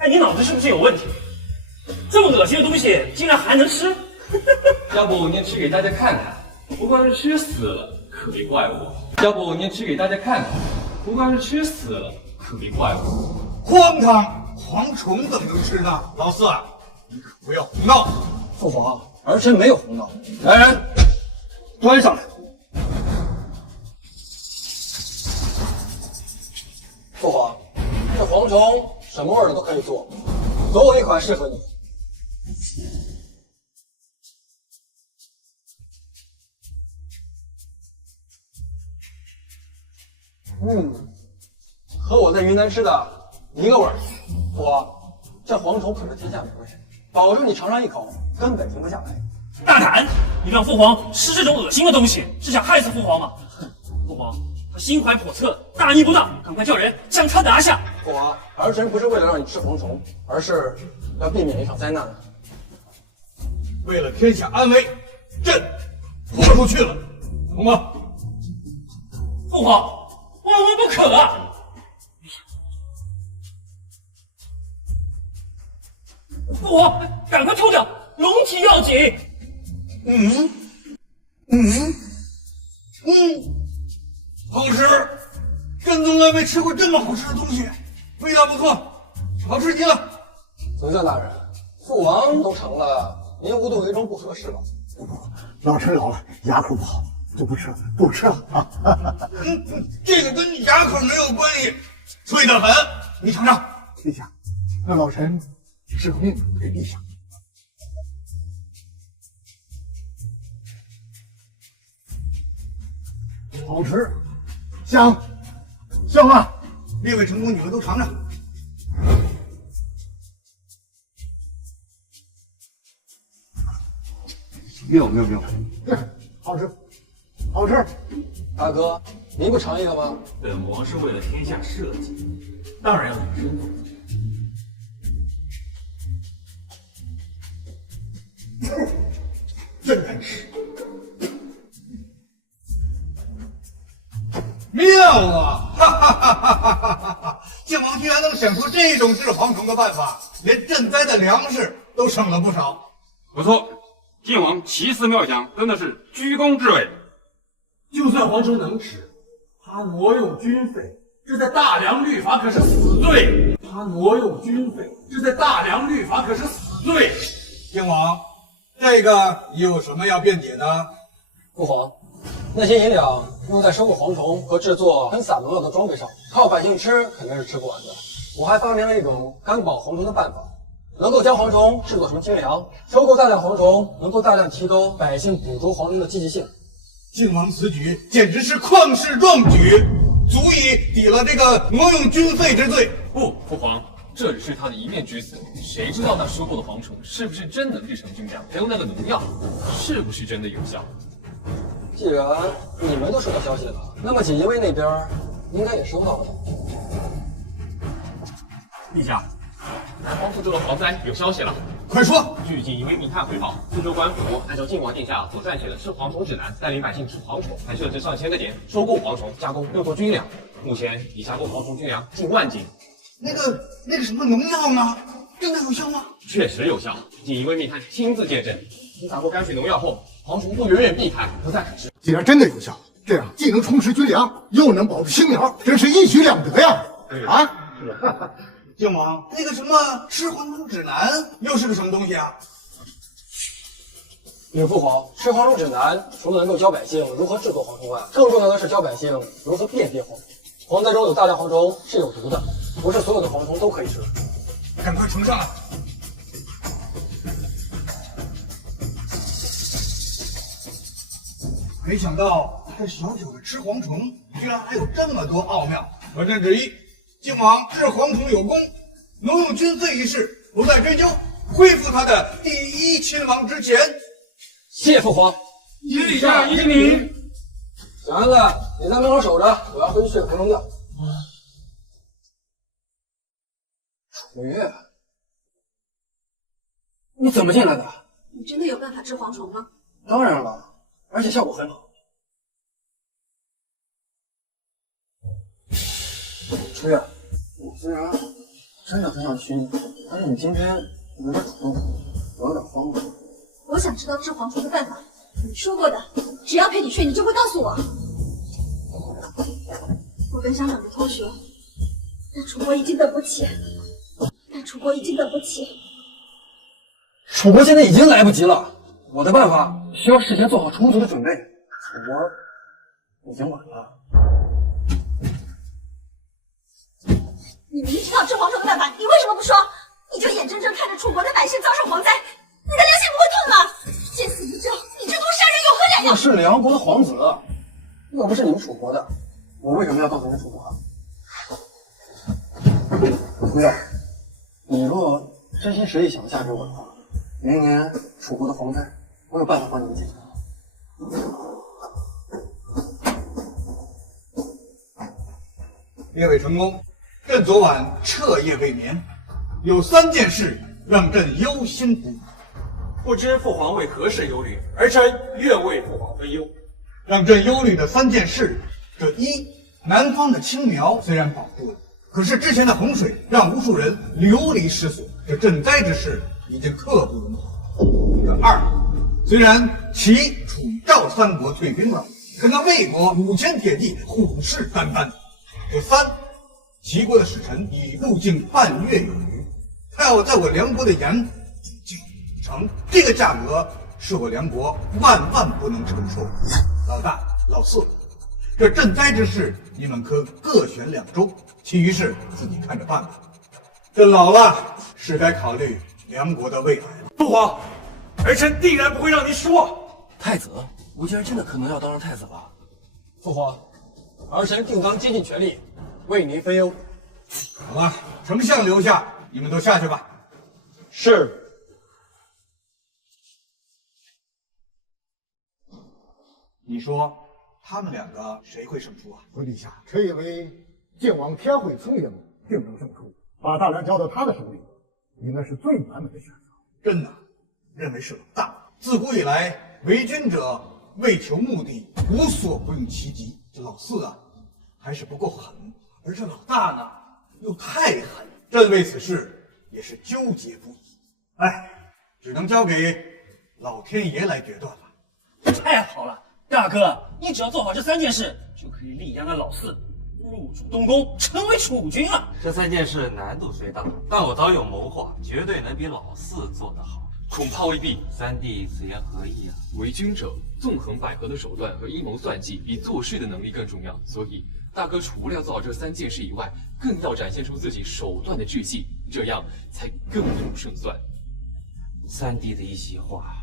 哎，你脑子是不是有问题？这么恶心的东西竟然还能吃？要不您吃给大家看看，不过是吃死了，可别怪我。要不您吃给大家看看，不过是吃死了，可别怪我。荒唐！蝗虫怎么能吃呢？老四，你可不要胡闹！父皇，儿臣没有胡闹。来人，端上来。父皇，这蝗虫什么味儿的都可以做，总有一款适合你。和我在云南吃的一个味儿。父皇，这蝗虫可是天下美味，保证你尝上一口根本停不下来。大胆！你让父皇吃这种恶心的东西，是想害死父皇吗？父皇，他心怀叵测，大逆不道，赶快叫人将他拿下！父皇，儿臣不是为了让你吃蝗虫，而是要避免一场灾难。为了天下安危，朕豁出去了，懂吗？父皇，万万不可啊！父皇，赶快脱掉，龙体要紧。好吃，朕从来没吃过这么好吃的东西，味道不错，好吃极了。丞相大人，父王都成了，您无动于衷不合适吧？老臣老了，牙口不好，就不吃了，不吃了啊！这个跟你牙口没有关系，脆得很，你尝尝。陛下，那老臣舍命给陛下。好吃，香，香啊！列位臣工，你们都尝尝。妙，对，好吃，好吃。大哥，您不尝一个吗？本王是为了天下社稷，当然要以身作则。真难吃。妙啊！哈哈哈哈哈哈！晋王居然能想出这种治蝗虫的办法，连赈灾的粮食都省了不少。不错，晋王奇思妙想，真的是居功至伟。就算蝗虫能吃，他挪用军费，这在大梁律法可是死罪。他挪用军费，这在大梁律法可是死罪。晋王，这个有什么要辩解的？父皇，那些银两用在收购蝗虫和制作喷洒农药的装备上，靠百姓吃肯定是吃不完的。我还发明了一种干保蝗虫的办法，能够将蝗虫制作成精粮，收购大量蝗虫，能够大量提高百姓捕捉蝗虫的积极性。晋王此举简直是旷世壮举，足以抵了这个挪用军费之罪。不，父皇，这只是他的一面之词，谁知道他收购的蝗虫是不是真能制成军粮？还有那个农药是不是真的有效？既然你们都收到消息了，那么锦衣卫那边应该也收到了吧？陛下，南方苏州的蝗灾有消息了，快说！据锦衣卫密探回报，苏州官府按照晋王殿下所撰写的吃蝗虫指南，带领百姓捕蝗虫，还设置上千个点收购蝗虫，加工用作军粮。目前已加工蝗虫军粮近10000斤。那个什么农药呢？真的有效吗？确实有效，仅一位密探亲自见证。你打过泔水农药后，蝗虫不远远避开，不再啃食。既然真的有效，这样既能充实军粮，又能保住青苗，真是一举两得呀！啊，靖王，那个什么吃蝗虫指南又是个什么东西啊？女父皇，吃蝗虫指南除了能够教百姓如何制作蝗虫外，更重要的是教百姓如何辨别蝗虫。蝗灾中有大量蝗虫是有毒的，不是所有的蝗虫都可以吃。赶快呈上来！没想到这小小的吃蝗虫，居然还有这么多奥妙。我朕旨意，靖王治蝗虫有功，挪用军费一事不再追究，恢复他的第一亲王之衔。谢父皇。陛下英明。小安子，你在门口守着，我要回去回笼觉。楚月，你怎么进来的？你真的有办法治蝗虫吗？当然了，而且效果很好。楚月，我虽然真的很想娶你，但是你今天有点主动，我有点慌了。我想知道治蝗虫的办法，你说过的，只要陪你睡，你就会告诉我。我本想等着偷学，但楚国已经等不起。楚国现在已经来不及了，我的办法需要事先做好充足的准备。楚国已经晚了。你明知道治蝗虫的办法，你为什么不说？你就眼睁睁看着楚国的百姓遭受蝗灾，你的良心不会痛吗？见死不救，你这毒杀人有何两样？我是梁国的皇子，又不是你们楚国的，我为什么要告诉你们楚国？楚月，你若真心实意想嫁给我的话，明年楚国的蝗灾，我有办法帮你们解决。列位成功，朕昨晚彻夜未眠，有3件事让朕忧心不已。不知父皇为何事忧虑，儿臣愿为父皇分忧。让朕忧虑的3件事，这一，南方的青苗虽然保住了，可是之前的洪水让无数人流离失所，这赈灾之事已经刻不容缓。这二，虽然齐、楚、赵3国退兵了，可那魏国5000铁骑虎视眈眈。这三，齐国的使臣已入境半月有余，他要在我梁国的盐进城，这个价格是我梁国万万不能承受。老大、老四，这赈灾之事，你们可各选2州，其余事自己看着办吧。朕老了，是该考虑梁国的未来了。父皇，儿臣定然不会让您失望。太子，我竟然真的可能要当上太子了。父皇，儿臣定当竭尽全力为您分忧。好了，丞相留下，你们都下去吧。是。你说他们2个谁会胜出啊？回陛下，臣以为靖王天会聪明，定能胜出。把大梁交到他的手里，应该是最完美的选择。朕呢，认为是老大。自古以来，为君者为求目的，无所不用其极。这老四啊，还是不够狠，而这老大呢，又太狠。朕为此事也是纠结不已。哎，只能交给老天爷来决断了。太好了，大哥，你只要做好这3件事，就可以力压那老四，入主东宫，成为储君了。这3件事难度虽大，但我早有谋划，绝对能比老四做得好。恐怕未必。3弟此言何意啊？为君者，纵横捭阖的手段和阴谋算计，比做事的能力更重要。所以，大哥除了要做好这3件事以外，更要展现出自己手段的巨细，这样才更有胜算。3弟的一席话，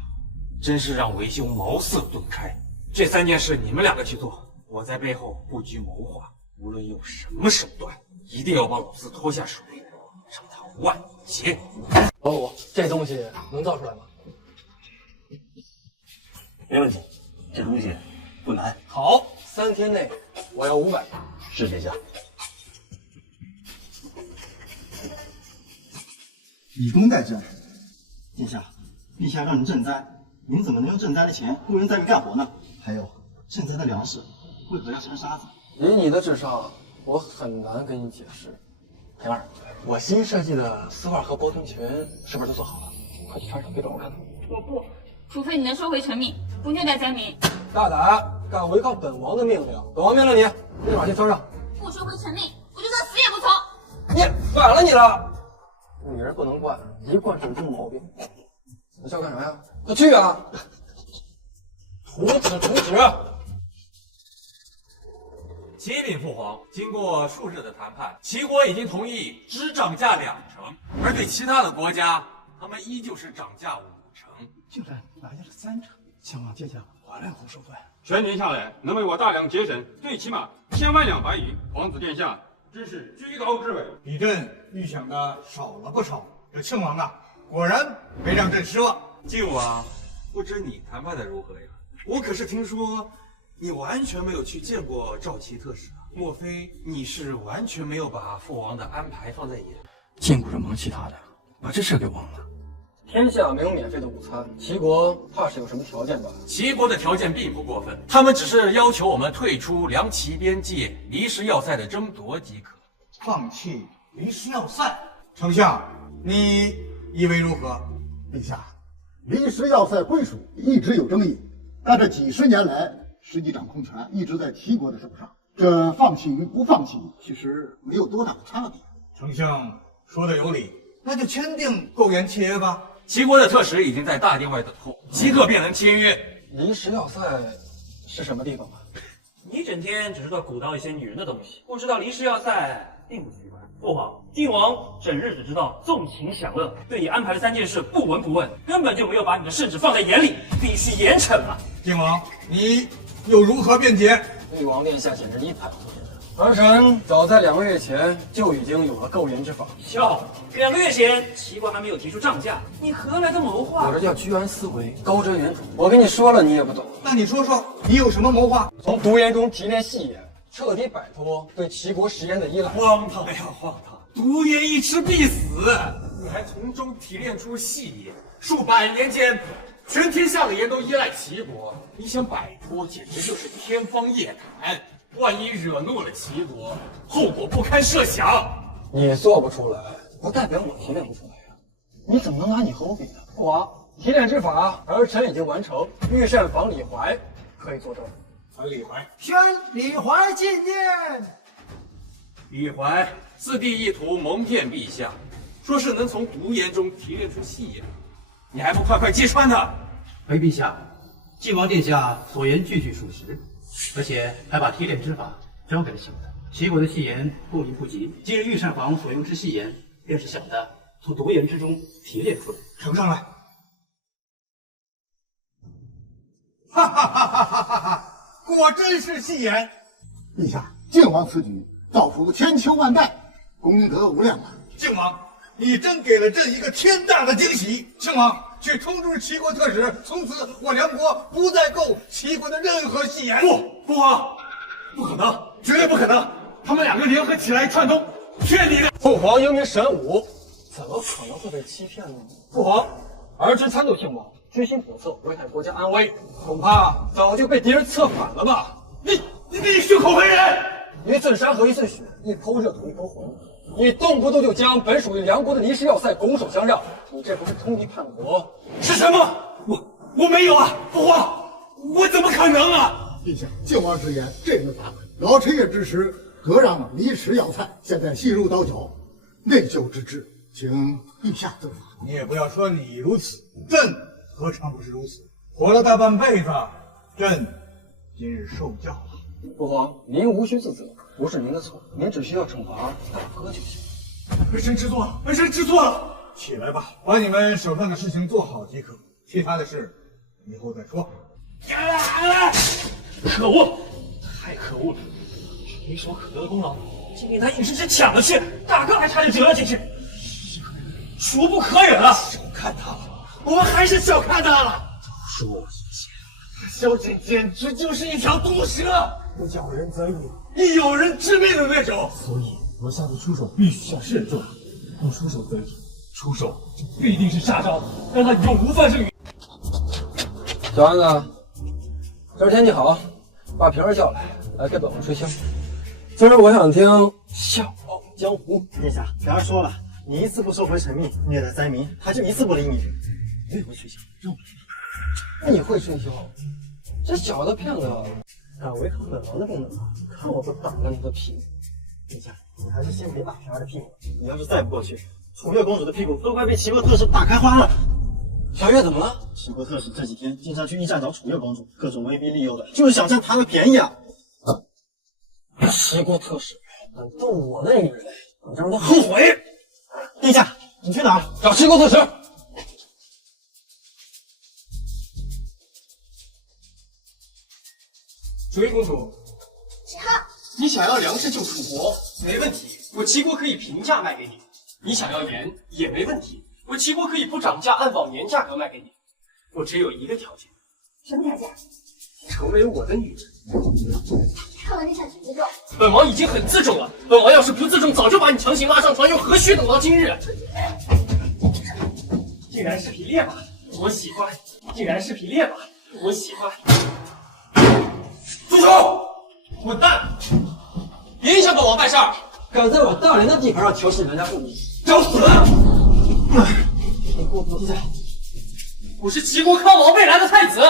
真是让为兄茅塞顿开。这3件事你们2个去做，我在背后布局谋划，无论用什么手段，一定要把老四拖下水，让他万劫。老五，这东西能造出来吗？没问题，这东西不难。好，3天内我要500。是殿下。以工代赈，殿下，陛下让您赈灾，您怎么能用赈灾的钱雇人在狱干活呢？还有，赈灾的粮食为何要掺沙子？以你的智商，我很难跟你解释。平儿，我新设计的丝袜和包臀裙是不是都做好了？快去穿上，别等我看到。我不，除非你能收回成命，不虐待灾民。大胆敢违抗本王的命令，本王命令你立马去穿上。不收回成命，我就算死也不从。你反了你了！女人不能惯，一惯就出毛病。你叫干啥呀？快去啊！图纸，图纸。启禀父皇，经过数日的谈判，齐国已经同意只涨价2成，而对其他的国家，他们依旧是涨价5成，竟然拿下了3成。请望殿下还来红手段。全年下来，能为我大梁节省最起码1000万两白银，皇子殿下真是居高之伟，比朕预想的少了不少。这庆王啊，果然没让朕失望。靖王，不知你谈判的如何呀？我可是听说你完全没有去见过赵齐特使啊，莫非你是完全没有把父王的安排放在眼里？见过人忙其他的，把这事给忘了。天下没有免费的午餐，齐国怕是有什么条件吧？齐国的条件并不过分，他们只是要求我们退出梁齐边界离石要塞的争夺即可。放弃离石要塞，丞相，你以为如何？陛下，离石要塞归属一直有争议，但这几十年来，实际掌控权一直在齐国的手上。这放弃与不放弃，其实没有多大的差别。丞相说的有理，那就签订购援契约吧。齐国的特使已经在大殿外等候，即刻便能签约。离石要塞是什么地方啊？你整天只知道鼓捣一些女人的东西，不知道离石要塞并不奇怪。父皇，靖王整日只知道纵情享乐，对你安排的3件事不闻不问，根本就没有把你的圣旨放在眼里，必须严惩啊！靖王，你又如何辩解？誉王殿下简直一派胡言。儿臣早在2个月前就已经有了购援之法。笑，2个月前齐国还没有提出涨价，你何来的谋划？我这叫居安思危，高瞻远瞩。我跟你说了，你也不懂。那你说说，你有什么谋划？从毒盐中提炼细盐，彻底摆脱对齐国食盐的依赖。荒唐呀，荒唐！毒盐一吃必死，你还从中提炼出细盐？数百年间，全天下的盐都依赖齐国，你想摆脱，简直就是天方夜谭。万一惹怒了齐国，后果不堪设想。你做不出来，不代表我提炼不出来呀。你怎么能拿你和我比呢？父王，提炼之法，儿臣已经完成。御膳房李怀可以作证。李怀，宣李怀进殿。李怀自递意图蒙骗陛下，说是能从毒盐中提炼出细盐，你还不快快揭穿他？回陛下，晋王殿下所言句句属实，而且还把提炼之法交给了小的。齐国的细盐供应不及，今日御膳房所用之细盐，便是小的从毒盐之中提炼出来。呈上来。哈哈哈哈哈哈！果真是戏言。陛下，靖王此举造福千秋万代，功德无量啊！靖王，你真给了朕一个天大的惊喜。靖王，去通知齐国特使，从此我梁国不再购齐国的任何戏言。父皇，不可能，绝对不可能！他们2个联合起来串通，骗你的。父皇英明神武，怎么可能会被欺骗呢？父皇，儿臣参透庆王居心叵测，危害国家安危，恐怕早就被敌人策反了吧？你血口喷人！一寸山河一寸血，一抔热土一抔魂。你动不动就将本属于梁国的离石要塞拱手相让，你这不是通敌叛国是什么？我没有啊，父皇，我怎么可能啊？陛下，靖王之言，这样的法可，老臣也支持割让离石要塞，现在细入刀绞，内疚之至，请陛下责罚。你也不要说你如此，朕何尝不是如此？活了大半辈子，朕今日受教了。父皇，您无需自责，不是您的错，您只需要惩罚大哥就行。儿臣知错了，儿臣知错了。起来吧，把你们手上的事情做好即可，其他的事以后再说。可恶，太可恶了！垂手可得的功劳，竟被他硬生生抢了去，大哥还差点折了进去，孰不可忍啊！小看他了，我们还是小看他了。说我小姐简直就是一条毒蛇，不叫人则已，一有人致命的那种。所以我下次出手必须要慎重，不出手则已，出手就必定是杀招，让他永无翻身余。小安子，今儿天气好，把平儿叫来，来给本王吹箫。今儿我想听《笑傲江江湖。殿下，然儿说了，你一次不收回臣命，虐待灾民，他就一次不理你。我也会吹箫，让我来。你会吹箫？这小的骗子，敢违抗本王的命令，看我不打了你的屁股！殿下，你还是先别打平儿的屁股。你要是再不过去，楚月公主的屁股都快被齐国特使打开花了。小月怎么了？齐国特使这几天经常去驿站找楚月公主，各种威逼利诱的，就是想占她的便宜啊！齐国特使敢动我的女人，我让他后悔！殿下，你去哪儿？找齐国特使。楚月公主，启浩，你想要粮食救楚国没问题，我齐国可以平价卖给你；你想要盐也没问题，我齐国可以不涨价，按往年价格卖给你。我只有一个条件。什么条件？成为我的女人。看来你想去自重。本王已经很自重了，本王要是不自重，早就把你强行拉上床，又何须等到今日？竟然是匹猎马，我喜欢；竟然是匹猎马，我喜欢。住手！滚蛋！别影响本王办事儿！敢在我大连的地盘上调戏良家妇女，找死！你给我坐下！我是齐国康王未来的太子。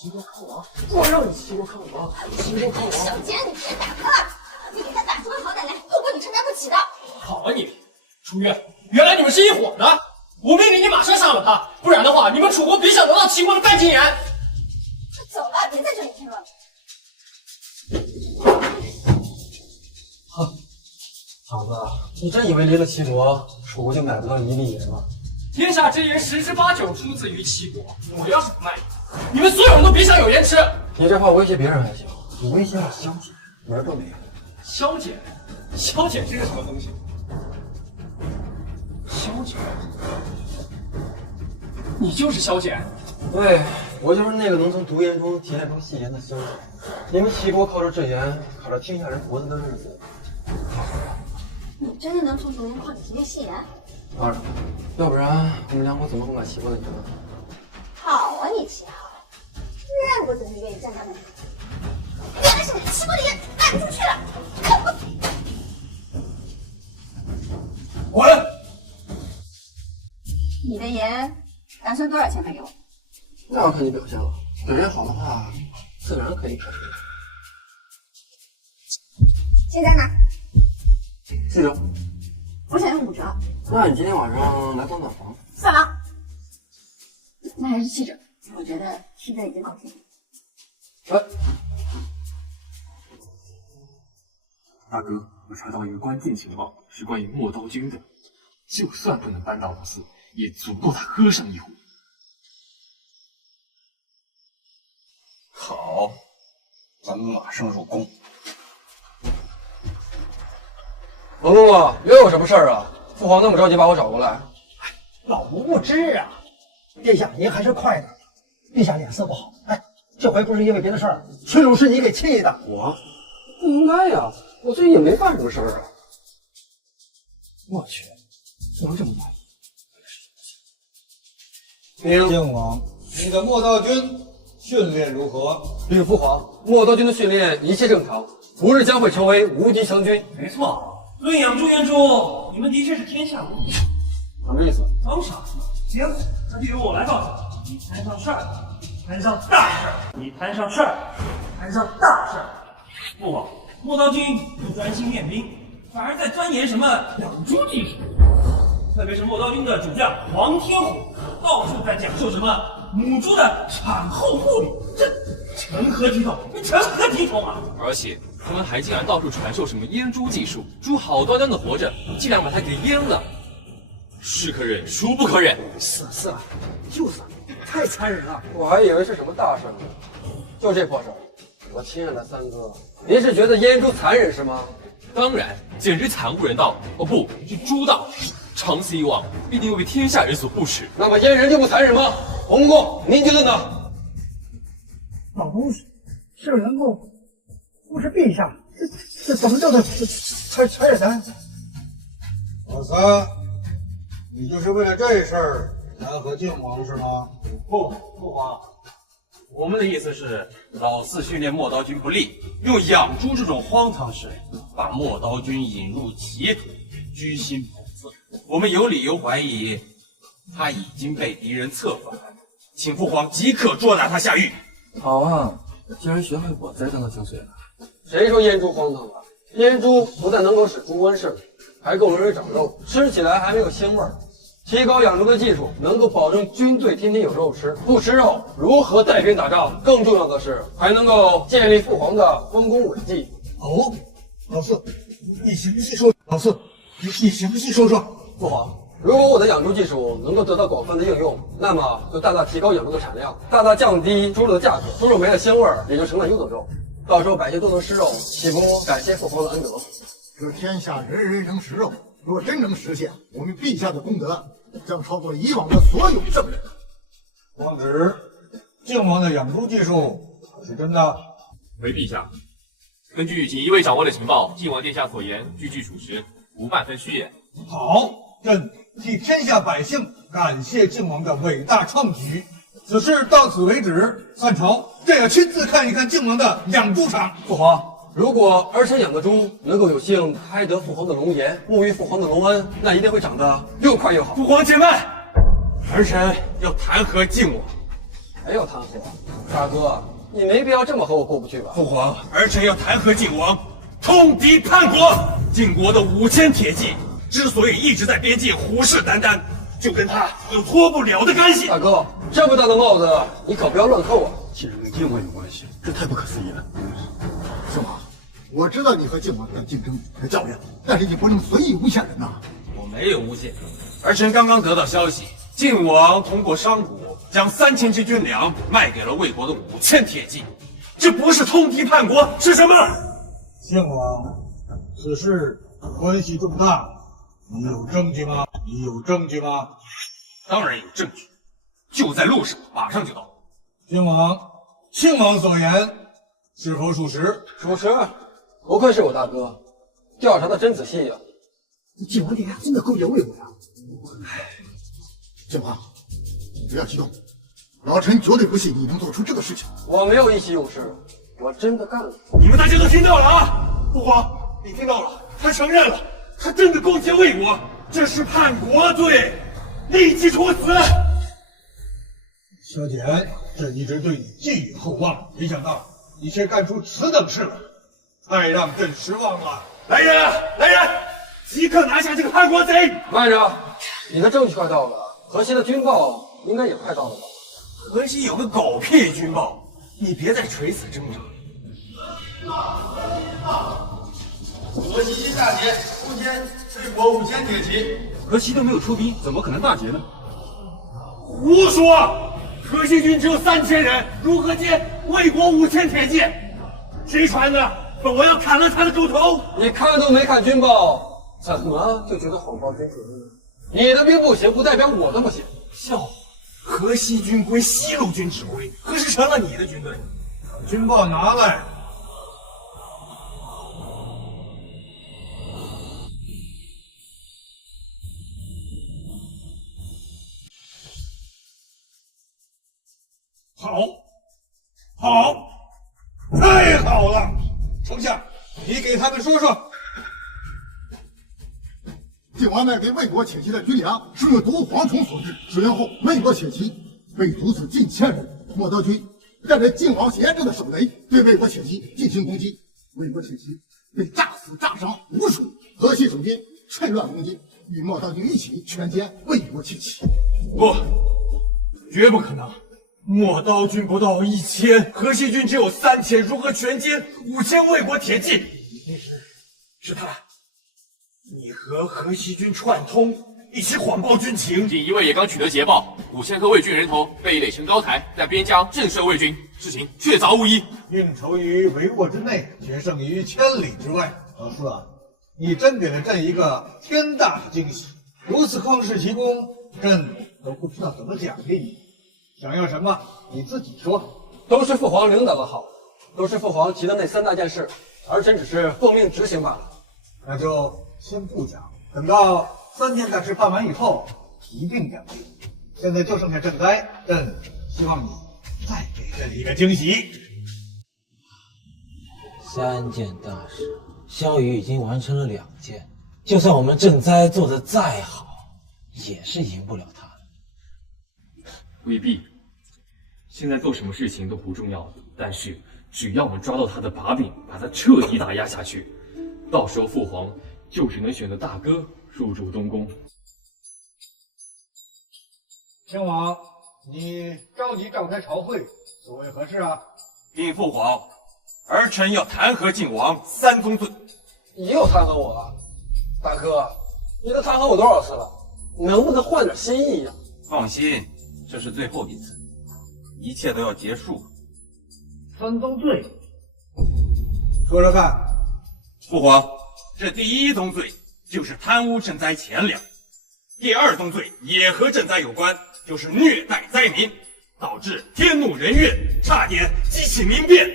齐国康王，我让你齐国康王！齐国康王！小姐，你别打他了，你给他打出个好歹来，后果你承担不起的。好啊你，楚月，原来你们是一伙的！我命令你马上杀了他，不然的话，你们楚国别想得到齐国的半斤盐。走了，别在这里添乱。嫂子，你真以为离了齐国，楚国就买不到一粒盐了？天下之盐10之8九出自于齐国，我要是不卖你们所有人都别想有盐吃。你这话威胁别人还行，你威胁我萧姐，门都没有。萧姐，萧姐是个什么东西？萧姐，你就是萧姐？对，我就是那个能从毒盐中提炼出细盐的萧姐。你们齐国靠着制盐，烤着天下人脖子的日子。你真的能从毒盐矿里提炼细盐？当然，要不然我们梁国怎么会买齐国的盐呢？好啊，你齐浩，认不得你愿意站在那里。原来是你齐国的盐卖不出去了。滚！你的盐打算多少钱卖给我？那要看你表现了，表现好的话，自然可以开始。现在呢7折。我想用5折。那你今天晚上来逛暖房？算了，那还是7折。我觉得7折已经够劲了。大哥，我查到一个关键情报，是关于陌刀军的，就算不能搬到5寺，也足够他喝上一壶。好，咱们马上入宫。王公公，又有什么事儿啊？父皇那么着急把我找过来。老奴不知啊，殿下您还是快点。陛下脸色不好，哎，这回不是因为别的事儿，纯属是你给气的。我不应该呀，我最近也没犯什么事儿啊。我去，父皇这么大意。靖王，你的陌道军训练如何？禀父皇，陌刀军的训练一切正常，5日将会成为无敌强军。没错。论养朱元忠，你们的确是天下无敌。什么意思？当傻子。行，那就由我来报信。你摊上事儿，摊上大事儿；你摊上事儿，摊上大事儿。不，陌刀军不专心练兵，反而在钻研什么养猪技术。特别是陌刀军的主将王天虎，到处在讲授什么母猪的产后护理，这成何体统？成何体统啊！而且他们还竟然到处传授什么阉猪技术，猪好端端的活着，竟然把它给阉了，是可忍，孰不可忍！死了，就死，太残忍了！我还以为是什么大事呢，就这破事儿。我亲爱的三哥，您是觉得阉猪残忍是吗？当然，简直惨无人道！哦，不是猪道，长此以往，必定会被天下人所不齿。那么阉人就不残忍吗？洪公公，您觉得呢？老奴是能够不是陛下，这怎么叫做残忍呢？老三，你就是为了这事儿来和靖王是吗？不，父皇，我们的意思是，老四训练陌刀军不力，用养猪这种荒唐事把把莫刀君引入歧途，居心叵测。我们有理由怀疑他已经被敌人策反，请父皇即刻捉拿他下狱。好啊，既然学会我栽赃的精髓了。谁说腌猪荒唐了？腌猪不但能够使猪温顺，还够容易长肉，吃起来还没有腥味儿。提高养猪的技术，能够保证军队天天有肉吃。不吃肉，如何带兵打仗？更重要的是，还能够建立父皇的丰功伟绩。哦，老四，你详细说。老四，你详细说说。父皇，如果我的养猪技术能够得到广泛的应用，那么就大大提高养猪的产量，大大降低猪肉的价格，猪肉没了腥味儿，也就成了优等肉。到时候百姓都能吃肉，岂不感谢父皇的恩德？这天下人人能食肉，若真能实现，我们陛下的功德将超过以往的所有圣人。皇旨，靖王的养猪技术是真的？回陛下，根据锦衣卫掌握的情报，靖王殿下所言句句属实，无半分虚言。好，朕替天下百姓感谢靖王的伟大创举。此事到此为止，散朝。朕要亲自看一看靖王的养猪场。父皇，如果儿臣养的猪能够有幸拍得父皇的龙颜，沐浴父皇的隆恩，那一定会长得又快又好。父皇且慢，儿臣要弹劾靖王。还要弹劾？大哥，你没必要这么和我过不去吧？父皇，儿臣要弹劾靖王，通敌叛国。晋国的5000铁骑之所以一直在边界虎视眈眈，就跟他有脱不了的干系。大哥，这么大的帽子，你可不要乱扣啊！竟然跟靖王有关系，这太不可思议了。父王，我知道你和靖王在竞争，在较量，但是你不能随意诬陷人呐。我没有诬陷，儿臣刚刚得到消息，晋王通过商贾将3000只军粮卖给了魏国的5000铁骑，这不是通敌叛国是什么？靖王，此事关系重大，你有证据吗？你有证据吗？当然有证据，就在路上，马上就到。靖王所言是否属实？属实，不愧是我大哥，调查的真仔细呀。靖王殿下真的勾结魏国呀！靖王，不要激动，老臣绝对不信你能做出这个事情。我没有意气用事，我真的干了。你们大家都听到了啊！父皇，你听到了，他承认了，他真的勾结魏国，这是叛国罪，立即处死。萧简，朕一直对你寄予厚望，没想到你却干出此等事来，太让朕失望了。来人啊，来人，即刻拿下这个叛国贼！慢着，你的证据快到了，河西的军报应该也快到了吧？河西有个狗屁军报，你别再垂死挣扎。河西大捷，出现魏国5000铁骑。河西都没有出兵，怎么可能大捷呢？胡说！河西军只有3000人，如何接魏国5000铁骑？谁传的？本王要砍了他的猪头！你看都没看军报，怎么就觉得谎报军情呢？你的兵不行，不代表我的不行。笑话！河西军归西路军指挥，何时成了你的军队？军报拿来。好，太好了！丞相，你给他们说说，靖王卖给魏国铁骑的军粮是由毒蝗虫所致，使用后魏国铁骑被毒死近1000人。莫刀军站在靖王严正的手雷，对魏国铁骑进行攻击，魏国铁骑被炸死炸伤无数。河西守军趁乱攻击，与莫刀军一起全歼魏国铁骑。不，绝不可能！莫刀军不到1000，河西军只有3000，如何全歼5000魏国铁骑？一定是他！你和河西军串通，一起谎报军情。锦衣卫也刚取得捷报，5000颗魏军人头被垒成高台，在边疆震慑魏军，事情确凿无疑。运筹于帷幄之内，决胜于千里之外。老四啊，你真给了朕一个天大的惊喜！如此旷世奇功，朕都不知道怎么奖励你。想要什么，你自己说。都是父皇领导的好，都是父皇提的那3大件事，儿臣只是奉命执行罢了。那就先不讲，等到3天大事办完以后，一定奖励。现在就剩下赈灾，朕希望你再给朕一个惊喜。 3件大事，萧雨已经完成了2件，就算我们赈灾做得再好，也是赢不了他。未必，现在做什么事情都不重要，但是只要我们抓到他的把柄，把他彻底打压下去，到时候父皇就只能选择大哥入主东宫。亲王，你着急召开朝会，所为何事啊？禀父皇，儿臣要弹劾晋王3宗罪。你又弹劾我啊？大哥，你都弹劾我多少次了？能不能换点新意呀？放心，这是最后一次，一切都要结束。 3宗罪，说说看。父皇，这第1宗罪就是贪污赈灾钱粮，第2宗罪也和赈灾有关，就是虐待灾民，导致天怒人怨，差点激起民变。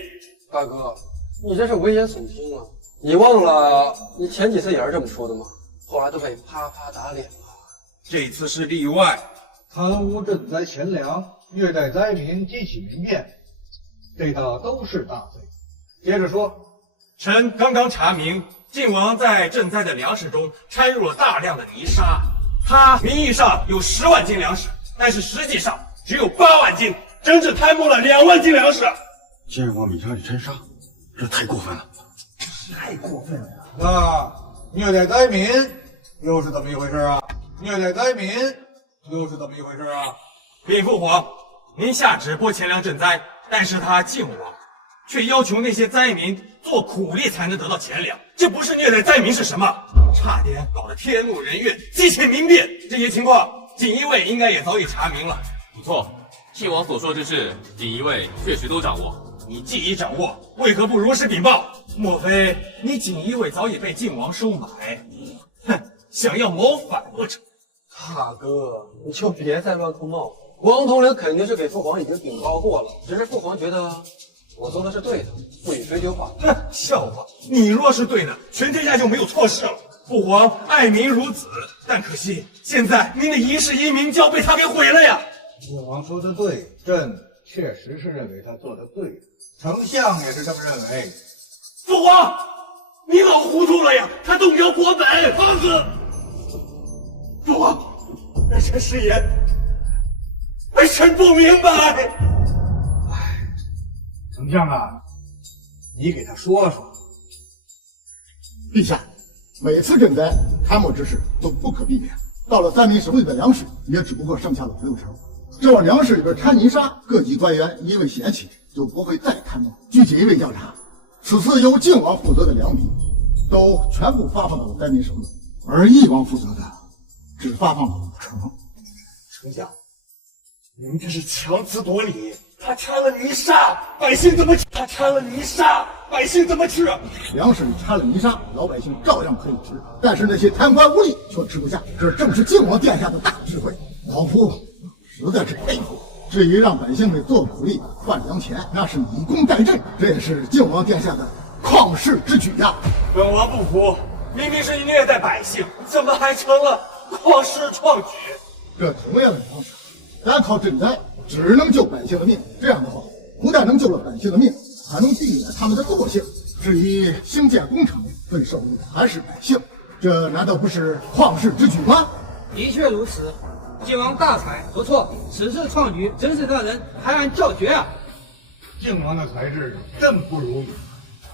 大哥，你这是危言耸听啊！你忘了你前几次也是这么说的吗？后来都被啪啪打脸了。这次是例外。贪污赈灾钱粮，虐待灾民，激起民变。 这道都是大罪。接着说，臣刚刚查明，晋王在赈灾的粮食中掺入了大量的泥沙，他名义上有10万斤粮食，但是实际上只有8万斤，整整贪污了2万斤粮食。竟然往米汤里掺沙，这太过分了！太过分了呀！那虐待灾民又是怎么一回事啊？虐待灾民又是怎么一回事啊？禀父皇，您下旨拨钱粮赈灾。 但是他晋王却要求那些灾民做苦力才能得到钱粮，这不是虐待灾民是什么？差点搞得天怒人怨，激起民变。这些情况，锦衣卫应该也早已查明了。不错，晋王所说之事，锦衣卫确实都掌握。你既已掌握，为何不如实禀报？莫非你锦衣卫早已被晋王收买？哼，想要谋反不成？大哥，你就别再乱扣帽子。 王统领肯定是给父皇已经禀报过了，只是父皇觉得我做的是对的，不予追究罢了。哼，笑话！你若是对的，全天下就没有错事了。父皇爱民如子，但可惜现在您的一世英名就要被他给毁了呀！晋王说的对，朕确实是认为他做的对，丞相也是这么认为。父皇，你老糊涂了呀！他动摇国本，放肆！父皇，儿臣失言。 儿臣不明白。丞相啊，你给他说说。陛下，每次赈灾贪墨之事都不可避免，到了灾民手里的粮食也只不过剩下了5、6成。这碗粮食里边掺泥沙，各级官员因为嫌弃，就不会再贪墨。据锦衣卫调查，此次由靖王负责的粮米，都全部发放到了灾民手里，而翼王负责的只发放了5成。丞相。 您这是强词夺理！他掺了泥沙，百姓怎么吃？他掺了泥沙，百姓怎么吃？粮食里掺了泥沙，老百姓照样可以吃，但是那些贪官污吏却吃不下。这正是靖王殿下的大智慧，老夫实在是佩服。至于让百姓们做苦力换粮钱，那是以工代赈，这也是靖王殿下的旷世之举呀！本王不服，明明是虐待百姓，怎么还成了旷世创举？这同样的方式。 单靠赈灾只能救百姓的命，这样的话，不但能救了百姓的命，还能避免他们的惰性。至于兴建工程，最受益的还是百姓，这难道不是旷世之举吗？的确如此，靖王大才，不错，此次创举真是让人拍案叫绝啊！靖王的才智真不如意，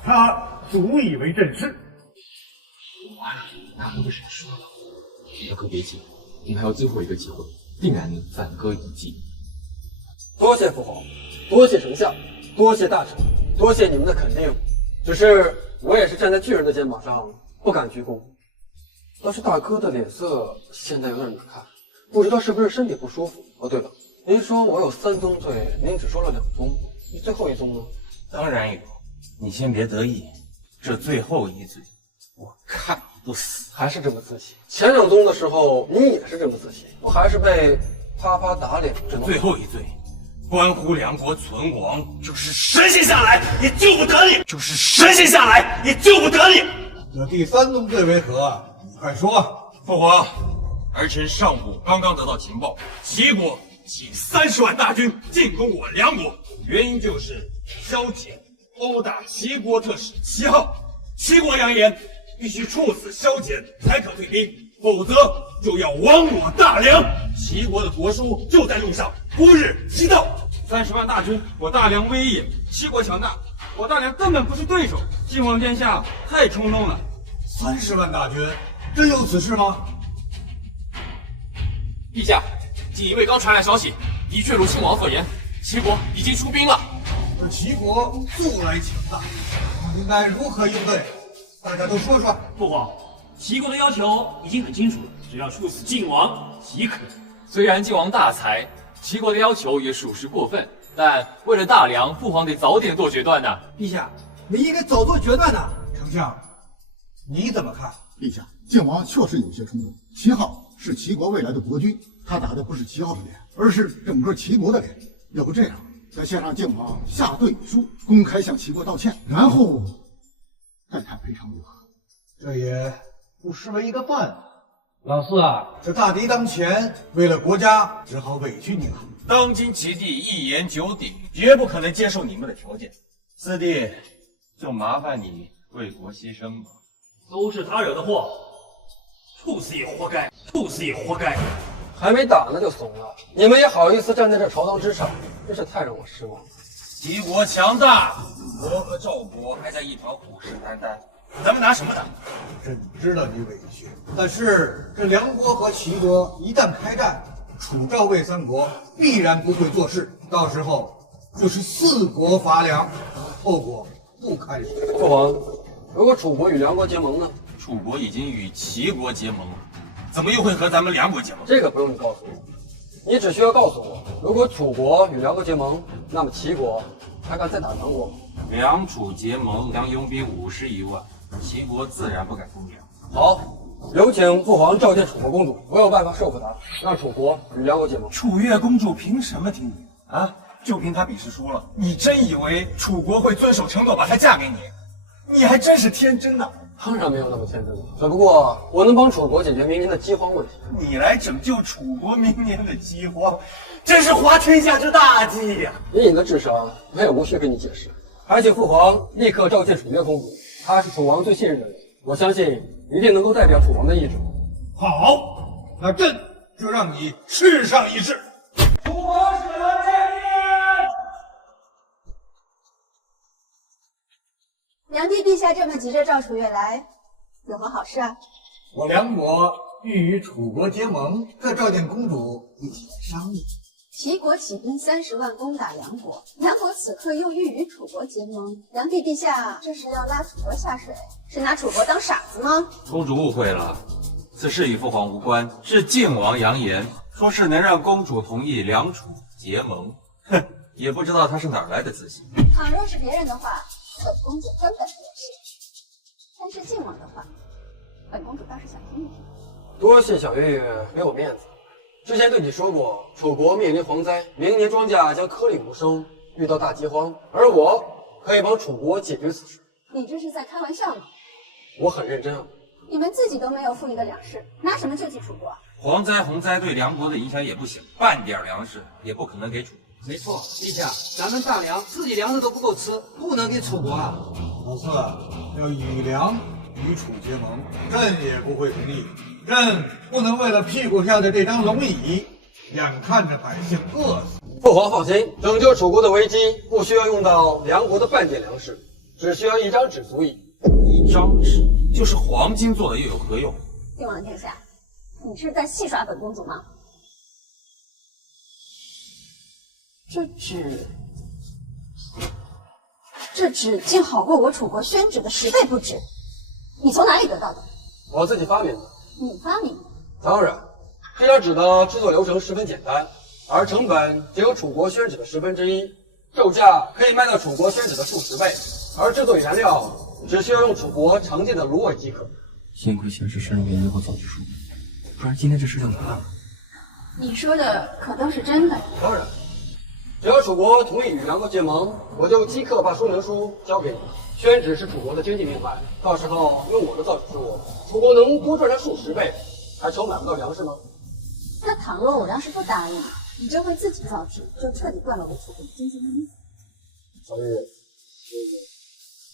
他足以为朕师。完了，大哥不是说了，大哥别急，我们还有最后一个机会。 定然能反戈一击。多谢父皇，多谢丞相，多谢大臣，多谢你们的肯定。只是我也是站在巨人的肩膀上，不敢鞠躬。倒是大哥的脸色现在有点难看，不知道是不是身体不舒服。哦，对了，您说我有3宗罪，您只说了2宗，最后1宗呢？当然有，你先别得意，这最后一罪，我看你不死。 还是这么自信。前2宗的时候，你也是这么自信，我还是被啪啪打脸。这最后一罪，关乎梁国存亡，就是神仙下来也救不得你，就是神仙下来也救不得你。这第3宗罪为何？你快说。父皇，儿臣上午刚刚得到情报，齐国起30万大军进攻我梁国，原因就是萧简殴打齐国特使7号。齐国扬言必须处死萧简才可退兵，否则就要亡我大梁。齐国的国书就在路上，不日即到。30万大军，我大梁威严；齐国强大，我大梁根本不是对手。晋王殿下太冲动了。30万大军，真有此事吗？陛下，锦衣卫刚传来消息，的确如亲王所言，齐国已经出兵了。而齐国素来强大，应该如何应对？大家都说说。父皇，齐国的要求已经很清楚了，只要处死晋王即可。虽然晋王大才，齐国的要求也属实过分，但为了大梁，父皇得早点做决断呢。陛下，你应该早做决断呢。丞相，你怎么看？陛下，晋王确实有些冲动。齐浩是齐国未来的国君，他打的不是齐浩的脸，而是整个齐国的脸。要不这样，再献上晋王下对礼书，公开向齐国道歉，然后再谈赔偿如何？这也不失为一个办法。老四啊，这大敌当前，为了国家，只好委屈你了。当今齐地一言九鼎，绝不可能接受你们的条件。四弟，就麻烦你为国牺牲吧。都是他惹的祸，处死也活该，处死也活该。还没打呢就怂了，你们也好意思站在这朝堂之上，真是太让我失望。齐国强大，我和赵国还在一旁虎视眈眈，咱们拿什么打？朕知道你委屈，但是这梁国和齐国一旦开战，楚赵魏三国必然不会做事，到时候就是4国伐梁，后果不堪设想。父皇，如果楚国与梁国结盟呢？楚国已经与齐国结盟了，怎么又会和咱们梁国结盟？这个不用你告诉我，你只需要告诉我，如果楚国与梁国结盟，那么齐国还敢再打梁国吗？梁楚结盟，梁勇兵51万，齐国自然不敢攻梁。好，有请父皇召见楚国公主，我有办法说服她，让楚国与梁国结盟。楚越公主凭什么听你的啊？就凭她比试输了，你真以为楚国会遵守承诺把她嫁给你？你还真是天真呐！当然没有那么天真了，只不过我能帮楚国解决明年的饥荒问题。你来拯救楚国明年的饥荒，真是滑天下之大稽呀！以你的智商，我也无需跟你解释。还请父皇立刻召见楚越公主，她是楚王最信任的人，我相信一定能够代表楚王的意志。好，那朕就让你试上一试。楚王使人见令。梁帝陛下这么急着召楚越来，有何好事啊？我梁国欲与楚国结盟，再召见公主一起来商议。齐国起兵30万攻打梁国，梁国此刻又欲与楚国结盟，梁帝陛下这是要拉楚国下水，是拿楚国当傻子吗？公主误会了，此事与父皇无关，是晋王扬言，说是能让公主同意梁楚结盟。哼，也不知道他是哪来的自信。倘若是别人的话，本公主根本不是，但是晋王的话，本公主倒是想听一听。多谢小月月给我面子。之前对你说过，楚国面临蝗灾，明年庄稼将颗粒无收，遇到大饥荒，而我可以帮楚国解决此事。你这是在开玩笑吗？我很认真啊。你们自己都没有富裕的粮食，拿什么救济楚国？蝗灾、洪灾对梁国的影响也不小，半点粮食也不可能给楚国。没错，陛下，咱们大梁自己粮食都不够吃，不能给楚国啊。老四，要以梁与楚结盟，朕也不会同意。朕不能为了屁股下的这张龙椅，眼看着百姓饿死。父皇放心，拯救楚国的危机不需要用到梁国的半点粮食，只需要一张纸足矣。一张纸就是黄金做的，又有何用？晋王殿下，你是在戏耍本公主吗？这纸竟好过我楚国宣纸的10倍不止，你从哪里得到的？我自己发明的。你发明的？当然，这张纸的制作流程十分简单，而成本只有楚国宣纸的1/10，售价可以卖到楚国宣纸的数10倍，而制作原料只需要用楚国常见的芦苇即可。幸亏前世深入研究过造纸术，不然今天这事就难办了。你说的可都是真的？当然。只要楚国同意与梁国结盟，我就即刻把说明书交给你。宣纸是楚国的经济命脉，到时候用我的造纸术，楚国能多赚上数10倍，还愁买不到粮食吗？那倘若我要是不答应，你就会自己造纸，就彻底断了我楚国的经济命脉。小玉，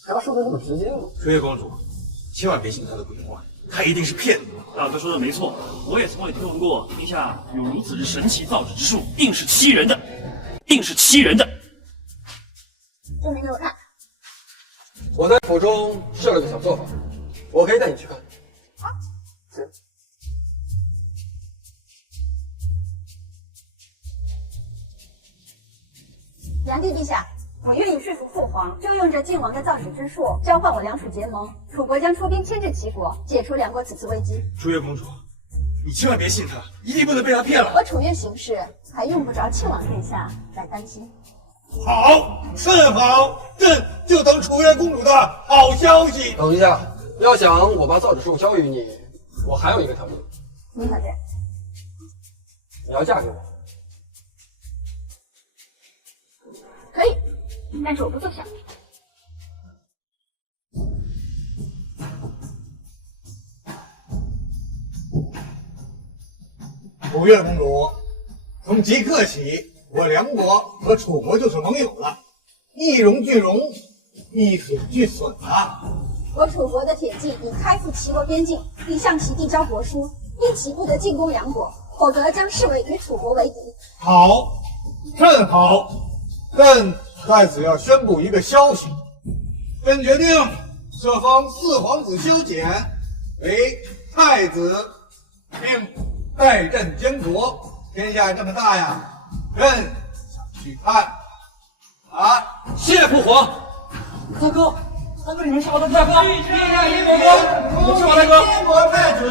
还要说的那么直接吗？炊月公主，千万别信他的鬼话，他一定是骗你。大哥说的没错，我也从未听闻过天下有如此之神奇造纸之术，定是欺人的，定是欺人的。证明给我看。我在府中设了个小作坊，我可以带你去看。好，是。炀帝陛下，我愿意说服父皇，就用这晋王的造纸之术交换我梁楚结盟，楚国将出兵牵制齐国，解除两国此次危机。炊月公主，你千万别信他，一定不能被他骗了。我楚越行事，还用不着庆王殿下来担心。好，甚好，朕就等楚越公主的好消息。等一下，要想我把造纸术交予你，我还有一个条件。你可是？你要嫁给我。可以，但是我不做小。楚越公主，从即刻起，我梁国和楚国就是盟友了，一荣俱荣，一损俱损啊！我楚国的铁骑已开赴齐国边境，并向其递交国书，因其不得进攻梁国，否则将视为与楚国为敌。好，甚好，朕在此要宣布一个消息，朕决定设封四皇子修简为太子，并代朕监国。天下这么大呀，朕想去看啊！谢父皇。大哥，你们是我的大哥，你是我大哥。监国太子。